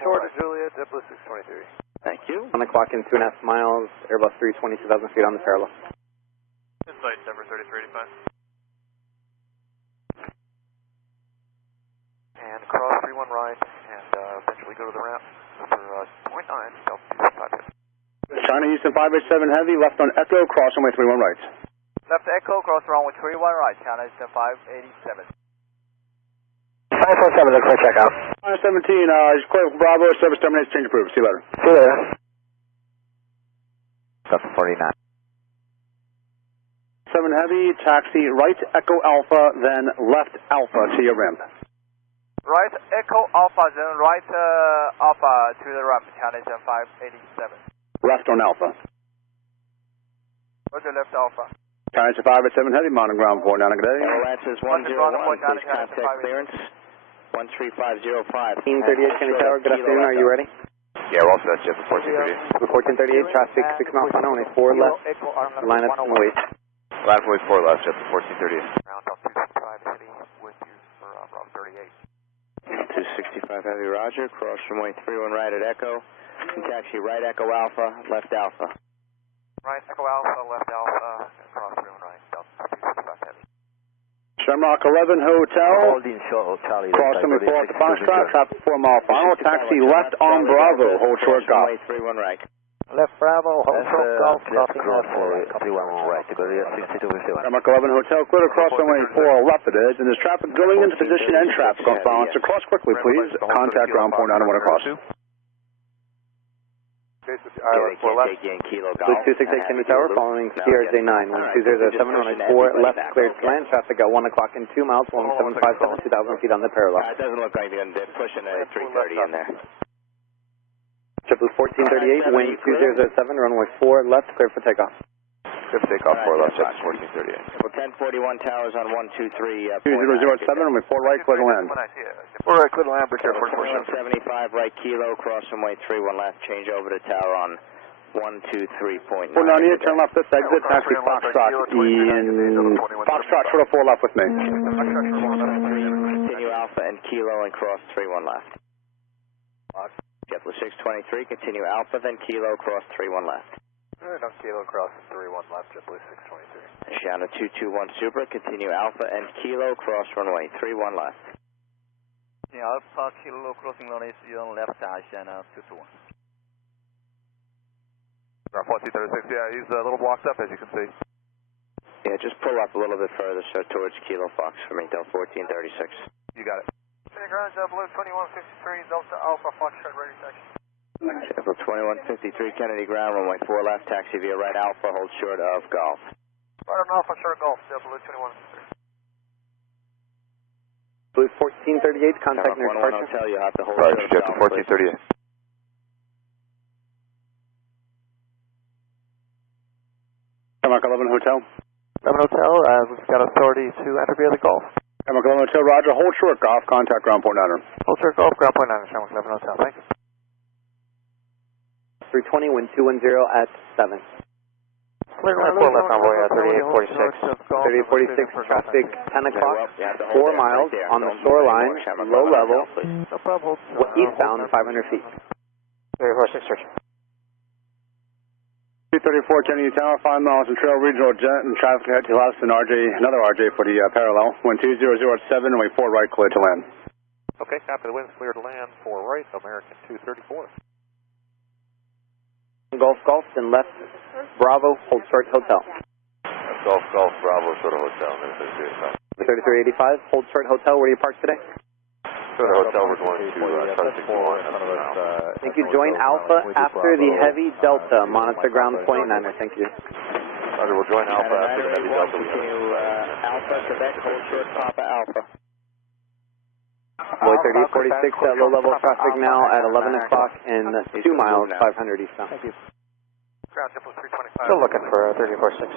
Short of Juliet, JetBlue 623. Thank you. On the clock in 2.5 miles, Airbus 320, 2,000 feet on the parallel. Insight number 3385. And cross 31 right, and eventually go to the ramp for 0.9, Delta 265 Heavy. China Houston 587 Heavy, left on Echo, cross runway 31 right. Left Echo, cross runway 31 right, China Houston 587. 547, look for a checkout. 17, just clear for Bravo, service terminates, change approved. See you later. See you later. Delta 49. 7 Heavy, taxi right Echo Alpha, then left Alpha to your ramp. Right Echo Alpha, then right Alpha to the ramp, China Houston 587. Left on Alpha. Roger, left Alpha. China Houston 587 Heavy, mountain ground 49, good day. Lances 101, please contact clearance. 13505. 1438 Kennedy Tower, good afternoon, are you ready? Yeah, we're all set, Jet 1438. 1438, traffic 6 miles final, only 4 left. Line up and wait. Line for 4 left, Jet 1438. Ground Delta 265 Heavy with you for Bravo 38. 265 Heavy, roger. Cross runway 31 right at Echo. And taxi right Echo Alpha, left Alpha. Right Echo Alpha, left Alpha, cross 31 right, Delta 265 Heavy. Shamrock 11 Hotel, cross runway 4 to Foxtrot, traffic 4 mile final, taxi left on Bravo, hold short golf. 31 right. Left Bravo, hold short golf, crossing left 31 right, to go to 6257. Shamrock 11 Hotel, clear to cross runway 4 left it is, and there's traffic going into position and traffic on balance. To cross quickly, please. Contact ground point 901 across. Blue 268 Kennedy Tower, following CRJ9, 1207, runway 4 left, cleared to land, traffic at 1 o'clock in 2 miles, 1757, 2,000 feet on the parallel. It doesn't look like they're pushing a 330 in there. JetBlue 1438, wind 2007, runway 4 left, clear for takeoff. Clear for takeoff, 4 left, JetBlue 1438. Well, 1041 towers on 123. 2007, runway 4 right, clear to land. 4 right, clear to land, Bridge Air 4475. 75 right kilo, cross runway 31 left, change over to tower on 123.9. 498, turn left this exit, taxi Foxtrot in Foxtrot, short of 4 left with me. Continue Alpha and Kilo and cross 31 left. JetBlue 623, continue Alpha, then Kilo, cross 31 left. Alright, on Kilo, cross 31 left, JetBlue 623. Shannon 221 Supra, continue Alpha and Kilo, cross runway 31 left. Yeah, Alpha, Kilo, crossing runway 31 left, Shannon 221. Ground 4236, yeah, he's a little blocked up, as you can see. Yeah, just pull up a little bit further, so towards Kilo Fox for me, Delta 1436. You got it. Ground JetBlue 2153, Delta Alpha, Foxtrot, ready taxi. JetBlue 2153, Kennedy ground, runway 4 left, taxi via right Alpha, hold short of Golf. Right on Alpha, short of Golf, JetBlue 2153. Blue 1438, contact near departure. Hotel, you have to hold Roger, short of Golf, 1438. Shamrock 11 Hotel. 11 Hotel, we've got authority to enter via the Gulf. Shamrock 11 Hotel, roger, hold short golf, contact ground point 9. Hold short golf, ground point 9, Shamrock 11 Hotel, thank you. 320, wind 210 at 7. Clear runway 4 left on Roy 3846. 3846, traffic 10 o'clock, 4 miles on the shoreline, low level, No problem, eastbound 500 feet. 3846, search. 234 Kennedy Tower, 5 miles in trail, regional jet, and traffic ahead to left, and RJ, another RJ for the parallel. Wind 2007, runway 4 right, clear to land. Okay, copy, the wind's clear to land, 4 right, American 234. Golf, Golf, then left, Bravo, hold short, hotel. Golf, Bravo, short of hotel. 3385, hold short, hotel, where do you park today? Short of hotel, we're going to try to 61. Thank you, join Alpha after the heavy Delta, monitor ground point 9, thank you. Roger, we'll join Alpha after the heavy Delta. Alpha, Quebec, hold short, Papa Alpha. Boy 3846, low level traffic now at 11 o'clock in 2 miles, 500 eastbound. Thank you. Ground JetBlue 325. Still looking for 3846.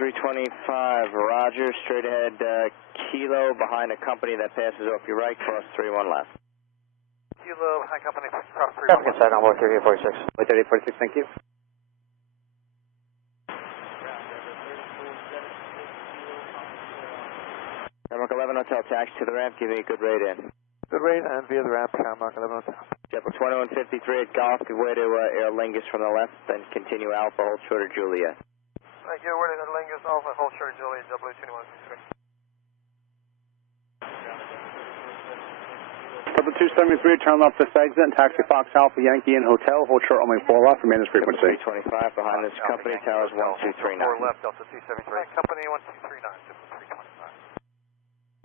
325, Roger, straight ahead, Kilo, behind a company that passes off your right, cross 31 left. Kilo, behind company, cross 31 Traffic inside on board 3846. Boy 3846, thank you. Shamrock 11 Hotel, taxi to the ramp, give me a good rate in. Good rate, and via the ramp, Shamrock 11 Hotel. JetBlue 2153 at Golf, good way to Air Lingus from the left, then continue Alpha, hold short of Juliet. Thank you, we're at Lingus, Alpha, hold short of Juliet, JetBlue 2153. Delta 273, turn left this exit, and taxi Fox Alpha, Yankee in hotel, hold short only 4 left, remain this frequency. 325, behind this company, towers 1239. 4 left, Delta 273. Company 1239, JetBlue 325.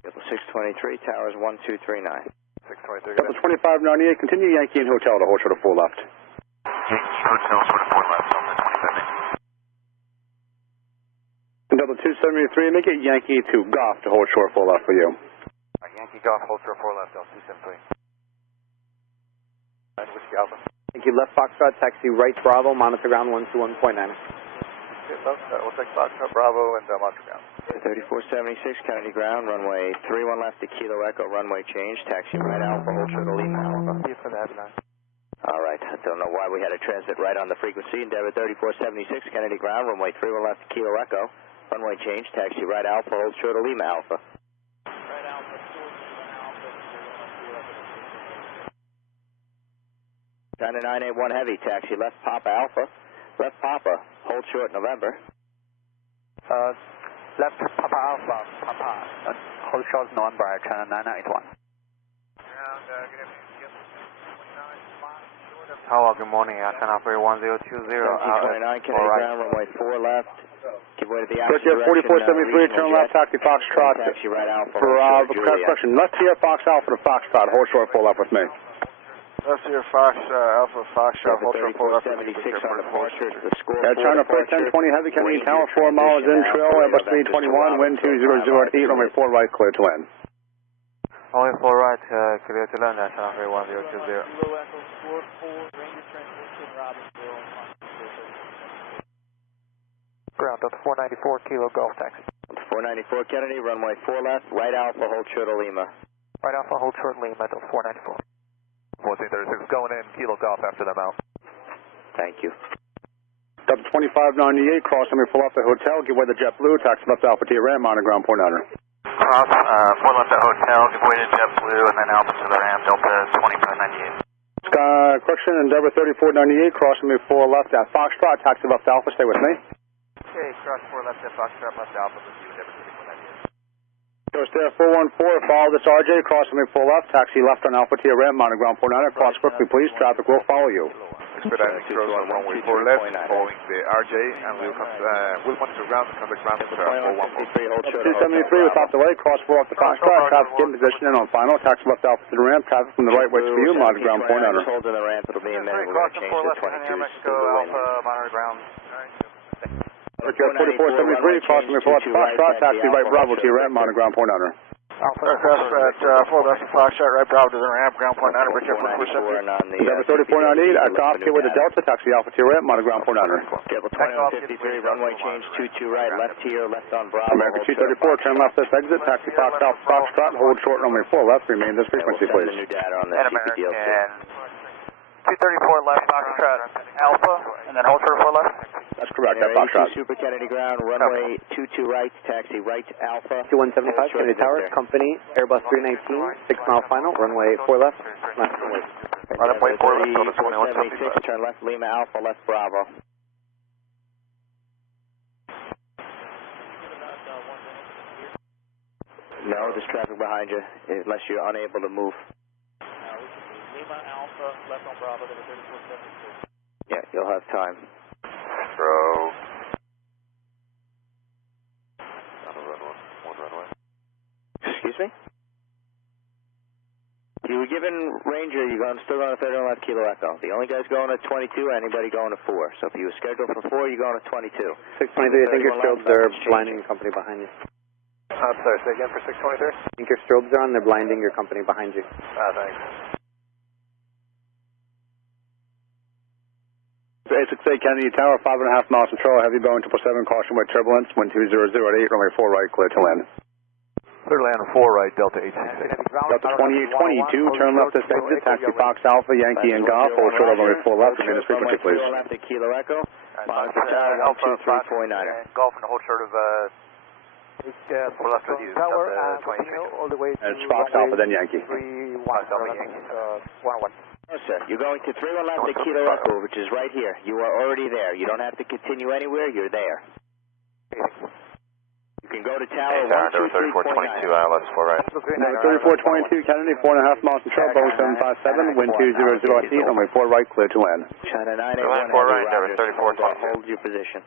JetBlue 623, towers 1239. 623. Delta 2598, continue Yankee in hotel to hold short of 4 left. Yankee Hotel, short of 4 left, Delta 25. And Delta 273, make it Yankee to Golf to hold short 4 left for you. Yankee Golf, hold short 4 left, Delta 273. Whiskey Alpha. Thank you, left Foxtrot, taxi right Bravo, monitor ground 121.9. We'll take Foxtrot, Bravo, and monitor ground. 3476, Kennedy ground, runway 31 left to Kilo Echo, runway change, taxi right Alpha, hold short of Lima Alpha. See you for that, All right, I don't know why we had a transit right on the frequency. Endeavor 3476, Kennedy ground, runway 31 left to Kilo Echo, runway change, taxi right Alpha, hold short of Lima Alpha. Right Alpha, China 981 heavy, taxi left Papa Alpha, hold short November. Left Papa Alpha, Papa. Hold short non-bar, channel 981. Hello, good morning. Channel 1020. 1729, Kennedy ground, runway 4 left. Give way to the opposite Turkey direction. 4473, turn left, taxi Foxtrot. Taxi right Alpha, Correction, left here, Fox Alpha to Foxtrot. Hold short, full left with me. Left here, Fox Alpha, Foxtrot, hold short, full left. 3476 on departure. The score China 1020, Heavy Kennedy Tower, 4 miles in trail, Airbus 321, wind 2008, runway 4 right, clear to land. Only 4 right, clear to land, Channel 1020. Ground Delta 494, Kilo Golf Taxi. 494 Kennedy, runway 4 left, right Alpha, hold short of Lima. Right Alpha, hold short Lima, Delta 494. 1436 going in, Kilo Golf after them out. Thank you. Delta 2598, cross me full off the hotel, give way to JetBlue, taxi left Alpha to your ram, on the ground, point honor. Cross, 4 left at hotel, give way to JetBlue, and then Alpha to the ram, Delta 2598. Correction, Endeavor 3498, cross me 4 left at Foxtrot, taxi left Alpha, stay with me. Okay, cross 4 left at Foxtrot, left Alpha, with you, Endeavor 3498. Coast Air 414, follow this RJ, cross me 4 left, taxi left on Alpha to your ram, on the ground, point honor. Cross quickly, please, traffic will follow you. Expediting controls on runway 4 left, following the RJ, and we'll monitor ground and contact ground for 273 without delay, cross 4 off the Foxtrot, traffic in position and on final, taxi left Alpha to the ramp, traffic from the right waits for you, on the ground, point honor. Hold to the ramp, it'll be a minute, we're going to change to 22. Mexico, Alpha, monitor ground. Turkey 4473, cross me 4 left at Foxtrot, taxi right Bravo to your ramp, on the ground, point honor. Aircraft at 4 left Foxtrot, right Bravo to the ramp, ground point honor, Bridge 4473. Endeavor 3498, at Golf, get with the Delta, taxi Alpha to your ramp, on the ground, point honor. Cable 2153, runway change 22 right, left here, left on Bravo. American 234, turn left this exit, taxi Fox Alpha, Foxtrot, hold short runway 4 left, remain this frequency, please. New data on the American 234 left, Foxtrot, Alpha, and then hold short 4 left. That's correct, that's Foxtrot. Super Kennedy ground, runway 22 right, taxi right Alpha. 2175 Kennedy Tower, company, Airbus 319, 6 mile final, runway 4 left, left runway. Runway 4 left, 2176, turn left Lima Alpha, left Bravo. No, there's traffic behind you, unless you're unable to move. Lima Alpha, left on Bravo, 3476. Yeah, you'll have time. Bro. Excuse me? You were given Ranger, you're still going to 30 on left Kilo Echo. The only guys going at 22, anybody going to 4. So if you were scheduled for 4, you're going to 22. 623, I think your strobes are blinding your company behind you. I'm sorry, say again for 623? I think your strobes are on, they're blinding your company behind you. Thanks. 868 Kennedy Tower, 5.5 miles control, heavy Boeing 777, caution with turbulence, wind 2008, runway 4 right, clear to land. Clear to land 4 right, Delta 866. Delta 2822, turn left this exit, taxi Fox Alpha, Yankee and Golf, hold short of runway 4 left, remain this frequency, please. Runway 4 left at Kilo Echo, monitor tower 12349er. Golf and hold short of 4 left with you, Tower, all the way to It's Fox Alpha, then Yankee. 3-1, Alpha Yankee, 1-1. No, sir. You're going to 31 left at Kilo Echo, which is right here. You are already there. You don't have to continue anywhere. You're there. You can go to tower 123.9. 3422, ILS 4 right. 3422 Kennedy, 4.5 miles control, Boeing 757, wind 2008, runway 4 right, clear to land. China 981, 4 right, Roger. 3422. Hold your position.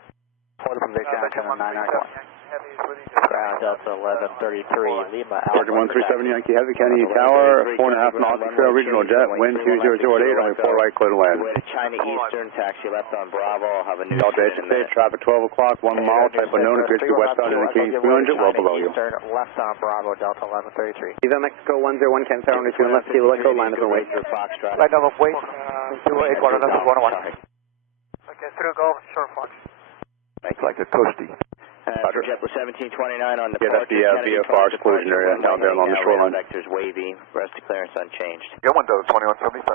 Hold position, China 991. Ground Delta 1133, Lima Alpha. Roger 137 Yankee Heavy, Kennedy Tower, 4.5 miles control, regional jet, wind 2008, runway 4 right, clear to land. Way to China Eastern, taxi left on Bravo. I'll have a new Delta 868, traffic 12 o'clock, 1 mile, type unknown, appears to be westbound indicating 300, well below you. Eastern, left on Bravo, Delta 1133. Viva Mexico 101 Kennedy Tower, 22 left Kilo Echo, line up and wait. Foxtrot. Line up, wait, 281, this is 101. Okay, through Golf, short Fox. It's like a toasty. JetBlue 1729 on the Yeah, that's the VFR exclusion area down there along the shoreline. Vectors wavy, rest of clearance unchanged. Good one, though, 2175.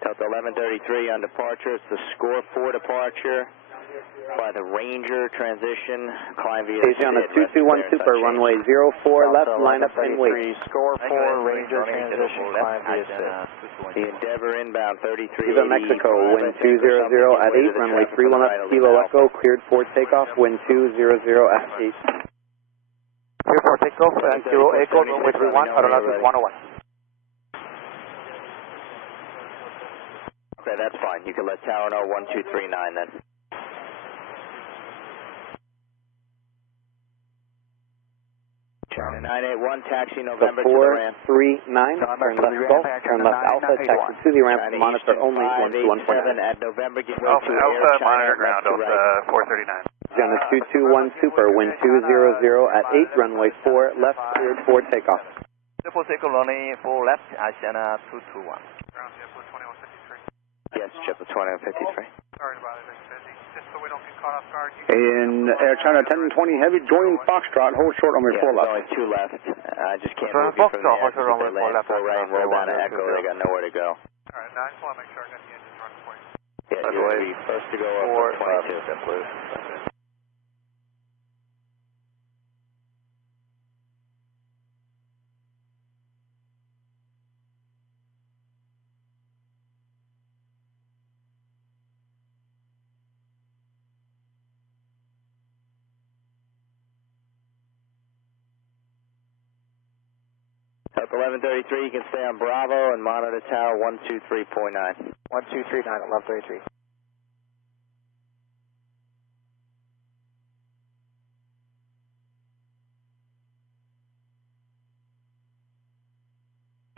Delta 1133 on departure. It's the score 4 departure. by the Ranger transition, climb via KJ on a 221 Super, runway 04 left, line up and wait. Score 4, Ranger transition, climb via 6. The Endeavor inbound 3380. Viva Mexico, wind 200 at 8, runway 31 left, Kilo Echo, cleared for takeoff, wind 200 at 8. Clear for takeoff, and Kilo Echo, runway 31, aeronautics 101. Okay, that's fine. You can let tower know 1239 then. China 981, taxi November to the ramp. 439, turn left Gulf, turn left Alpha, taxi to the ramp, monitor only 121.9. At November, get Alpha, monitor ground, Delta 439. On a 221 Super, wind 200 at 8, runway 4 left, cleared for takeoff. Triple Echo runway 4 left, Asiana 221. Yes, Triple 2153. Sorry about it, busy. Just so we don't get caught off guard. In Air China 1020 Heavy, join Foxtrot, hold short runway 4 left. Only 2 left. I just can't Join move you from Foxtrot, there. hold short runway 4 left. Right, and roll down to Echo, they got nowhere to go. Alright, I just want to make sure I got the engines running for you. Yeah, you're going to be first to go up for 22. Up 1133, you can stay on Bravo and monitor tower 123.9. 1239 at 1133.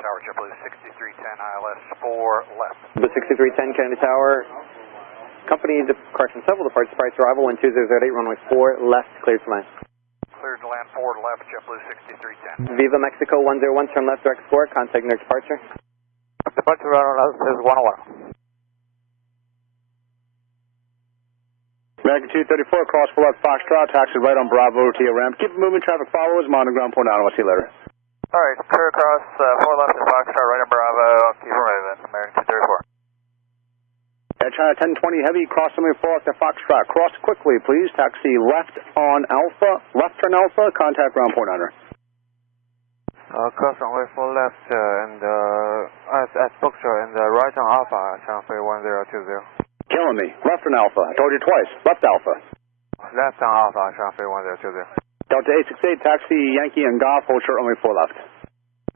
Tower JetBlue 6310 ILS 4 left. The 6310 Kennedy Tower, company, correction, several departures, price arrival, wind 2008, runway 4 left, cleared to land. Cleared to land 4 left, JetBlue 6310. Viva Mexico 101, turn left, direct score, contact near departure. Departure around is 101. Magnitude 34, cross for left Foxtrot, taxi right on Bravo to your ramp. Keep moving, traffic follows, monitor ground point down. I'll see you later. Alright, clear across 4 left at Foxtrot, right on Bravo. Keep moving, American 234. Air China 1020 Heavy, cross runway 4 left at Foxtrot. Cross quickly, please. Taxi left on Alpha, left turn Alpha, contact ground point under. Cross runway 4 left at Foxtrot and right on Alpha, runway 1020. Killing me. Left turn Alpha. I told you twice. Left Alpha. Left on Alpha, runway 1020. Delta 868, taxi Yankee and Golf, hold short runway 4 left.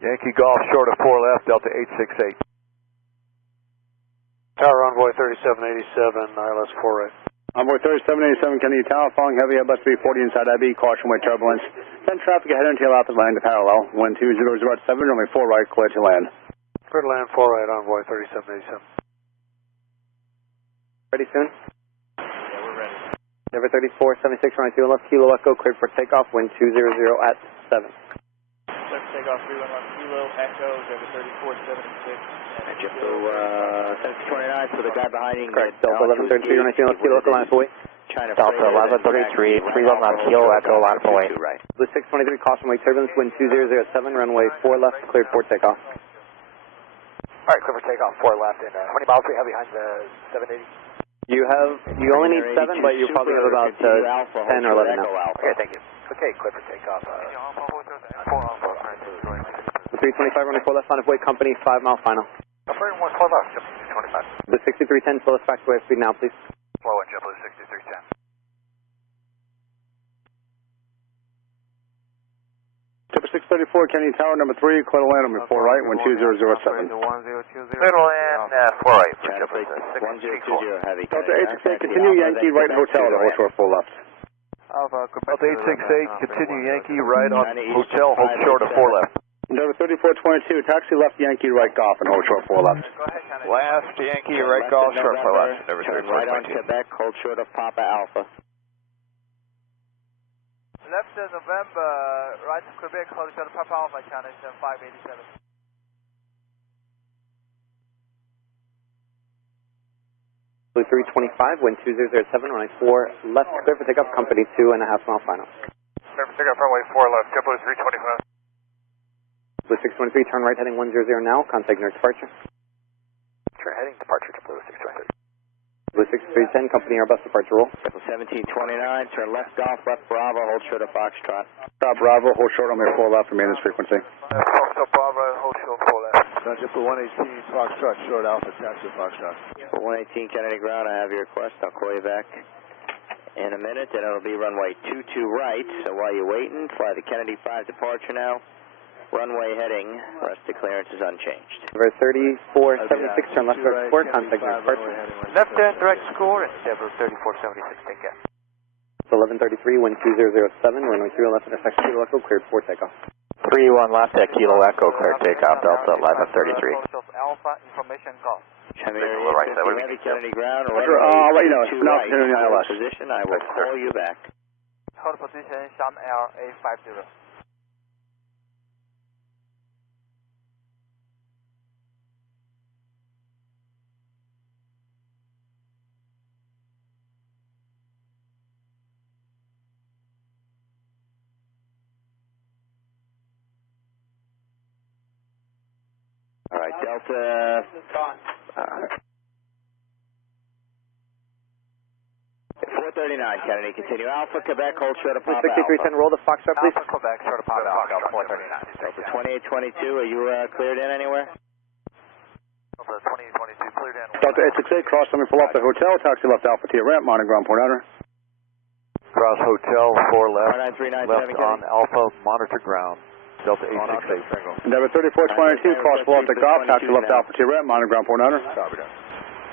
Yankee Golf short of 4 left, Delta 868. Tower Envoy 3787, ILS 4 right. Envoy 3787, Kennedy Tower, following heavy Airbus 340 inside IB, caution with turbulence. Send traffic ahead until Alpha land to parallel. Wind 200 at 7, runway 4 right, clear to land. Clear to land 4 right, Envoy 3787. Ready soon? Yeah, we're ready. Never 34, 76, runway 2 left, Kilo Echo, cleared for takeoff, wind 200 at 7. Let's take off 31 Kilo Echo, Never 34, 76. And JetBlue 729, so the guy behind you. Correct, Delta 1133, runway 2 left, Kilo Echo, line for weight. Delta 1133, 31 left, Kilo Echo, line for weight. Blue 623, caution wake turbulence, wind 200 at 7, runway 4 left, cleared for takeoff. Alright, clear for takeoff, 4 left, and how many miles do we have behind the 780? You only need 7, but you probably have about 10 or 11 now. Okay, thank you. Okay, clear for takeoff. The 325, runway 4 left, line of weight, company, 5 mile final. Operating 1 4 left, JetBlue 225. The 6310, slowest factory speed now, please. Slow in JetBlue 6310. Tipper 634, Kennedy Tower, number 3, clear to land, number 4 right, wind 2007. Clear to land 4 right, JetBlue 634. Heavy. Delta 868, continue Yankee right hotel to hold short 4 left. Delta 868, continue Yankee right on hotel, hold short of 4 left. Number 3422, taxi left Yankee right Golf and hold short 4 left. Left Yankee right Golf, short 4 left. Number Turn right on 3422. Quebec, hold short of Papa Alpha. Left November, right to Quebec, hold short of Papa Alpha, China 587. Blue 325, wind 200 at 7, runway 4 left, clear for takeoff, company 2.5 mile final. Clear for takeoff, runway 4 left, JetBlue 325. Blue 623, turn right heading 100 now, contact near departure. Turn heading, departure JetBlue 623. Blue 6310, company Airbus departure roll. 1729, turn left Golf, left Bravo, hold short of Foxtrot. Bravo, hold short on my 4 left, remain this frequency. Foxtrot Bravo, hold short 4 left. JetBlue 118, Foxtrot, short Alpha, taxi Foxtrot. 118 Kennedy ground, I have your request, I'll call you back in a minute, and it'll be runway 22 right, so while you're waiting, fly the Kennedy 5 departure now. Runway heading, rest of clearance is unchanged. Number 3476, turn left direct score, contact your departure. Left turn direct score, and Endeavour 3476, take care. It's 1133, wind 2007, runway 3 left intersection, Kilo Echo, cleared for takeoff. 31 left at Kilo Echo, cleared takeoff, Delta 1133. Alpha, information call. Heavy Kennedy ground, I'll let you know. For now, continuing ILS. Position, I will call you back. Hold position, Sham Air A50. All right, Delta. 439, Kennedy, continue. Alpha, Quebec, hold short of Papa 6310, roll the Foxtrot, please. Alpha, Quebec, short of Papa Alpha, 439. Delta 2822, are you cleared in anywhere? Delta 2822, cleared in. Delta 868, cross, let me pull off the hotel, taxi left Alpha to your ramp, monitor ground point outer. Cross hotel, 4 left, 9397, left on Alpha, monitor ground. Delta 868. Endeavour 3422, cross full off the Golf, taxi left Alpha to your ramp, monitor ground point outer. Copy that.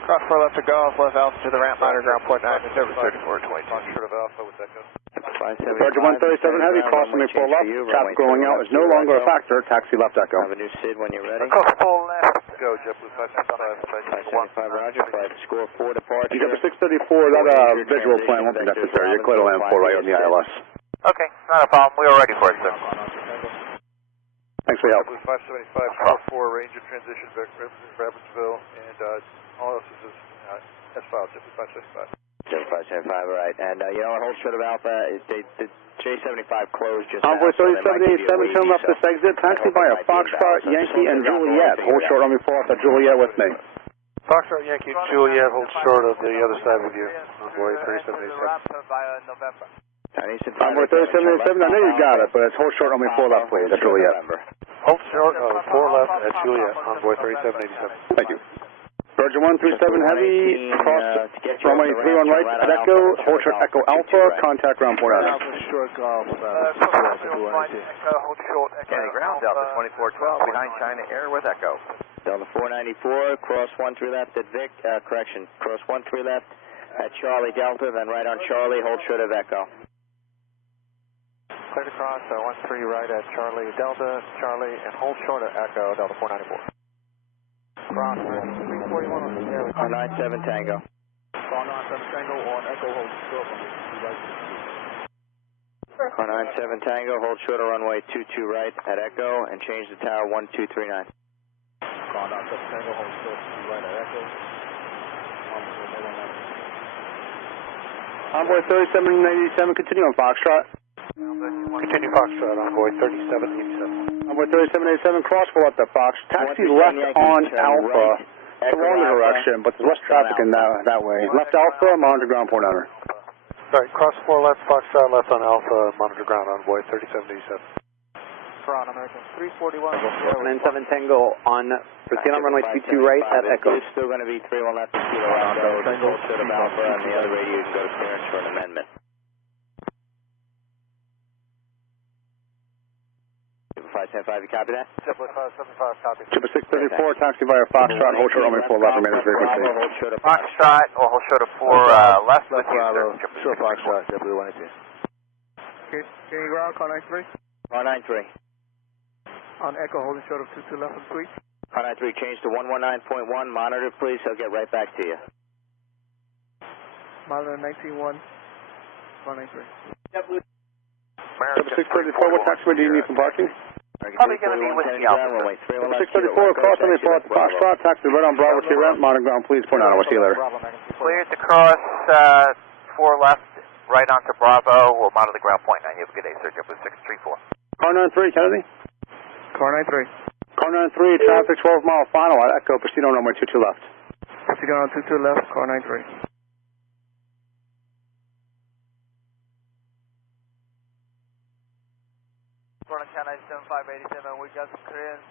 Cross 4 left to Golf, left Alpha to the ramp, monitor ground point 9, Endeavour 3422. Short of Alpha with Echo. Departure 137 heavy, cross let me pull up, traffic going out is no longer a factor, taxi left Echo. Have a new SID when you're ready. Cross 4 left. Go, JetBlue 575. 575, roger, flight score 4 departure. You got the 634, that visual plan won't be necessary, you're clear to land 4 right on the ILS. Okay, not a problem. We are ready for it, sir. Thanks for your help. JetBlue 575, 4 range of transition, Rappersville, and all else is S-file, JetBlue 575. 575, all right. And you know what, hold short of Alpha, the J75 closed just Envoy now, so they might give you a 3787, turn left this exit, taxi via Foxtrot, Yankee, and Juliet. Hold short on me, pull off at Juliet with me. Foxtrot, Yankee, Juliet, hold short of the other side with you. Envoy 3787. Envoy 3787, I know you got it, but it's hold short on me, 4 left, please, at Juliet. Hold short of 4 left at Juliet, Envoy 3787. Thank you. Virgin 137 Heavy, cross runway 31 right at Echo, hold short Echo Alpha, contact ground point outer. Short Golf, hold short, Echo. Kennedy ground, Delta 2412, behind China Air with Echo. Delta 494, cross 13 left at Vic, correction, cross 13 left at Charlie Delta, then right on Charlie, hold short of Echo. Cleared across, 13 right at Charlie Delta, Charlie, and hold short of Echo, Delta 494. Cross 341 on the air. 97 Tango. 97 Tango on Echo, hold short on the 97 Tango, hold short of runway 22 right at Echo, and change the tower 1239. 97 Tango, hold short 2 right at Echo. Envoy 3787, continue on Foxtrot. Continue Foxtrot, Envoy 3787. Envoy 3787, cross full up the Fox, taxi left on Alpha, the wrong direction, but there's less traffic in that way. Left Alpha, monitor ground point outer. Sorry, cross 4 left, Foxtrot, left on Alpha, monitor ground, Envoy 3787. Front, American 341. 97 Tango on, proceed on runway 22 right at Echo. It's still going to be 31 left to Kilo Alpha, hold short of Alpha, and the other radio you can go to clearance for an amendment. 575, you copy that? JetBlue 575, copy. 634, taxi via Foxtrot, hold short on me, 4 left, remaining frequency. Hold short of Foxtrot, or hold short of 4 left with you, sir. Short Foxtrot, JetBlue 118. Okay, Kennedy ground, call 93. Call 93. On Echo, holding short of 22 left and 3. Call 93, change to 119.1, monitor please, I'll get right back to you. Monitor 19-1, call 93. JetBlue 634, what taxiway do you need for parking? Probably going to be with the Alpha. 634, cross on me, pull out the Foxtrot, taxi right on Bravo to your ramp, monitor ground, please, point out, I'll see you later. Cleared to cross 4 left, right onto Bravo. We'll monitor the ground point 9. You have a good day, sir. JetBlue 634. Car 93, Kennedy. Car 93. Car 93, traffic 12 mile final at Echo, proceed on runway 22 left. Proceed on 22 left, car 93. Portland China 7587, we got clearance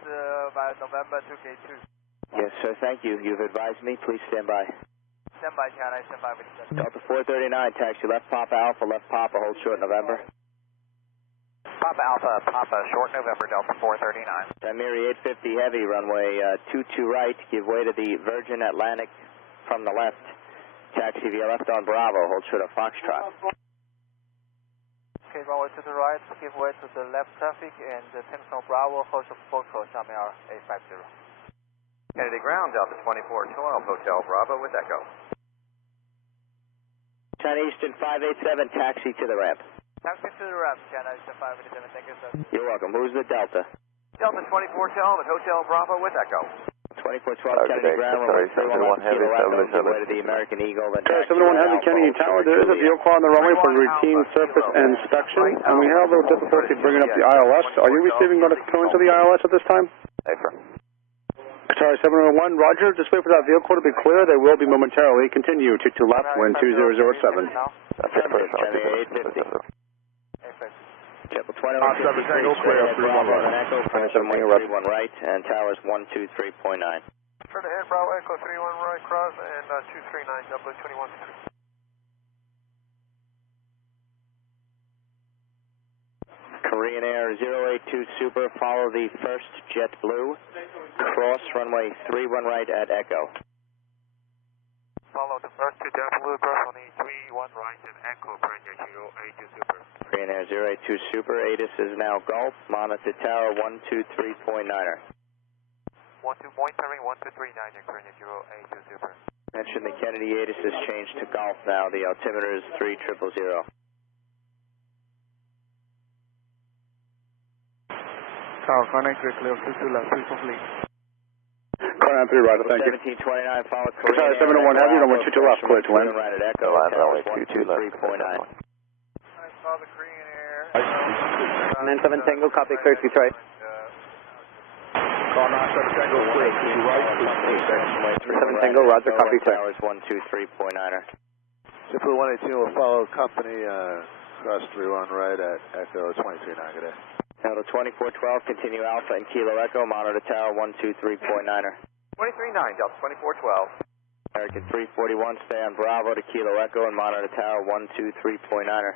by November to gate 2. Yes, sir, thank you. You've advised me. Please stand by. Stand by China 7587. Delta 439, taxi left Papa Alpha, hold short November. Papa Alpha, Papa, short November, Delta 439. Chimera 850 heavy, runway 22 right, give way to the Virgin Atlantic from the left. Taxi via left on Bravo, hold short of Foxtrot. Okay, runway to the right, give way to the left traffic, and Timson Bravo, hold short Foxtrot, Chimera 850. Kennedy Ground, Delta 2412, Hotel Bravo with Echo. China Eastern 587, taxi to the ramp. Taxi to the ramp, China Eastern 587, thank you, sir. You're welcome. Who's the Delta? Delta 2412 at Hotel Bravo with Echo. 2412 Kennedy Ground, runway 31 Heavy, give way to the American Eagle, then taxi 71 Heavy Kennedy Tower. There is a vehicle on the runway for routine surface inspection, and we have a little difficulty bringing up the ILS. Are you receiving notifications of the ILS at this time? Affirm. Sorry, 701, Roger. Just wait for that vehicle to be clear. They will be momentarily. Continue to left, wind 2007. That's it, Chimera 850. Triple 20, Tango clear, 31 right. Echo, finish up 31 right, and towers 123.9. Turn ahead, Bravo Echo 31 right, cross, and 239, double 21. Korean Air 082 Super, follow the first JetBlue, cross runway 31 right at Echo. Follow the first to JetBlue, cross on the 31 right at Echo, Korean Air 082 Super. Korean Air 082 Super, ATIS is now Gulf, monitor tower 123.9er. 12.39, 123.9, Korean Air 082 Super. Mention the Kennedy ATIS has changed to Gulf now, the altimeter is 3000. Tower connect, clear 22 left, 3 complete. Car 3 right, thank you. 1729, follow Korean Sorry, 701 Heavy, runway 22 left, clear to land. Right at Echo, runway 22 left, 3.9. I saw the Korean Air. 97 Tango, copy, clear to Detroit. Call 97 Tango, clear to right, 7 Tango, Roger, copy, clear. Towers 123.9er. JetBlue 118 will follow company, cross 31 right at Echo 239, good day. Delta 2412, continue Alpha and Kilo Echo, monitor tower 123.9er. 239, Delta 2412. American 341, stay on Bravo to Kilo Echo and monitor tower 123.9er.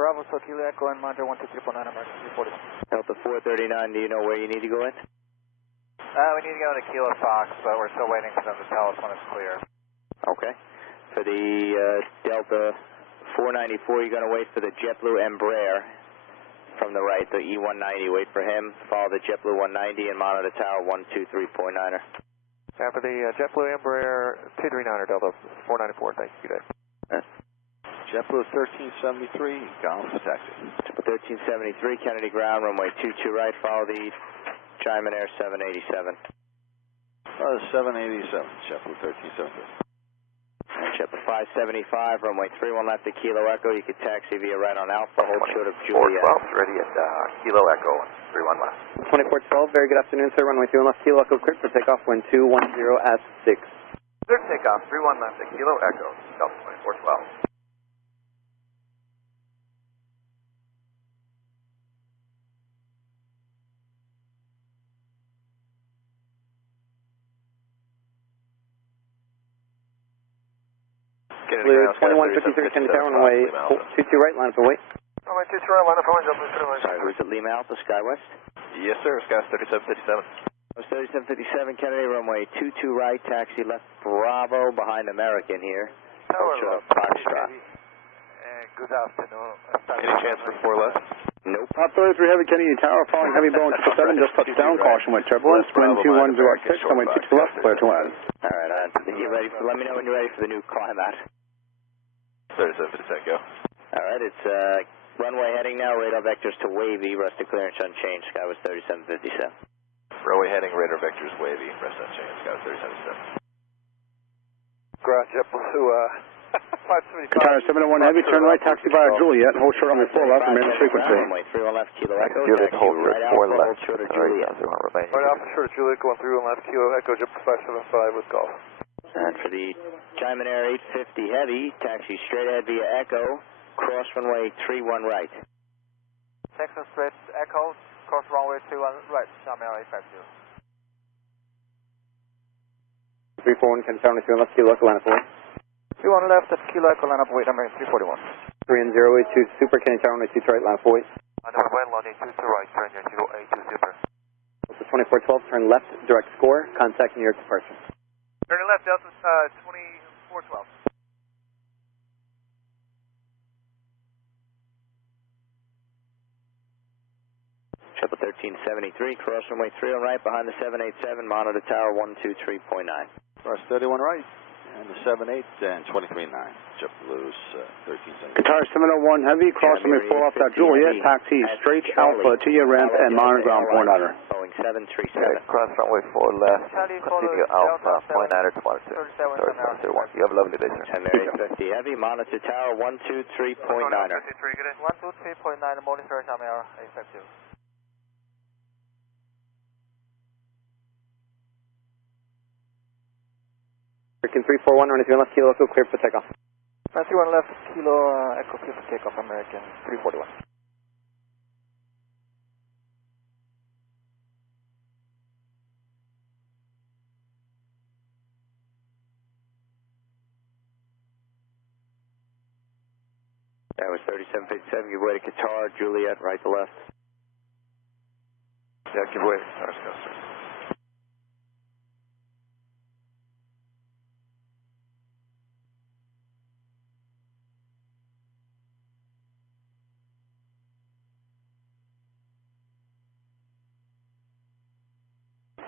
Bravo to Kilo Echo and monitor 123.9, American 340. Delta 439, do you know where you need to go in? We need to go to Kilo Fox, but we're still waiting for them to tell us when it's clear. Okay. For the Delta 494, you're going to wait for the JetBlue Embraer from the right, the E190. Wait for him, follow the JetBlue 190 and monitor tower 123.9er. For the JetBlue Embraer 239er, Delta 494, thank you, good day. JetBlue 1373, Golf taxi. JetBlue 1373, Kennedy Ground, runway 22 right, follow the Chimera Air 787. 787, JetBlue 1373. JetBlue 575, runway 31 left at Kilo Echo. You can taxi via right on Alpha, hold short of Juliet. 412, ready at Kilo Echo, 31 left. 2412, very good afternoon, sir. Runway 31 left, Kilo Echo, clear for takeoff, wind 210 at 6. Clear to takeoff, 31 left at Kilo Echo, Delta 2412. Blue 2153, Kennedy Tower, runway 22 right, line up and wait. Runway 22 right, line up and wait, Delta 3 Sorry, who's at Lima Alpha, SkyWest? Yes, sir, Sky 3757. 3757, Kennedy, runway 22 right, taxi left Bravo, behind American here. Hold short of Foxtrot. Good afternoon. Any chance for 4 left? Nope. Top 33 Heavy Kennedy Tower, following Heavy Boeing 7, just touched down, caution with turbulence, wind 210 at 6, runway 22 left, clear to land. All right, you ready for, let me know when you're ready for the new climb out. 37% go. All right, it's runway heading now, radar vectors to wavy, rest of clearance unchanged, Sky was 3757. Runway heading, radar vectors wavy, rest unchanged, Sky was 3757. Ground JetBlue 575. Tower 701 Heavy, turn right, taxi via Juliet, hold short on the 4 left, remain in frequency. Runway 31 left, Kilo Echo, Juliet, taxi hold right short, 4 Alpha, left. hold short of Juliet. Right Alpha, short of Juliet, going 31 left, Kilo Echo, JetBlue 575 with Golf. And for the Chimera Air 850 Heavy, taxi straight ahead via Echo, cross runway 31 right. Texas Red Echo, Cross runway 21 right, Shamir 850. 341, can sound left, kilo echo line up away. 31 left at kilo echo line up away, number 341. 3082 super, can you turn on 2 to right line up away. Number 1, landing 2 to right, turn your 082 super. 2412, turn left, direct score, contact New York departure. Turning left, Delta 2412. Triple 1373, cross runway 3 on right behind the 787, monitor tower 123.9. Cross 31 right, and the 78 and 23.9. JetBlue 1373. Qatar 701 Heavy, cross runway 4 off that Juliet, taxi straight Alpha to your ramp and monitor ground point under. Boeing 737. Cross runway 4 left, continue Alpha, point under 22. Sorry, 131. You have a lovely day, sir. Shamir 850 Heavy, monitor tower 123.9. 123.9, morning sir, Shamir 850. American 341, runway 3 left, kilo echo, clear for takeoff. 91 left, kilo echo, clear for takeoff, American 341. That was 3757, give way to Qatar, Juliet, right to left. Yeah, give way to Qatar, sir.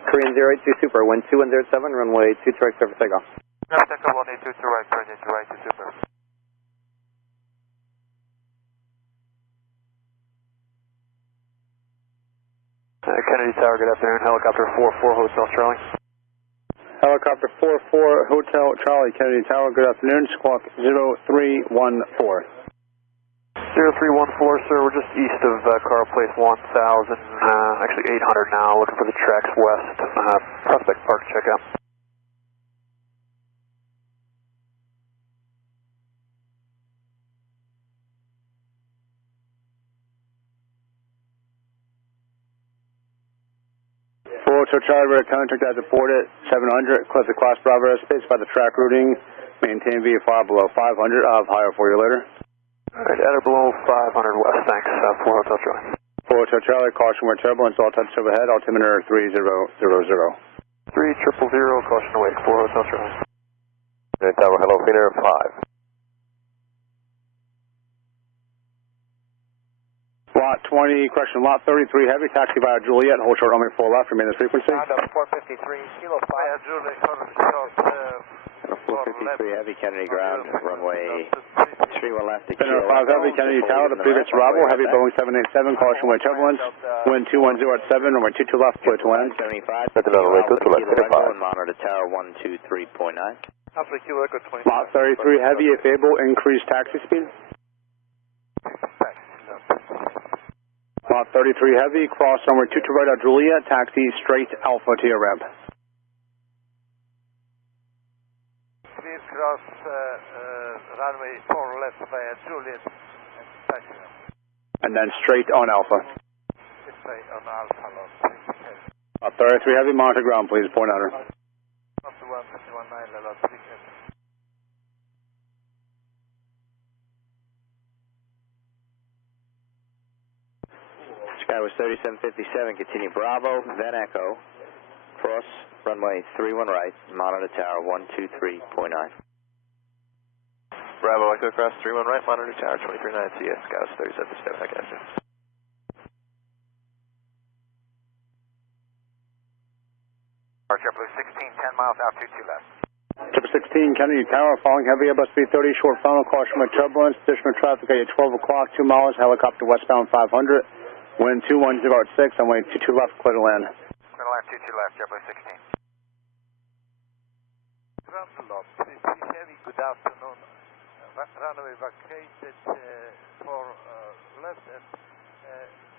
Korean 082 super, wind 2107, runway 2 to right, clear for takeoff. No, takeoff 182 to right, turn your 2 right to super. Kennedy Tower, good afternoon. Helicopter 44, Hotel Charlie. Helicopter 44, Hotel Charlie, Kennedy Tower, good afternoon. Squawk 0314. 0314, sir. We're just east of Carl Place 1000, actually 800 now, looking for the tracks west. Prospect Park checkout. Hotel Charlie, we're contact as reported, 700, close to Class Bravo airspace by the track routing, maintain VFR below 500, I'll have higher for you later. Alright, at or below 500 west, thanks, 4 Hotel Charlie. 4 Hotel Charlie, caution where turbulence, all touch overhead, altimeter 3000. 3000, caution awake, 4 Hotel Charlie. Kennedy Tower, hello, failure 5. Lot 20, question, lot 33 heavy, taxi via Juliet, hold short runway 4 left, remain the frequency. 453, kilo 5. Juliet, short, 453 heavy, Kennedy ground, runway 31 left to Center 5 heavy, Kennedy Tower, the previous arrival, heavy Boeing 787, caution way turbulence, wind 210 at 7, runway 22 left, clear to land. 75, runway 22 left, clear 5. Monitor tower 123.9. Lot 33 heavy, if able, increase taxi speed. Lot 33 heavy, cross runway 2 to right at Juliet, taxi straight Alpha to your ramp. Please cross runway 4 left via Juliet and taxi. And then straight on Alpha. Straight on Alpha, lot 33 heavy, monitor ground please, point under. Up to 151.9, lot 3. Sky was 3757, continue Bravo, then Echo, cross runway 31 right, monitor tower 123.9. Bravo, Echo cross 31 right, monitor tower 239, CS, Sky was 3757, I got you. JetBlue 16, 10 miles, altitude 2 left. 16 Kennedy Tower, following heavy Airbus 330, short final, caution with turbulence, additional traffic at 12 o'clock, 2 miles, helicopter westbound 500. Wind 210 at 6, runway 22 left, clear to land. Clear to land, 22 left, JetBlue 16. Ground lot, 33 heavy, good afternoon. Runway vacated for left and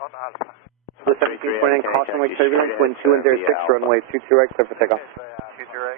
on Alpha. The 17.9, caution with turbulence, wind 206, runway 22 right, clear for takeoff. 22 right.